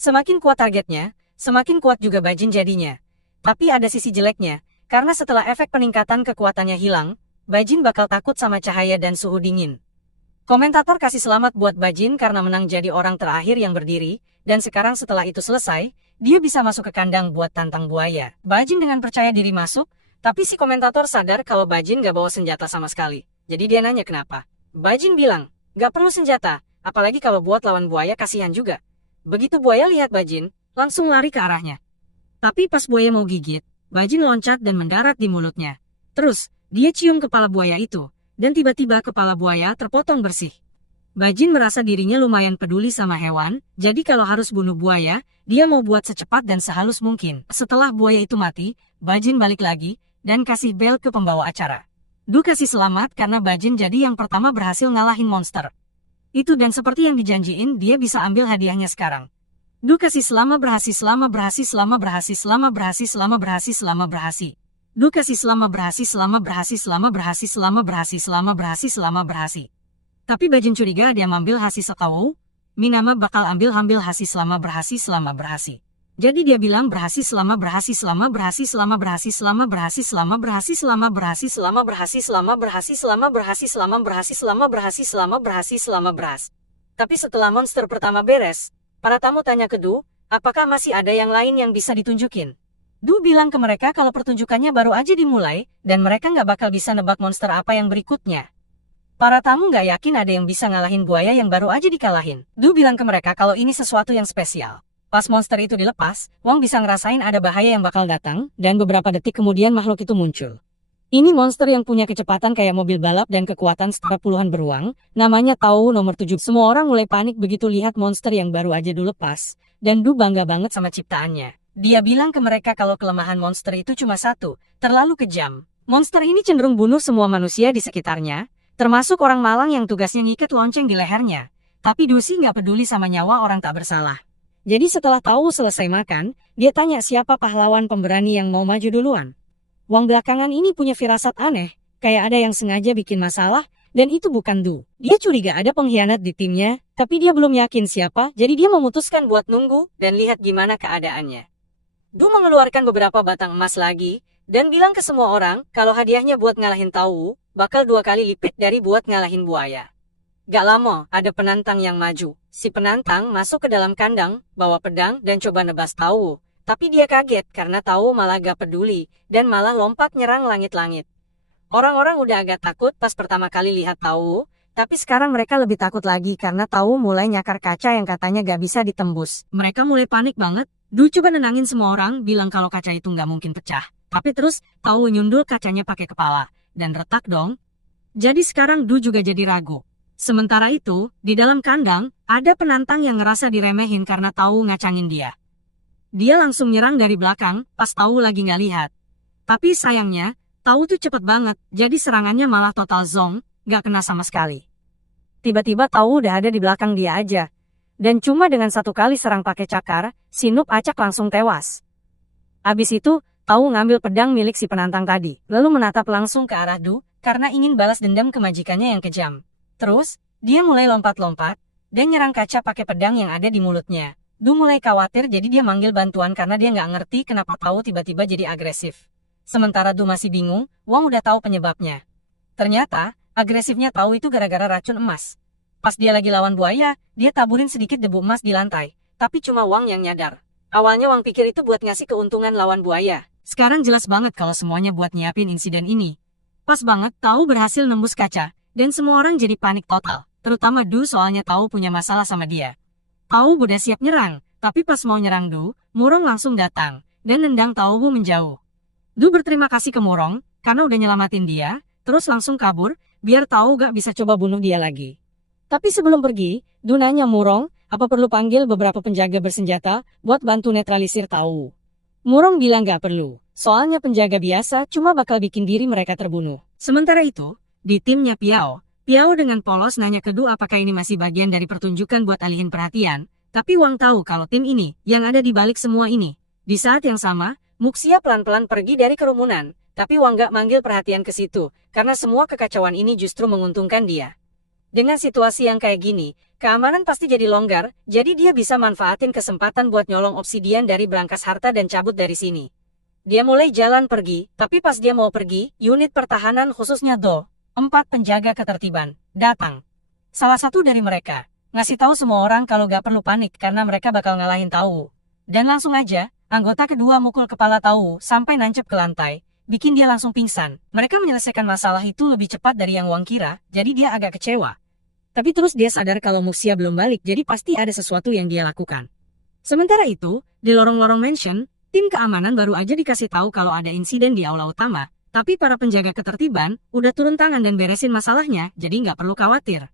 Semakin kuat targetnya, Semakin kuat juga Bajin jadinya. Tapi ada sisi jeleknya, karena setelah efek peningkatan kekuatannya hilang, Bajin bakal takut sama cahaya dan suhu dingin. Komentator kasih selamat buat Bajin karena menang jadi orang terakhir yang berdiri, dan sekarang setelah itu selesai, dia bisa masuk ke kandang buat tantang buaya. Bajin dengan percaya diri masuk, tapi si komentator sadar kalau Bajin gak bawa senjata sama sekali. Jadi dia nanya kenapa. Bajin bilang, gak perlu senjata, apalagi kalau buat lawan buaya kasihan juga. Begitu buaya lihat Bajin, langsung lari ke arahnya. Tapi pas buaya mau gigit, Bajin loncat dan mendarat di mulutnya. Terus, dia cium kepala buaya itu. Dan tiba-tiba kepala buaya terpotong bersih. Bajin merasa dirinya lumayan peduli sama hewan, jadi kalau harus bunuh buaya, dia mau buat secepat dan sehalus mungkin. Setelah buaya itu mati, Bajin balik lagi, dan kasih bel ke pembawa acara. Du kasih selamat karena Bajin jadi yang pertama berhasil ngalahin monster. Itu dan seperti yang dijanjiin dia bisa ambil hadiahnya sekarang. Du kasih selama berhasil. Du kasih selama berhasil. Tapi Bajin curiga dia ambil hasil sekau, Minama bakal ambil hasil selama berhasil. Jadi dia bilang berhasil selama berhasil. Tapi setelah monster pertama beres, para tamu tanya ke Du, apakah masih ada yang lain yang bisa ditunjukin? Du bilang ke mereka kalau pertunjukannya baru aja dimulai, dan mereka nggak bakal bisa nebak monster apa yang berikutnya. Para tamu nggak yakin ada yang bisa ngalahin buaya yang baru aja dikalahin. Du bilang ke mereka kalau ini sesuatu yang spesial. Pas monster itu dilepas, Wang bisa ngerasain ada bahaya yang bakal datang, dan beberapa detik kemudian makhluk itu muncul. Ini monster yang punya kecepatan kayak mobil balap dan kekuatan setara puluhan beruang, namanya Tao nomor 7. Semua orang mulai panik begitu lihat monster yang baru aja Du lepas, dan Du bangga banget sama ciptaannya. Dia bilang ke mereka kalau kelemahan monster itu cuma satu, terlalu kejam. Monster ini cenderung bunuh semua manusia di sekitarnya, termasuk orang malang yang tugasnya ngikat lonceng di lehernya. Tapi Dusi nggak peduli sama nyawa orang tak bersalah. Jadi setelah tahu selesai makan, dia tanya siapa pahlawan pemberani yang mau maju duluan. Wang belakangan ini punya firasat aneh, kayak ada yang sengaja bikin masalah, dan itu bukan Du. Dia curiga ada pengkhianat di timnya, tapi dia belum yakin siapa, jadi dia memutuskan buat nunggu dan lihat gimana keadaannya. Du mengeluarkan beberapa batang emas lagi, dan bilang ke semua orang kalau hadiahnya buat ngalahin Tao, bakal 2 kali lipat dari buat ngalahin buaya. Gak lama, ada penantang yang maju. Si penantang masuk ke dalam kandang, bawa pedang dan coba nebas Tao. Tapi dia kaget karena Tao malah gak peduli, dan malah lompat nyerang langit-langit. Orang-orang udah agak takut pas pertama kali lihat Tao, tapi sekarang mereka lebih takut lagi karena Tao mulai nyakar kaca yang katanya gak bisa ditembus. Mereka mulai panik banget. Du coba nenangin semua orang, bilang kalau kaca itu nggak mungkin pecah. Tapi terus, Tao nyundul kacanya pakai kepala. Dan retak dong. Jadi sekarang Du juga jadi ragu. Sementara itu, di dalam kandang, ada penantang yang ngerasa diremehin karena Tao ngacangin dia. Dia langsung nyerang dari belakang, pas Tao lagi nggak lihat. Tapi sayangnya, Tao tuh cepet banget, jadi serangannya malah total zonk, nggak kena sama sekali. Tiba-tiba Tao udah ada di belakang dia aja. Dan cuma dengan 1 kali serang pakai cakar, si noob acak langsung tewas. Abis itu, Tao ngambil pedang milik si penantang tadi, lalu menatap langsung ke arah Du, karena ingin balas dendam ke majikannya yang kejam. Terus, dia mulai lompat-lompat, dan nyerang kaca pakai pedang yang ada di mulutnya. Du mulai khawatir jadi dia manggil bantuan karena dia nggak ngerti kenapa Tao tiba-tiba jadi agresif. Sementara Du masih bingung, Wang udah tahu penyebabnya. Ternyata, agresifnya Tao itu gara-gara racun emas. Pas dia lagi lawan buaya, dia taburin sedikit debu emas di lantai. Tapi cuma Wang yang nyadar. Awalnya Wang pikir itu buat ngasih keuntungan lawan buaya. Sekarang jelas banget kalau semuanya buat nyiapin insiden ini. Pas banget Tao berhasil nembus kaca, dan semua orang jadi panik total. Terutama Du soalnya Tao punya masalah sama dia. Tao udah siap nyerang, tapi pas mau nyerang Du, Murong langsung datang, dan nendang Tao menjauh. Du berterima kasih ke Murong, karena udah nyelamatin dia, terus langsung kabur, biar Tao gak bisa coba bunuh dia lagi. Tapi sebelum pergi, Du nanya Murong, apa perlu panggil beberapa penjaga bersenjata buat bantu netralisir Tao. Murong bilang gak perlu, soalnya penjaga biasa cuma bakal bikin diri mereka terbunuh. Sementara itu, di timnya Piao dengan polos nanya ke Du apakah ini masih bagian dari pertunjukan buat alihin perhatian, tapi Wang tahu kalau tim ini yang ada di balik semua ini. Di saat yang sama, Muxia pelan-pelan pergi dari kerumunan, tapi Wang gak manggil perhatian ke situ, karena semua kekacauan ini justru menguntungkan dia. Dengan situasi yang kayak gini, keamanan pasti jadi longgar, jadi dia bisa manfaatin kesempatan buat nyolong obsidian dari berangkas harta dan cabut dari sini. Dia mulai jalan pergi, tapi pas dia mau pergi, unit pertahanan khususnya empat penjaga ketertiban, datang. Salah satu dari mereka, ngasih tahu semua orang kalau gak perlu panik karena mereka bakal ngalahin Tao. Dan langsung aja, anggota kedua mukul kepala Tao sampai nancep ke lantai, bikin dia langsung pingsan. Mereka menyelesaikan masalah itu lebih cepat dari yang Wang kira, jadi dia agak kecewa. Tapi terus dia sadar kalau Muxia belum balik, jadi pasti ada sesuatu yang dia lakukan. Sementara itu, di lorong-lorong mansion, tim keamanan baru aja dikasih tahu kalau ada insiden di aula utama, tapi para penjaga ketertiban udah turun tangan dan beresin masalahnya, jadi nggak perlu khawatir.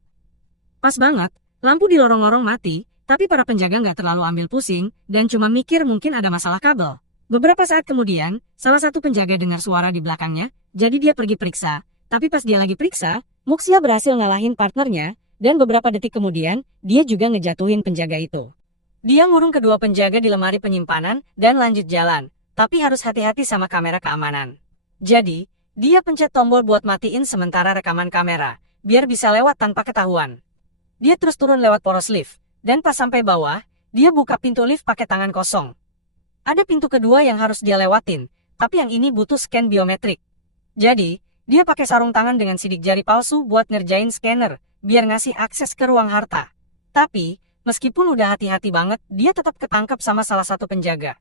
Pas banget, lampu di lorong-lorong mati, tapi para penjaga nggak terlalu ambil pusing, dan cuma mikir mungkin ada masalah kabel. Beberapa saat kemudian, salah satu penjaga dengar suara di belakangnya, jadi dia pergi periksa. Tapi pas dia lagi periksa, Muxia berhasil ngalahin partnernya, dan beberapa detik kemudian, dia juga ngejatuhin penjaga itu. Dia ngurung kedua penjaga di lemari penyimpanan, dan lanjut jalan. Tapi harus hati-hati sama kamera keamanan. Jadi, dia pencet tombol buat matiin sementara rekaman kamera, biar bisa lewat tanpa ketahuan. Dia terus turun lewat poros lift, dan pas sampai bawah, dia buka pintu lift pakai tangan kosong. Ada pintu kedua yang harus dia lewatin, tapi yang ini butuh scan biometrik. Jadi, dia pakai sarung tangan dengan sidik jari palsu buat ngerjain scanner, biar ngasih akses ke ruang harta. Tapi, meskipun udah hati-hati banget, dia tetap ketangkep sama salah satu penjaga.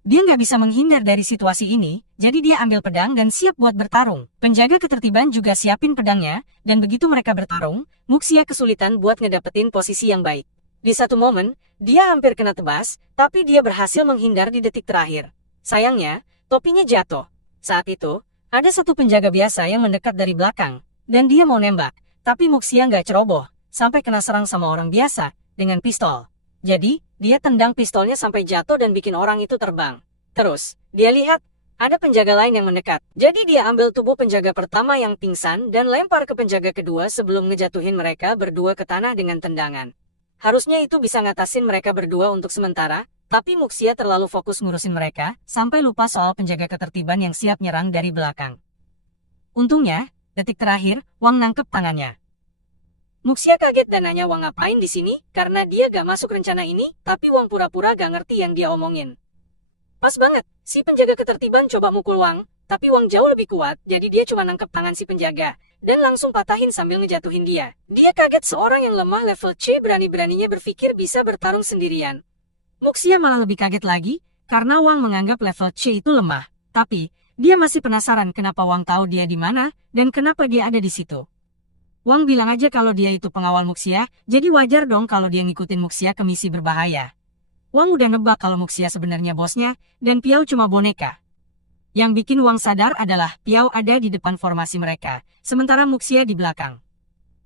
Dia nggak bisa menghindar dari situasi ini, jadi dia ambil pedang dan siap buat bertarung. Penjaga ketertiban juga siapin pedangnya, dan begitu mereka bertarung, Muxia kesulitan buat ngedapetin posisi yang baik. Di satu momen, dia hampir kena tebas, tapi dia berhasil menghindar di detik terakhir. Sayangnya, topinya jatuh. Saat itu, ada satu penjaga biasa yang mendekat dari belakang, dan dia mau nembak. Tapi Muxia nggak ceroboh, sampai kena serang sama orang biasa, dengan pistol. Jadi, dia tendang pistolnya sampai jatuh dan bikin orang itu terbang. Terus, dia lihat, ada penjaga lain yang mendekat. Jadi dia ambil tubuh penjaga pertama yang pingsan dan lempar ke penjaga kedua sebelum ngejatuhin mereka berdua ke tanah dengan tendangan. Harusnya itu bisa ngatasin mereka berdua untuk sementara, tapi Muxia terlalu fokus ngurusin mereka, sampai lupa soal penjaga ketertiban yang siap nyerang dari belakang. Untungnya, detik terakhir, Wang nangkep tangannya. Muxia kaget dan nanya Wang ngapain di sini, karena dia gak masuk rencana ini, tapi Wang pura-pura gak ngerti yang dia omongin. Pas banget, si penjaga ketertiban coba mukul Wang, tapi Wang jauh lebih kuat, jadi dia cuma nangkep tangan si penjaga, dan langsung patahin sambil ngejatuhin dia. Dia kaget seorang yang lemah level C berani-beraninya berpikir bisa bertarung sendirian. Muxia malah lebih kaget lagi, karena Wang menganggap level C itu lemah, tapi dia masih penasaran kenapa Wang tahu dia di mana, dan kenapa dia ada di situ. Wang bilang aja kalau dia itu pengawal Muxia, jadi wajar dong kalau dia ngikutin Muxia ke misi berbahaya. Wang udah nebak kalau Muxia sebenarnya bosnya, dan Piao cuma boneka. Yang bikin Wang sadar adalah Piao ada di depan formasi mereka, sementara Muxia di belakang.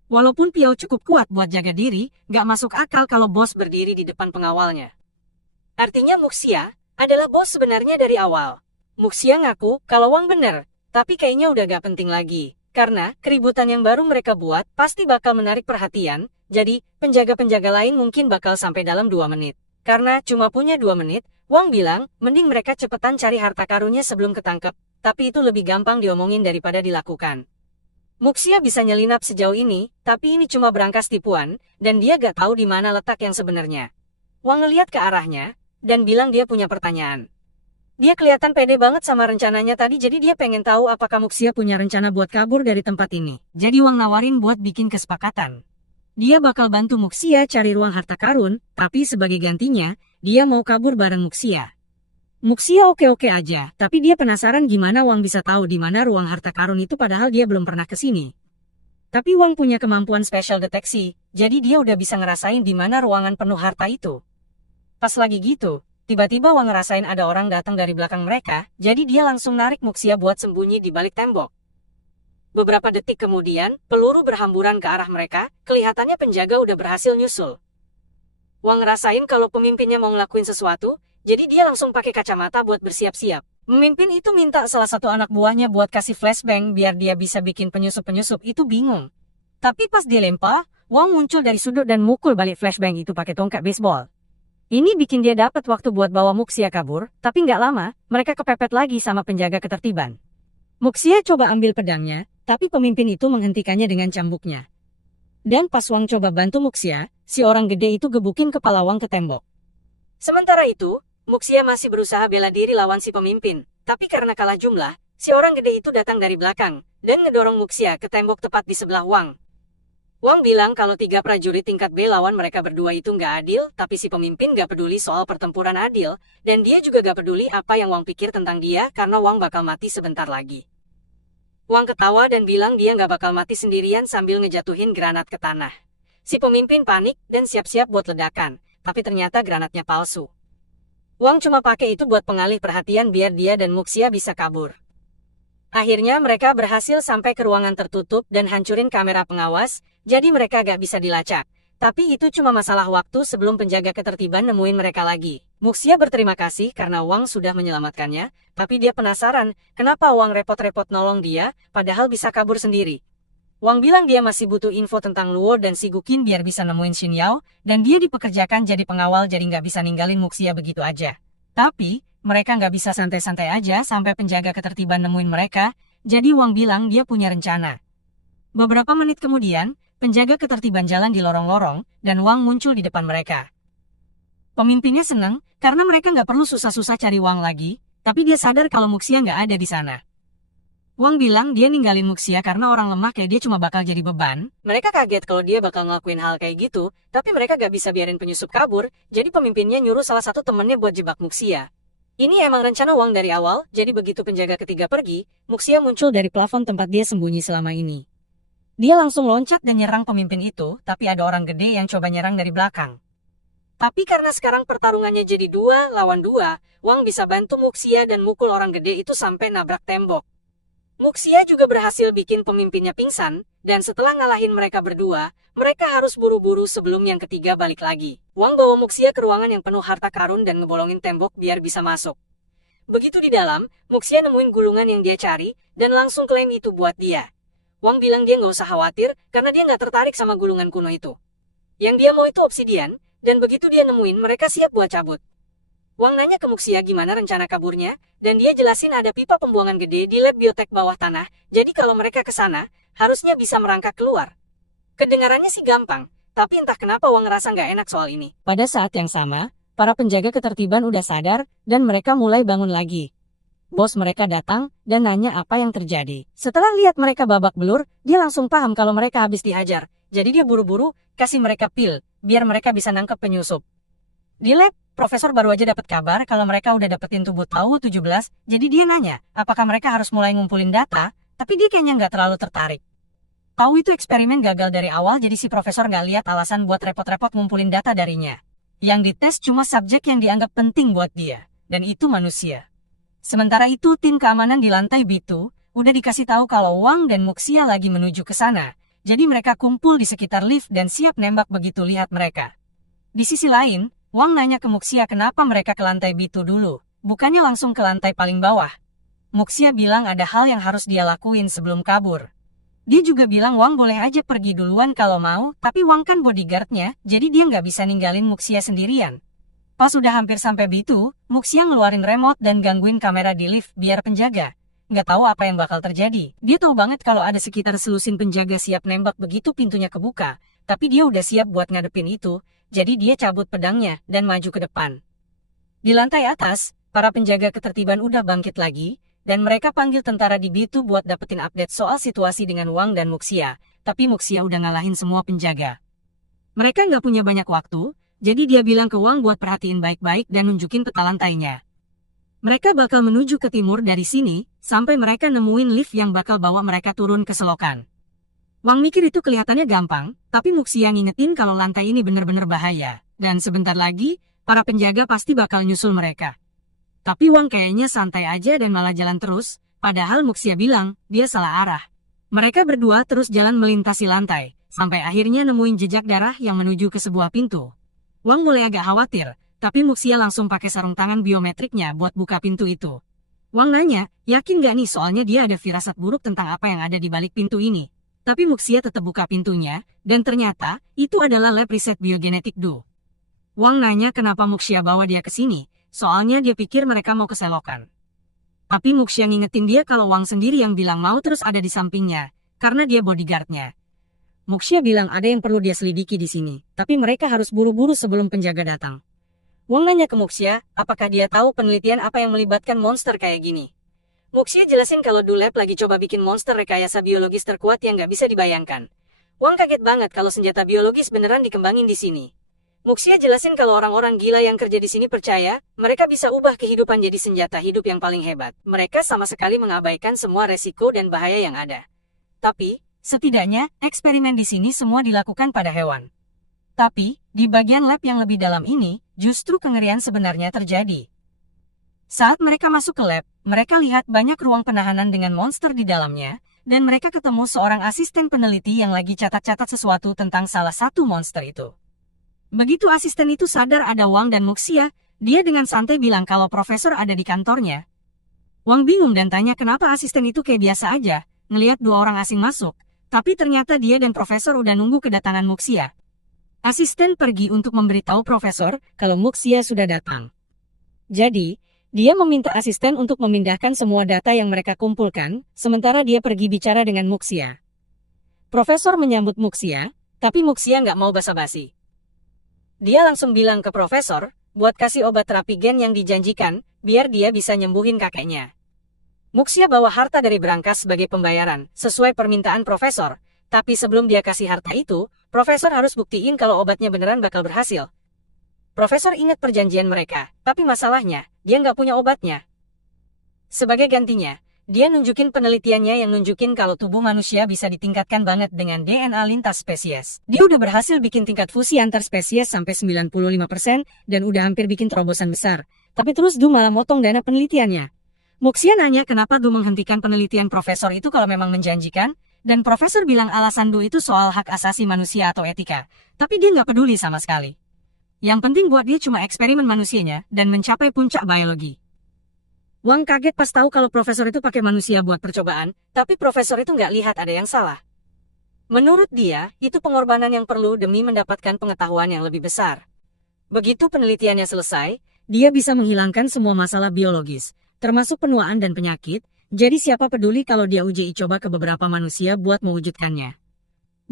Walaupun Piao cukup kuat buat jaga diri, gak masuk akal kalau bos berdiri di depan pengawalnya. Artinya Muxia adalah bos sebenarnya dari awal. Muxia ngaku kalau Wang bener, tapi kayaknya udah gak penting lagi. Karena keributan yang baru mereka buat pasti bakal menarik perhatian, jadi penjaga-penjaga lain mungkin bakal sampai dalam 2 menit. Karena cuma punya 2 menit, Wang bilang mending mereka cepetan cari harta karunnya sebelum ketangkep, tapi itu lebih gampang diomongin daripada dilakukan. Muxia bisa nyelinap sejauh ini, tapi ini cuma berangkas tipuan, dan dia gak tahu di mana letak yang sebenarnya. Wang ngeliat ke arahnya, dan bilang dia punya pertanyaan. Dia kelihatan pede banget sama rencananya tadi, jadi dia pengen tahu apakah Muxia punya rencana buat kabur dari tempat ini. Jadi Wang nawarin buat bikin kesepakatan. Dia bakal bantu Muxia cari ruang harta karun, tapi sebagai gantinya, dia mau kabur bareng Muxia. Muxia oke-oke aja, tapi dia penasaran gimana Wang bisa tahu di mana ruang harta karun itu padahal dia belum pernah ke sini. Tapi Wang punya kemampuan spesial deteksi, jadi dia udah bisa ngerasain di mana ruangan penuh harta itu. Pas lagi gitu, tiba-tiba Wang ngerasain ada orang datang dari belakang mereka, jadi dia langsung narik Muxia buat sembunyi di balik tembok. Beberapa detik kemudian, peluru berhamburan ke arah mereka, kelihatannya penjaga udah berhasil nyusul. Wang ngerasain kalau pemimpinnya mau ngelakuin sesuatu, jadi dia langsung pakai kacamata buat bersiap-siap. Pemimpin itu minta salah satu anak buahnya buat kasih flashbang biar dia bisa bikin penyusup-penyusup itu bingung. Tapi pas dia lempar, Wang muncul dari sudut dan mukul balik flashbang itu pakai tongkat baseball. Ini bikin dia dapat waktu buat bawa Muxia kabur, tapi nggak lama, mereka kepepet lagi sama penjaga ketertiban. Muxia coba ambil pedangnya, tapi pemimpin itu menghentikannya dengan cambuknya. Dan pas Wang coba bantu Muxia, si orang gede itu gebukin kepala Wang ke tembok. Sementara itu, Muxia masih berusaha bela diri lawan si pemimpin. Tapi karena kalah jumlah, si orang gede itu datang dari belakang, dan ngedorong Muxia ke tembok tepat di sebelah Wang. Wang bilang kalau 3 prajurit tingkat B lawan mereka berdua itu nggak adil, tapi si pemimpin nggak peduli soal pertempuran adil, dan dia juga nggak peduli apa yang Wang pikir tentang dia karena Wang bakal mati sebentar lagi. Wang ketawa dan bilang dia nggak bakal mati sendirian sambil ngejatuhin granat ke tanah. Si pemimpin panik dan siap-siap buat ledakan, tapi ternyata granatnya palsu. Wang cuma pakai itu buat pengalih perhatian biar dia dan Muxia bisa kabur. Akhirnya mereka berhasil sampai ke ruangan tertutup dan hancurin kamera pengawas, jadi mereka gak bisa dilacak. Tapi itu cuma masalah waktu sebelum penjaga ketertiban nemuin mereka lagi. Muxia berterima kasih karena Wang sudah menyelamatkannya, tapi dia penasaran kenapa Wang repot-repot nolong dia, padahal bisa kabur sendiri. Wang bilang dia masih butuh info tentang Luo dan si Guqin biar bisa nemuin Xin Yao, dan dia dipekerjakan jadi pengawal jadi nggak bisa ninggalin Muxia begitu aja. Tapi, mereka nggak bisa santai-santai aja sampai penjaga ketertiban nemuin mereka, jadi Wang bilang dia punya rencana. Beberapa menit kemudian, penjaga ketertiban jalan di lorong-lorong, dan Wang muncul di depan mereka. Pemimpinnya senang, karena mereka nggak perlu susah-susah cari Wang lagi, tapi dia sadar kalau Muxia nggak ada di sana. Wang bilang dia ninggalin Muxia karena orang lemah kayak dia cuma bakal jadi beban. Mereka kaget kalau dia bakal ngelakuin hal kayak gitu, tapi mereka gak bisa biarin penyusup kabur, jadi pemimpinnya nyuruh salah satu temennya buat jebak Muxia. Ini emang rencana Wang dari awal, jadi begitu penjaga ketiga pergi, Muxia muncul dari plafon tempat dia sembunyi selama ini. Dia langsung loncat dan nyerang pemimpin itu, tapi ada orang gede yang coba nyerang dari belakang. Tapi karena sekarang pertarungannya jadi 2 lawan 2, Wang bisa bantu Muxia dan mukul orang gede itu sampai nabrak tembok. Muxia juga berhasil bikin pemimpinnya pingsan, dan setelah ngalahin mereka berdua, mereka harus buru-buru sebelum yang ketiga balik lagi. Wang bawa Muxia ke ruangan yang penuh harta karun dan ngebolongin tembok biar bisa masuk. Begitu di dalam, Muxia nemuin gulungan yang dia cari, dan langsung klaim itu buat dia. Wang bilang dia nggak usah khawatir, karena dia nggak tertarik sama gulungan kuno itu. Yang dia mau itu obsidian, dan begitu dia nemuin mereka siap buat cabut. Wang nanya ke Muxia gimana rencana kaburnya, dan dia jelasin ada pipa pembuangan gede di lab biotek bawah tanah, jadi kalau mereka ke sana, harusnya bisa merangkak keluar. Kedengarannya sih gampang, tapi entah kenapa Wang ngerasa nggak enak soal ini. Pada saat yang sama, para penjaga ketertiban udah sadar, dan mereka mulai bangun lagi. Bos mereka datang, dan nanya apa yang terjadi. Setelah lihat mereka babak belur, dia langsung paham kalau mereka habis dihajar. Jadi dia buru-buru, kasih mereka pil, biar mereka bisa nangkep penyusup. Di lab, Profesor baru aja dapat kabar kalau mereka udah dapetin tubuh Tau 17, jadi dia nanya, apakah mereka harus mulai ngumpulin data, tapi dia kayaknya nggak terlalu tertarik. Tau itu eksperimen gagal dari awal, jadi si profesor nggak lihat alasan buat repot-repot ngumpulin data darinya. Yang dites cuma subjek yang dianggap penting buat dia, dan itu manusia. Sementara itu tim keamanan di lantai B2 udah dikasih tahu kalau Wang dan Muxia lagi menuju ke sana, jadi mereka kumpul di sekitar lift dan siap nembak begitu lihat mereka. Di sisi lain, Wang nanya ke Muxia kenapa mereka ke lantai B2 dulu, bukannya langsung ke lantai paling bawah. Muxia bilang ada hal yang harus dia lakuin sebelum kabur. Dia juga bilang Wang boleh aja pergi duluan kalau mau, tapi Wang kan bodyguardnya, jadi dia nggak bisa ninggalin Muxia sendirian. Pas udah hampir sampai B2, Muxia ngeluarin remote dan gangguin kamera di lift biar penjaga. Nggak tahu apa yang bakal terjadi. Dia tahu banget kalau ada sekitar selusin penjaga siap nembak begitu pintunya kebuka, tapi dia udah siap buat ngadepin itu. Jadi dia cabut pedangnya dan maju ke depan. Di lantai atas, para penjaga ketertiban udah bangkit lagi, dan mereka panggil tentara di B2 buat dapetin update soal situasi dengan Wang dan Muxia, tapi Muxia udah ngalahin semua penjaga. Mereka nggak punya banyak waktu, jadi dia bilang ke Wang buat perhatiin baik-baik dan nunjukin peta lantainya. Mereka bakal menuju ke timur dari sini, sampai mereka nemuin lift yang bakal bawa mereka turun ke selokan. Wang mikir itu kelihatannya gampang, tapi Muxia ngingetin kalau lantai ini benar-benar bahaya, dan sebentar lagi, para penjaga pasti bakal nyusul mereka. Tapi Wang kayaknya santai aja dan malah jalan terus, padahal Muxia bilang, dia salah arah. Mereka berdua terus jalan melintasi lantai, sampai akhirnya nemuin jejak darah yang menuju ke sebuah pintu. Wang mulai agak khawatir, tapi Muxia langsung pakai sarung tangan biometriknya buat buka pintu itu. Wang nanya, yakin gak nih soalnya dia ada firasat buruk tentang apa yang ada di balik pintu ini. Tapi Muxia tetap buka pintunya, dan ternyata, itu adalah lab riset biogenetik Du. Wang nanya kenapa Muxia bawa dia ke sini, soalnya dia pikir mereka mau ke selokan. Tapi Muxia ngingetin dia kalau Wang sendiri yang bilang mau terus ada di sampingnya, karena dia bodyguardnya. Muxia bilang ada yang perlu dia selidiki di sini, tapi mereka harus buru-buru sebelum penjaga datang. Wang nanya ke Muxia, apakah dia tahu penelitian apa yang melibatkan monster kayak gini. Muxia jelasin kalau Dulab lagi coba bikin monster rekayasa biologis terkuat yang nggak bisa dibayangkan. Wang kaget banget kalau senjata biologis beneran dikembangin di sini. Muxia jelasin kalau orang-orang gila yang kerja di sini percaya, mereka bisa ubah kehidupan jadi senjata hidup yang paling hebat. Mereka sama sekali mengabaikan semua resiko dan bahaya yang ada. Tapi, setidaknya, eksperimen di sini semua dilakukan pada hewan. Tapi, di bagian lab yang lebih dalam ini, justru kengerian sebenarnya terjadi. Saat mereka masuk ke lab, mereka lihat banyak ruang penahanan dengan monster di dalamnya, dan mereka ketemu seorang asisten peneliti yang lagi catat-catat sesuatu tentang salah satu monster itu. Begitu asisten itu sadar ada Wang dan Muxia, dia dengan santai bilang kalau profesor ada di kantornya. Wang bingung dan tanya kenapa asisten itu kayak biasa aja, ngelihat dua orang asing masuk, tapi ternyata dia dan profesor udah nunggu kedatangan Muxia. Asisten pergi untuk memberitahu profesor kalau Muxia sudah datang. Jadi, dia meminta asisten untuk memindahkan semua data yang mereka kumpulkan, sementara dia pergi bicara dengan Muxia. Profesor menyambut Muxia, tapi Muxia nggak mau basa-basi. Dia langsung bilang ke profesor, buat kasih obat terapi gen yang dijanjikan, biar dia bisa nyembuhin kakeknya. Muxia bawa harta dari berangkas sebagai pembayaran, sesuai permintaan profesor. Tapi sebelum dia kasih harta itu, profesor harus buktiin kalau obatnya beneran bakal berhasil. Profesor ingat perjanjian mereka, tapi masalahnya, dia nggak punya obatnya. Sebagai gantinya, dia nunjukin penelitiannya yang nunjukin kalau tubuh manusia bisa ditingkatkan banget dengan DNA lintas spesies. Dia udah berhasil bikin tingkat fusi antar spesies sampai 95% dan udah hampir bikin terobosan besar. Tapi terus Du malah motong dana penelitiannya. Muxia nanya kenapa Du menghentikan penelitian profesor itu kalau memang menjanjikan, dan profesor bilang alasan Du itu soal hak asasi manusia atau etika. Tapi dia nggak peduli sama sekali. Yang penting buat dia cuma eksperimen manusianya dan mencapai puncak biologi. Wang kaget pas tahu kalau profesor itu pakai manusia buat percobaan, tapi profesor itu nggak lihat ada yang salah. Menurut dia, itu pengorbanan yang perlu demi mendapatkan pengetahuan yang lebih besar. Begitu penelitiannya selesai, dia bisa menghilangkan semua masalah biologis, termasuk penuaan dan penyakit, jadi siapa peduli kalau dia uji coba ke beberapa manusia buat mewujudkannya.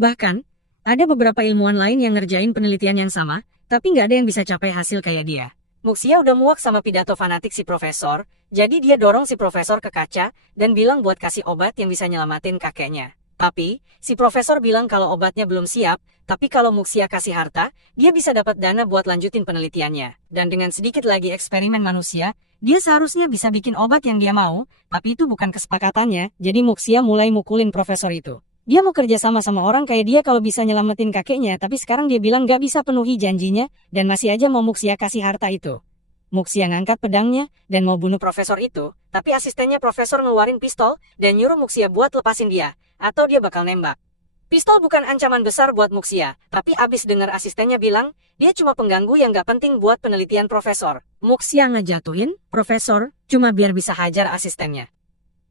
Bahkan, ada beberapa ilmuwan lain yang ngerjain penelitian yang sama, tapi nggak ada yang bisa capai hasil kayak dia. Muxia udah muak sama pidato fanatik si profesor, jadi dia dorong si profesor ke kaca, dan bilang buat kasih obat yang bisa nyelamatin kakeknya. Tapi, si profesor bilang kalau obatnya belum siap, tapi kalau Muxia kasih harta, dia bisa dapat dana buat lanjutin penelitiannya. Dan dengan sedikit lagi eksperimen manusia, dia seharusnya bisa bikin obat yang dia mau, tapi itu bukan kesepakatannya, jadi Muxia mulai mukulin profesor itu. Dia mau kerja sama orang kayak dia kalau bisa nyelamatin kakeknya, tapi sekarang dia bilang gak bisa penuhi janjinya, dan masih aja mau Muxia kasih harta itu. Muxia ngangkat pedangnya, dan mau bunuh profesor itu, tapi asistennya profesor ngeluarin pistol, dan nyuruh Muxia buat lepasin dia, atau dia bakal nembak. Pistol bukan ancaman besar buat Muxia, tapi abis dengar asistennya bilang, dia cuma pengganggu yang gak penting buat penelitian profesor. Muxia ngejatuhin, profesor, cuma biar bisa hajar asistennya.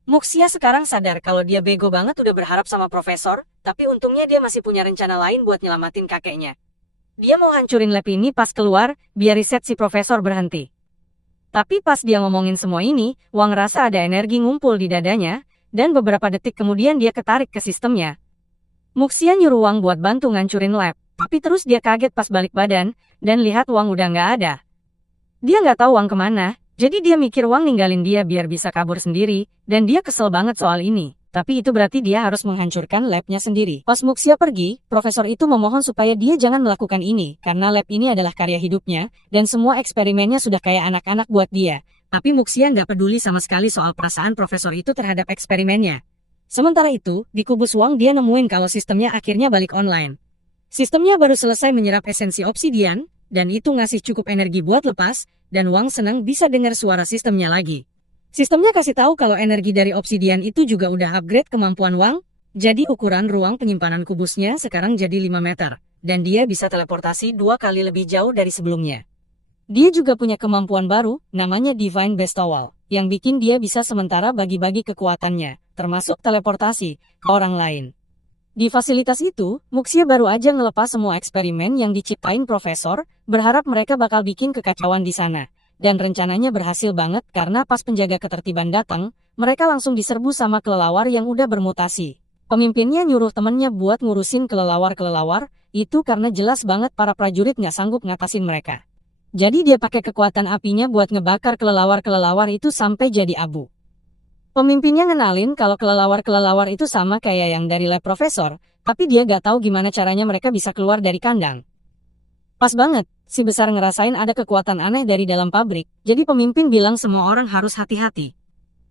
Muxia sekarang sadar kalau dia bego banget udah berharap sama profesor, tapi untungnya dia masih punya rencana lain buat nyelamatin kakeknya. Dia mau hancurin lab ini pas keluar, biar riset si profesor berhenti. Tapi pas dia ngomongin semua ini, Wang rasa ada energi ngumpul di dadanya, dan beberapa detik kemudian dia ketarik ke sistemnya. Muxia nyuruh Wang buat bantu ngancurin lab, tapi terus dia kaget pas balik badan, dan lihat Wang udah nggak ada. Dia nggak tahu Wang kemana. Jadi dia mikir Wang ninggalin dia biar bisa kabur sendiri, dan dia kesel banget soal ini. Tapi itu berarti dia harus menghancurkan labnya sendiri. Pas Muxia pergi, profesor itu memohon supaya dia jangan melakukan ini, karena lab ini adalah karya hidupnya, dan semua eksperimennya sudah kayak anak-anak buat dia. Tapi Muxia nggak peduli sama sekali soal perasaan profesor itu terhadap eksperimennya. Sementara itu, di kubus Wang dia nemuin kalau sistemnya akhirnya balik online. Sistemnya baru selesai menyerap esensi obsidian, dan itu ngasih cukup energi buat lepas, dan Wang senang bisa dengar suara sistemnya lagi. Sistemnya kasih tahu kalau energi dari obsidian itu juga udah upgrade kemampuan Wang, jadi ukuran ruang penyimpanan kubusnya sekarang jadi 5 meter, dan dia bisa teleportasi 2 kali lebih jauh dari sebelumnya. Dia juga punya kemampuan baru, namanya Divine Bestowal, yang bikin dia bisa sementara bagi-bagi kekuatannya, termasuk teleportasi ke orang lain. Di fasilitas itu, Muxia baru aja ngelepas semua eksperimen yang diciptain profesor, berharap mereka bakal bikin kekacauan di sana. Dan rencananya berhasil banget karena pas penjaga ketertiban datang, mereka langsung diserbu sama kelelawar yang udah bermutasi. Pemimpinnya nyuruh temennya buat ngurusin kelelawar-kelelawar, itu karena jelas banget para prajurit nggak sanggup ngatasin mereka. Jadi dia pakai kekuatan apinya buat ngebakar kelelawar-kelelawar itu sampai jadi abu. Pemimpinnya ngenalin kalau kelelawar-kelelawar itu sama kayak yang dari lab profesor, tapi dia gak tahu gimana caranya mereka bisa keluar dari kandang. Pas banget, si besar ngerasain ada kekuatan aneh dari dalam pabrik, jadi pemimpin bilang semua orang harus hati-hati.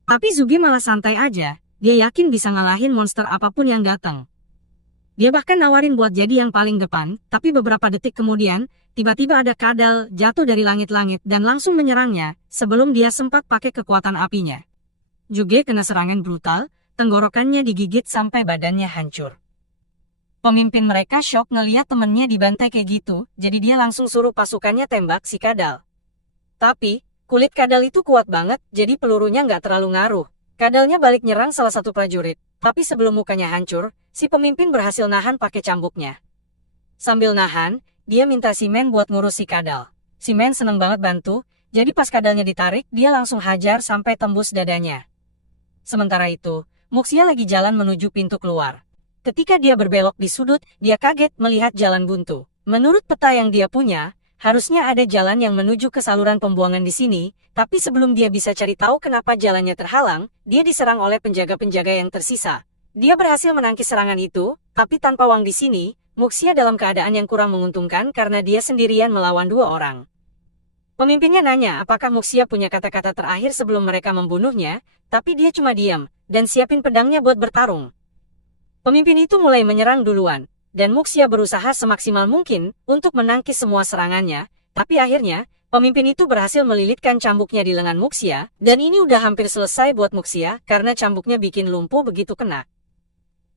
Tapi Zugi malah santai aja, dia yakin bisa ngalahin monster apapun yang datang. Dia bahkan nawarin buat jadi yang paling depan, tapi beberapa detik kemudian, tiba-tiba ada kadal jatuh dari langit-langit dan langsung menyerangnya, sebelum dia sempat pakai kekuatan apinya. Zugi kena serangan brutal, tenggorokannya digigit sampai badannya hancur. Pemimpin mereka shock ngeliat temennya dibantai kayak gitu, jadi dia langsung suruh pasukannya tembak si kadal. Tapi, kulit kadal itu kuat banget, jadi pelurunya nggak terlalu ngaruh. Kadalnya balik nyerang salah satu prajurit, tapi sebelum mukanya hancur, si pemimpin berhasil nahan pakai cambuknya. Sambil nahan, dia minta si Men buat ngurus si kadal. Si Men seneng banget bantu, jadi pas kadalnya ditarik, dia langsung hajar sampai tembus dadanya. Sementara itu, Muxia lagi jalan menuju pintu keluar. Ketika dia berbelok di sudut, dia kaget melihat jalan buntu. Menurut peta yang dia punya, harusnya ada jalan yang menuju ke saluran pembuangan di sini, tapi sebelum dia bisa cari tahu kenapa jalannya terhalang, dia diserang oleh penjaga-penjaga yang tersisa. Dia berhasil menangkis serangan itu, tapi tanpa Wang di sini, Muxia dalam keadaan yang kurang menguntungkan karena dia sendirian melawan 2 orang. Pemimpinnya nanya apakah Muxia punya kata-kata terakhir sebelum mereka membunuhnya, tapi dia cuma diam, dan siapin pedangnya buat bertarung. Pemimpin itu mulai menyerang duluan, dan Muxia berusaha semaksimal mungkin untuk menangkis semua serangannya, tapi akhirnya, pemimpin itu berhasil melilitkan cambuknya di lengan Muxia, dan ini udah hampir selesai buat Muxia karena cambuknya bikin lumpuh begitu kena.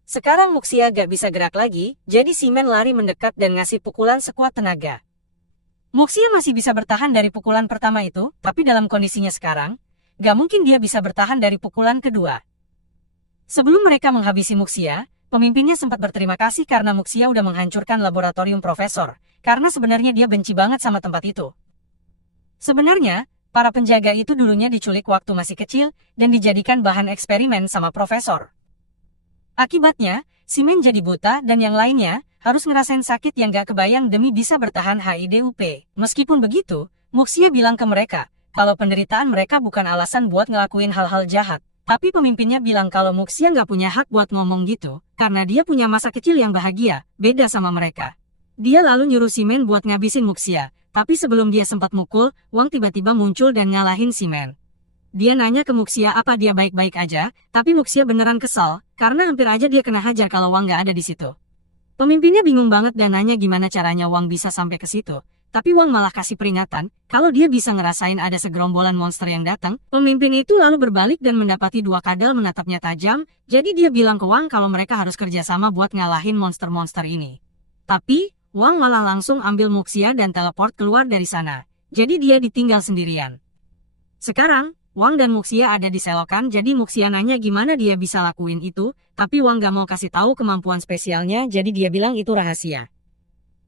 Sekarang Muxia gak bisa gerak lagi, jadi si Men lari mendekat dan ngasih pukulan sekuat tenaga. Muxia masih bisa bertahan dari pukulan pertama itu, tapi dalam kondisinya sekarang, gak mungkin dia bisa bertahan dari pukulan kedua. Sebelum mereka menghabisi Muxia, pemimpinnya sempat berterima kasih karena Muxia udah menghancurkan laboratorium profesor, karena sebenarnya dia benci banget sama tempat itu. Sebenarnya, para penjaga itu dulunya diculik waktu masih kecil, dan dijadikan bahan eksperimen sama profesor. Akibatnya, si Men jadi buta dan yang lainnya, harus ngerasain sakit yang gak kebayang demi bisa bertahan HIDUP. Meskipun begitu, Muxia bilang ke mereka, kalau penderitaan mereka bukan alasan buat ngelakuin hal-hal jahat. Tapi pemimpinnya bilang kalau Muxia nggak punya hak buat ngomong gitu, karena dia punya masa kecil yang bahagia, beda sama mereka. Dia lalu nyuruh si Men buat ngabisin Muxia, tapi sebelum dia sempat mukul, Wang tiba-tiba muncul dan ngalahin si Men. Dia nanya ke Muxia apa dia baik-baik aja, tapi Muxia beneran kesal, karena hampir aja dia kena hajar kalau Wang nggak ada di situ. Pemimpinnya bingung banget dan nanya gimana caranya Wang bisa sampai ke situ. Tapi Wang malah kasih peringatan, kalau dia bisa ngerasain ada segerombolan monster yang datang. Pemimpin itu lalu berbalik dan mendapati 2 kadal menatapnya tajam, jadi dia bilang ke Wang kalau mereka harus kerjasama buat ngalahin monster-monster ini. Tapi, Wang malah langsung ambil Muxia dan teleport keluar dari sana, jadi dia ditinggal sendirian. Sekarang, Wang dan Muxia ada di selokan, jadi Muxia nanya gimana dia bisa lakuin itu, tapi Wang gak mau kasih tahu kemampuan spesialnya, jadi dia bilang itu rahasia.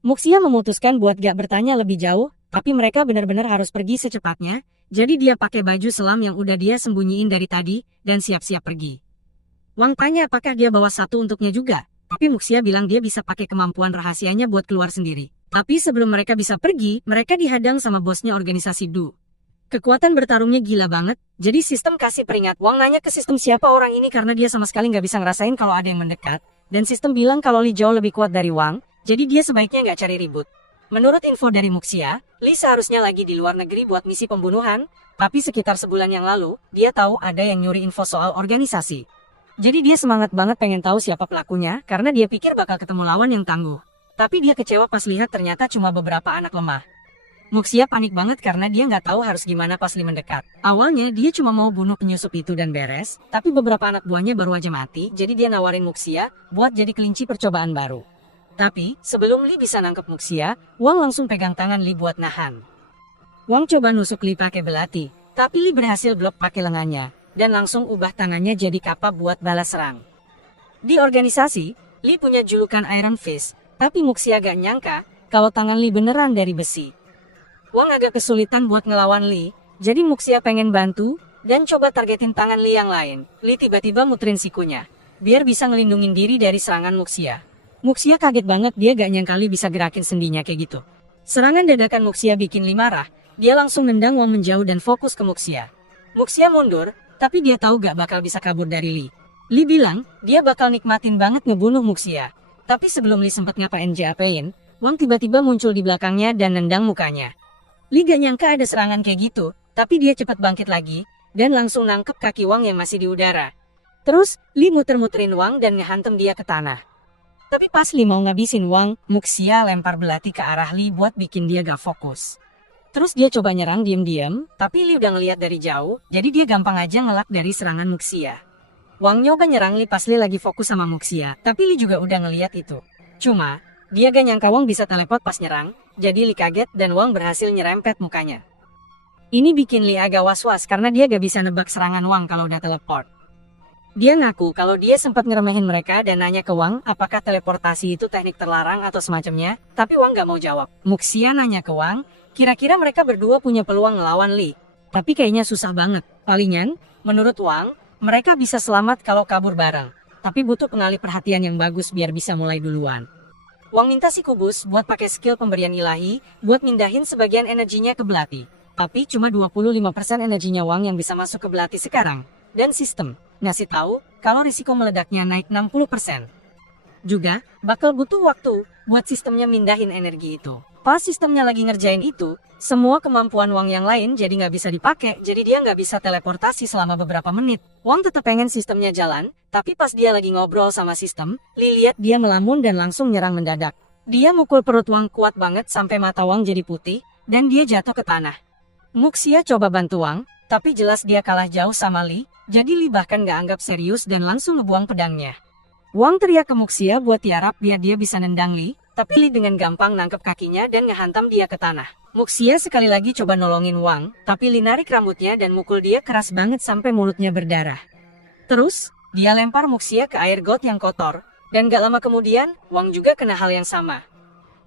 Muxia memutuskan buat gak bertanya lebih jauh, tapi mereka benar-benar harus pergi secepatnya, jadi dia pakai baju selam yang udah dia sembunyiin dari tadi, dan siap-siap pergi. Wang tanya apakah dia bawa satu untuknya juga, tapi Muxia bilang dia bisa pakai kemampuan rahasianya buat keluar sendiri. Tapi sebelum mereka bisa pergi, mereka dihadang sama bosnya organisasi Du. Kekuatan bertarungnya gila banget, jadi sistem kasih peringat. Wang nanya ke sistem siapa orang ini karena dia sama sekali nggak bisa ngerasain kalau ada yang mendekat, dan sistem bilang kalau Li jauh lebih kuat dari Wang, jadi dia sebaiknya nggak cari ribut. Menurut info dari Muxia, Li seharusnya lagi di luar negeri buat misi pembunuhan, tapi sekitar sebulan yang lalu, dia tahu ada yang nyuri info soal organisasi. Jadi dia semangat banget pengen tahu siapa pelakunya, karena dia pikir bakal ketemu lawan yang tangguh. Tapi dia kecewa pas lihat ternyata cuma beberapa anak lemah. Muxia panik banget karena dia nggak tahu harus gimana pas Li mendekat. Awalnya dia cuma mau bunuh penyusup itu dan beres, tapi beberapa anak buahnya baru aja mati, jadi dia nawarin Muxia buat jadi kelinci percobaan baru. Tapi, sebelum Li bisa nangkep Muxia, Wang langsung pegang tangan Li buat nahan. Wang coba nusuk Li pakai belati, tapi Li berhasil blok pakai lengannya, dan langsung ubah tangannya jadi kapal buat balas serang. Di organisasi, Li punya julukan Iron Fist, tapi Muxia gak nyangka kalau tangan Li beneran dari besi. Wang agak kesulitan buat ngelawan Li, jadi Muxia pengen bantu, dan coba targetin tangan Li yang lain. Li tiba-tiba muterin sikunya. biar bisa ngelindungin diri dari serangan Muxia. Muxia kaget banget, dia gak nyangka Li bisa gerakin sendinya kayak gitu. Serangan dadakan Muxia bikin Li marah, dia langsung nendang Wang menjauh dan fokus ke Muxia. Muxia mundur, tapi dia tahu gak bakal bisa kabur dari Li. Li bilang, dia bakal nikmatin banget ngebunuh Muxia. Tapi sebelum Li sempat ngapain, Wang tiba-tiba muncul di belakangnya dan nendang mukanya. Li gak nyangka ada serangan kayak gitu, tapi dia cepat bangkit lagi, dan langsung nangkep kaki Wang yang masih di udara. Terus, Li muter-muterin Wang dan ngehantem dia ke tanah. Tapi pas Li mau ngabisin Wang, Muxia lempar belati ke arah Li buat bikin dia gak fokus. Terus dia coba nyerang diam-diam, tapi Li udah ngeliat dari jauh, jadi dia gampang aja ngelak dari serangan Muxia. Wang nyoba nyerang Li pas Li lagi fokus sama Muxia, tapi Li juga udah ngeliat itu. Cuma, dia gak nyangka Wang bisa teleport pas nyerang, jadi Li kaget dan Wang berhasil nyerempet mukanya. Ini bikin Li agak was-was karena dia gak bisa nebak serangan Wang kalau udah teleport. Dia ngaku kalau dia sempat ngeremehin mereka dan nanya ke Wang apakah teleportasi itu teknik terlarang atau semacamnya, tapi Wang gak mau jawab. Muxia nanya ke Wang, kira-kira mereka berdua punya peluang ngelawan Li. Tapi kayaknya susah banget. Palingan, menurut Wang, mereka bisa selamat kalau kabur bareng. Tapi butuh pengalih perhatian yang bagus biar bisa mulai duluan. Wang minta si Kubus buat pakai skill pemberian ilahi, buat mindahin sebagian energinya ke belati. Tapi cuma 25% energinya Wang yang bisa masuk ke belati sekarang. Dan sistem ngasih tahu kalau risiko meledaknya naik 60%. Juga, bakal butuh waktu buat sistemnya mindahin energi itu. Pas sistemnya lagi ngerjain itu, semua kemampuan Wang yang lain jadi nggak bisa dipakai, jadi dia nggak bisa teleportasi selama beberapa menit. Wang tetap pengen sistemnya jalan, tapi pas dia lagi ngobrol sama sistem, Li lihat dia melamun dan langsung nyerang mendadak. Dia mukul perut Wang kuat banget sampai mata Wang jadi putih, dan dia jatuh ke tanah. Muxia coba bantu Wang, tapi jelas dia kalah jauh sama Li, jadi Li bahkan gak anggap serius dan langsung ngebuang pedangnya. Wang teriak ke Muxia buat tiarap biar dia bisa nendang Li, tapi Li dengan gampang nangkep kakinya dan ngehantam dia ke tanah. Muxia sekali lagi coba nolongin Wang, tapi Li narik rambutnya dan mukul dia keras banget sampai mulutnya berdarah. Terus, dia lempar Muxia ke air got yang kotor, dan gak lama kemudian, Wang juga kena hal yang sama.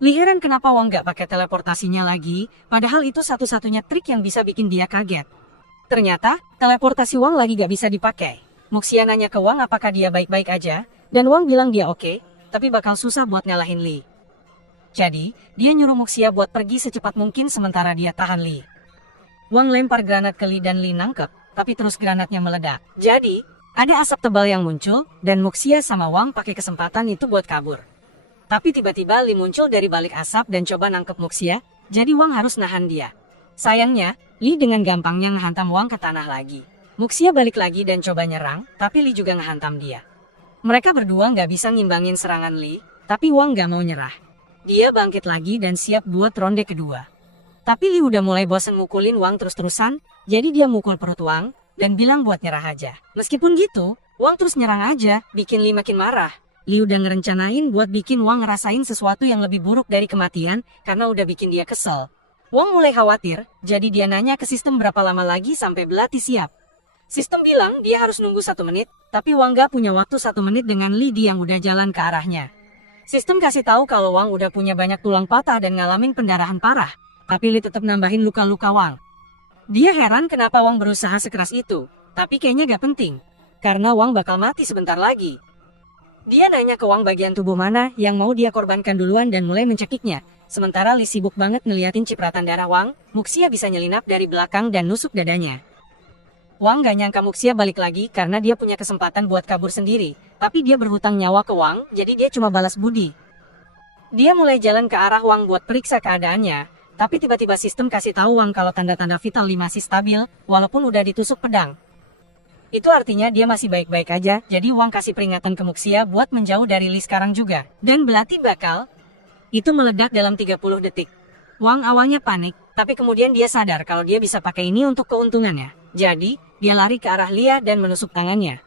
Li heran kenapa Wang gak pakai teleportasinya lagi, padahal itu satu-satunya trik yang bisa bikin dia kaget. Ternyata, teleportasi Wang lagi gak bisa dipakai. Muxia nanya ke Wang apakah dia baik-baik aja, dan Wang bilang dia oke, tapi bakal susah buat ngalahin Li. Jadi, dia nyuruh Muxia buat pergi secepat mungkin sementara dia tahan Li. Wang lempar granat ke Li dan Li nangkep, tapi terus granatnya meledak. Jadi, ada asap tebal yang muncul, dan Muxia sama Wang pakai kesempatan itu buat kabur. Tapi tiba-tiba Li muncul dari balik asap dan coba nangkep Muxia, jadi Wang harus nahan dia. Sayangnya, Li dengan gampangnya ngehantam Wang ke tanah lagi. Muxia balik lagi dan coba nyerang, tapi Li juga ngehantam dia. Mereka berdua nggak bisa ngimbangin serangan Li, tapi Wang nggak mau nyerah. Dia bangkit lagi dan siap buat ronde kedua. Tapi Li udah mulai bosan mukulin Wang terus-terusan, jadi dia mukul perut Wang, dan bilang buat nyerah aja. Meskipun gitu, Wang terus nyerang aja, bikin Li makin marah. Li udah ngerencanain buat bikin Wang ngerasain sesuatu yang lebih buruk dari kematian, karena udah bikin dia kesel. Wang mulai khawatir, jadi dia nanya ke sistem berapa lama lagi sampai belati siap. Sistem bilang dia harus nunggu 1 menit, tapi Wang gak punya waktu 1 menit dengan Li yang udah jalan ke arahnya. Sistem kasih tahu kalau Wang udah punya banyak tulang patah dan ngalamin pendarahan parah, tapi Li tetap nambahin luka-luka Wang. Dia heran kenapa Wang berusaha sekeras itu, tapi kayaknya gak penting, karena Wang bakal mati sebentar lagi. Dia nanya ke Wang bagian tubuh mana yang mau dia korbankan duluan dan mulai mencekiknya. Sementara Li sibuk banget ngeliatin cipratan darah Wang, Muxia bisa nyelinap dari belakang dan nusuk dadanya. Wang gak nyangka Muxia balik lagi karena dia punya kesempatan buat kabur sendiri, tapi dia berhutang nyawa ke Wang, jadi dia cuma balas budi. Dia mulai jalan ke arah Wang buat periksa keadaannya, tapi tiba-tiba sistem kasih tahu Wang kalau tanda-tanda vital Li masih stabil, walaupun udah ditusuk pedang. Itu artinya dia masih baik-baik aja, jadi Wang kasih peringatan ke Muxia buat menjauh dari Li sekarang juga. Dan belati bakal itu meledak dalam 30 detik. Wang awalnya panik, tapi kemudian dia sadar kalau dia bisa pakai ini untuk keuntungannya. Jadi, dia lari ke arah Lia dan menusuk tangannya.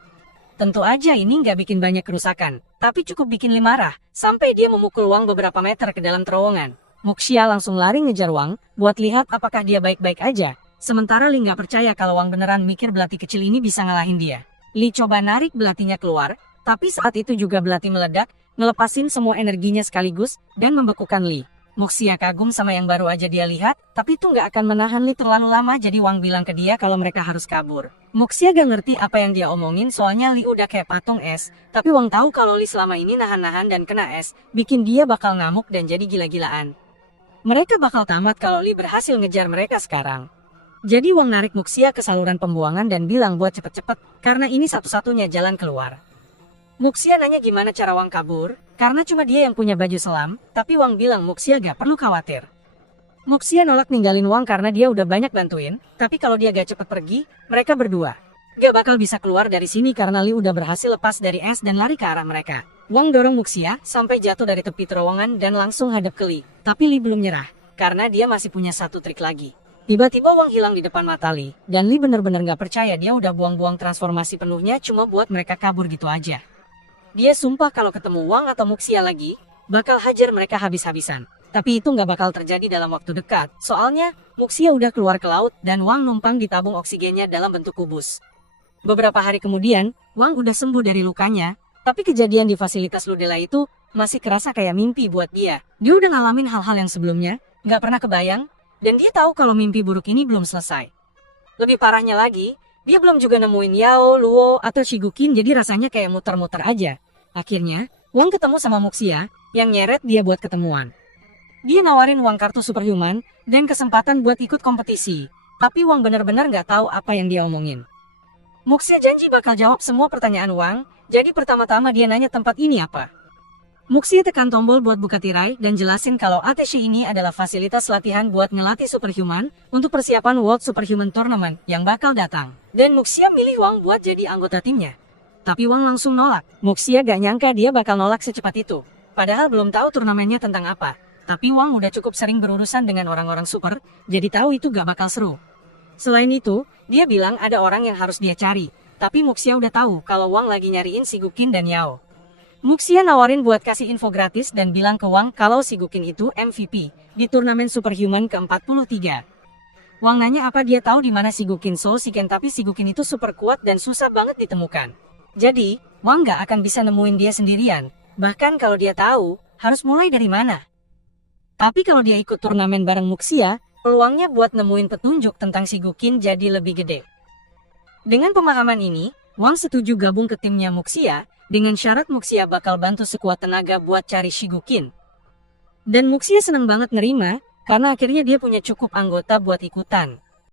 Tentu aja ini nggak bikin banyak kerusakan, tapi cukup bikin Li marah, sampai dia memukul Wang beberapa meter ke dalam terowongan. Muxia langsung lari ngejar Wang, buat lihat apakah dia baik-baik aja. Sementara Li nggak percaya kalau Wang beneran mikir belati kecil ini bisa ngalahin dia. Li coba narik belatinya keluar, tapi saat itu juga belati meledak, ngelepasin semua energinya sekaligus, dan membekukan Li. Muxia kagum sama yang baru aja dia lihat, tapi itu nggak akan menahan Li terlalu lama jadi Wang bilang ke dia kalau mereka harus kabur. Muxia gak ngerti apa yang dia omongin soalnya Li udah kayak patung es, tapi Wang tahu kalau Li selama ini nahan-nahan dan kena es, bikin dia bakal ngamuk dan jadi gila-gilaan. Mereka bakal tamat kalau Li berhasil ngejar mereka sekarang. Jadi Wang narik Muxia ke saluran pembuangan dan bilang buat cepet-cepet, karena ini satu-satunya jalan keluar. Muxia nanya gimana cara Wang kabur, karena cuma dia yang punya baju selam, tapi Wang bilang Muxia gak perlu khawatir. Muxia nolak ninggalin Wang karena dia udah banyak bantuin, tapi kalau dia gak cepet pergi, mereka berdua gak bakal bisa keluar dari sini karena Li udah berhasil lepas dari es dan lari ke arah mereka. Wang dorong Muxia sampai jatuh dari tepi terowongan dan langsung hadap ke Li, tapi Li belum nyerah, karena dia masih punya satu trik lagi. Tiba-tiba Wang hilang di depan mata Li, dan Li bener-bener gak percaya dia udah buang-buang transformasi penuhnya cuma buat mereka kabur gitu aja. Dia sumpah kalau ketemu Wang atau Muxia lagi, bakal hajar mereka habis-habisan. Tapi itu nggak bakal terjadi dalam waktu dekat, soalnya Muxia udah keluar ke laut dan Wang numpang di tabung oksigennya dalam bentuk kubus. Beberapa hari kemudian, Wang udah sembuh dari lukanya, tapi kejadian di fasilitas Ludela itu masih kerasa kayak mimpi buat dia. Dia udah ngalamin hal-hal yang sebelumnya, nggak pernah kebayang, dan dia tahu kalau mimpi buruk ini belum selesai. Lebih parahnya lagi, dia belum juga nemuin Yao, Luo, atau Shigukin jadi rasanya kayak muter-muter aja. Akhirnya, Wang ketemu sama Muxia, yang nyeret dia buat ketemuan. Dia nawarin Wang kartu superhuman, dan kesempatan buat ikut kompetisi. Tapi Wang benar-benar nggak tahu apa yang dia omongin. Muxia janji bakal jawab semua pertanyaan Wang, jadi pertama-tama dia nanya tempat ini apa. Muxia tekan tombol buat buka tirai dan jelasin kalau ATC ini adalah fasilitas latihan buat ngelatih superhuman untuk persiapan World Superhuman Tournament yang bakal datang. Dan Muxia milih Wang buat jadi anggota timnya. Tapi Wang langsung nolak. Muxia gak nyangka dia bakal nolak secepat itu. Padahal belum tahu turnamennya tentang apa. Tapi Wang udah cukup sering berurusan dengan orang-orang super, jadi tahu itu gak bakal seru. Selain itu, dia bilang ada orang yang harus dia cari. Tapi Muxia udah tahu kalau Wang lagi nyariin Shigukin dan Yao. Muxia nawarin buat kasih info gratis dan bilang ke Wang kalau Shigukin itu MVP di turnamen Superhuman ke-43. Wang nanya apa dia tahu di mana Shigukin Soul Shiken, tapi Shigukin itu super kuat dan susah banget ditemukan. Jadi, Wang gak akan bisa nemuin dia sendirian. Bahkan kalau dia tahu, harus mulai dari mana. Tapi kalau dia ikut turnamen bareng Muxia, peluangnya buat nemuin petunjuk tentang Shigukin jadi lebih gede. Dengan pemahaman ini, Wang setuju gabung ke timnya Muxia, dengan syarat Muxia bakal bantu sekuat tenaga buat cari Shigukin. Dan Muxia seneng banget nerima, karena akhirnya dia punya cukup anggota buat ikutan.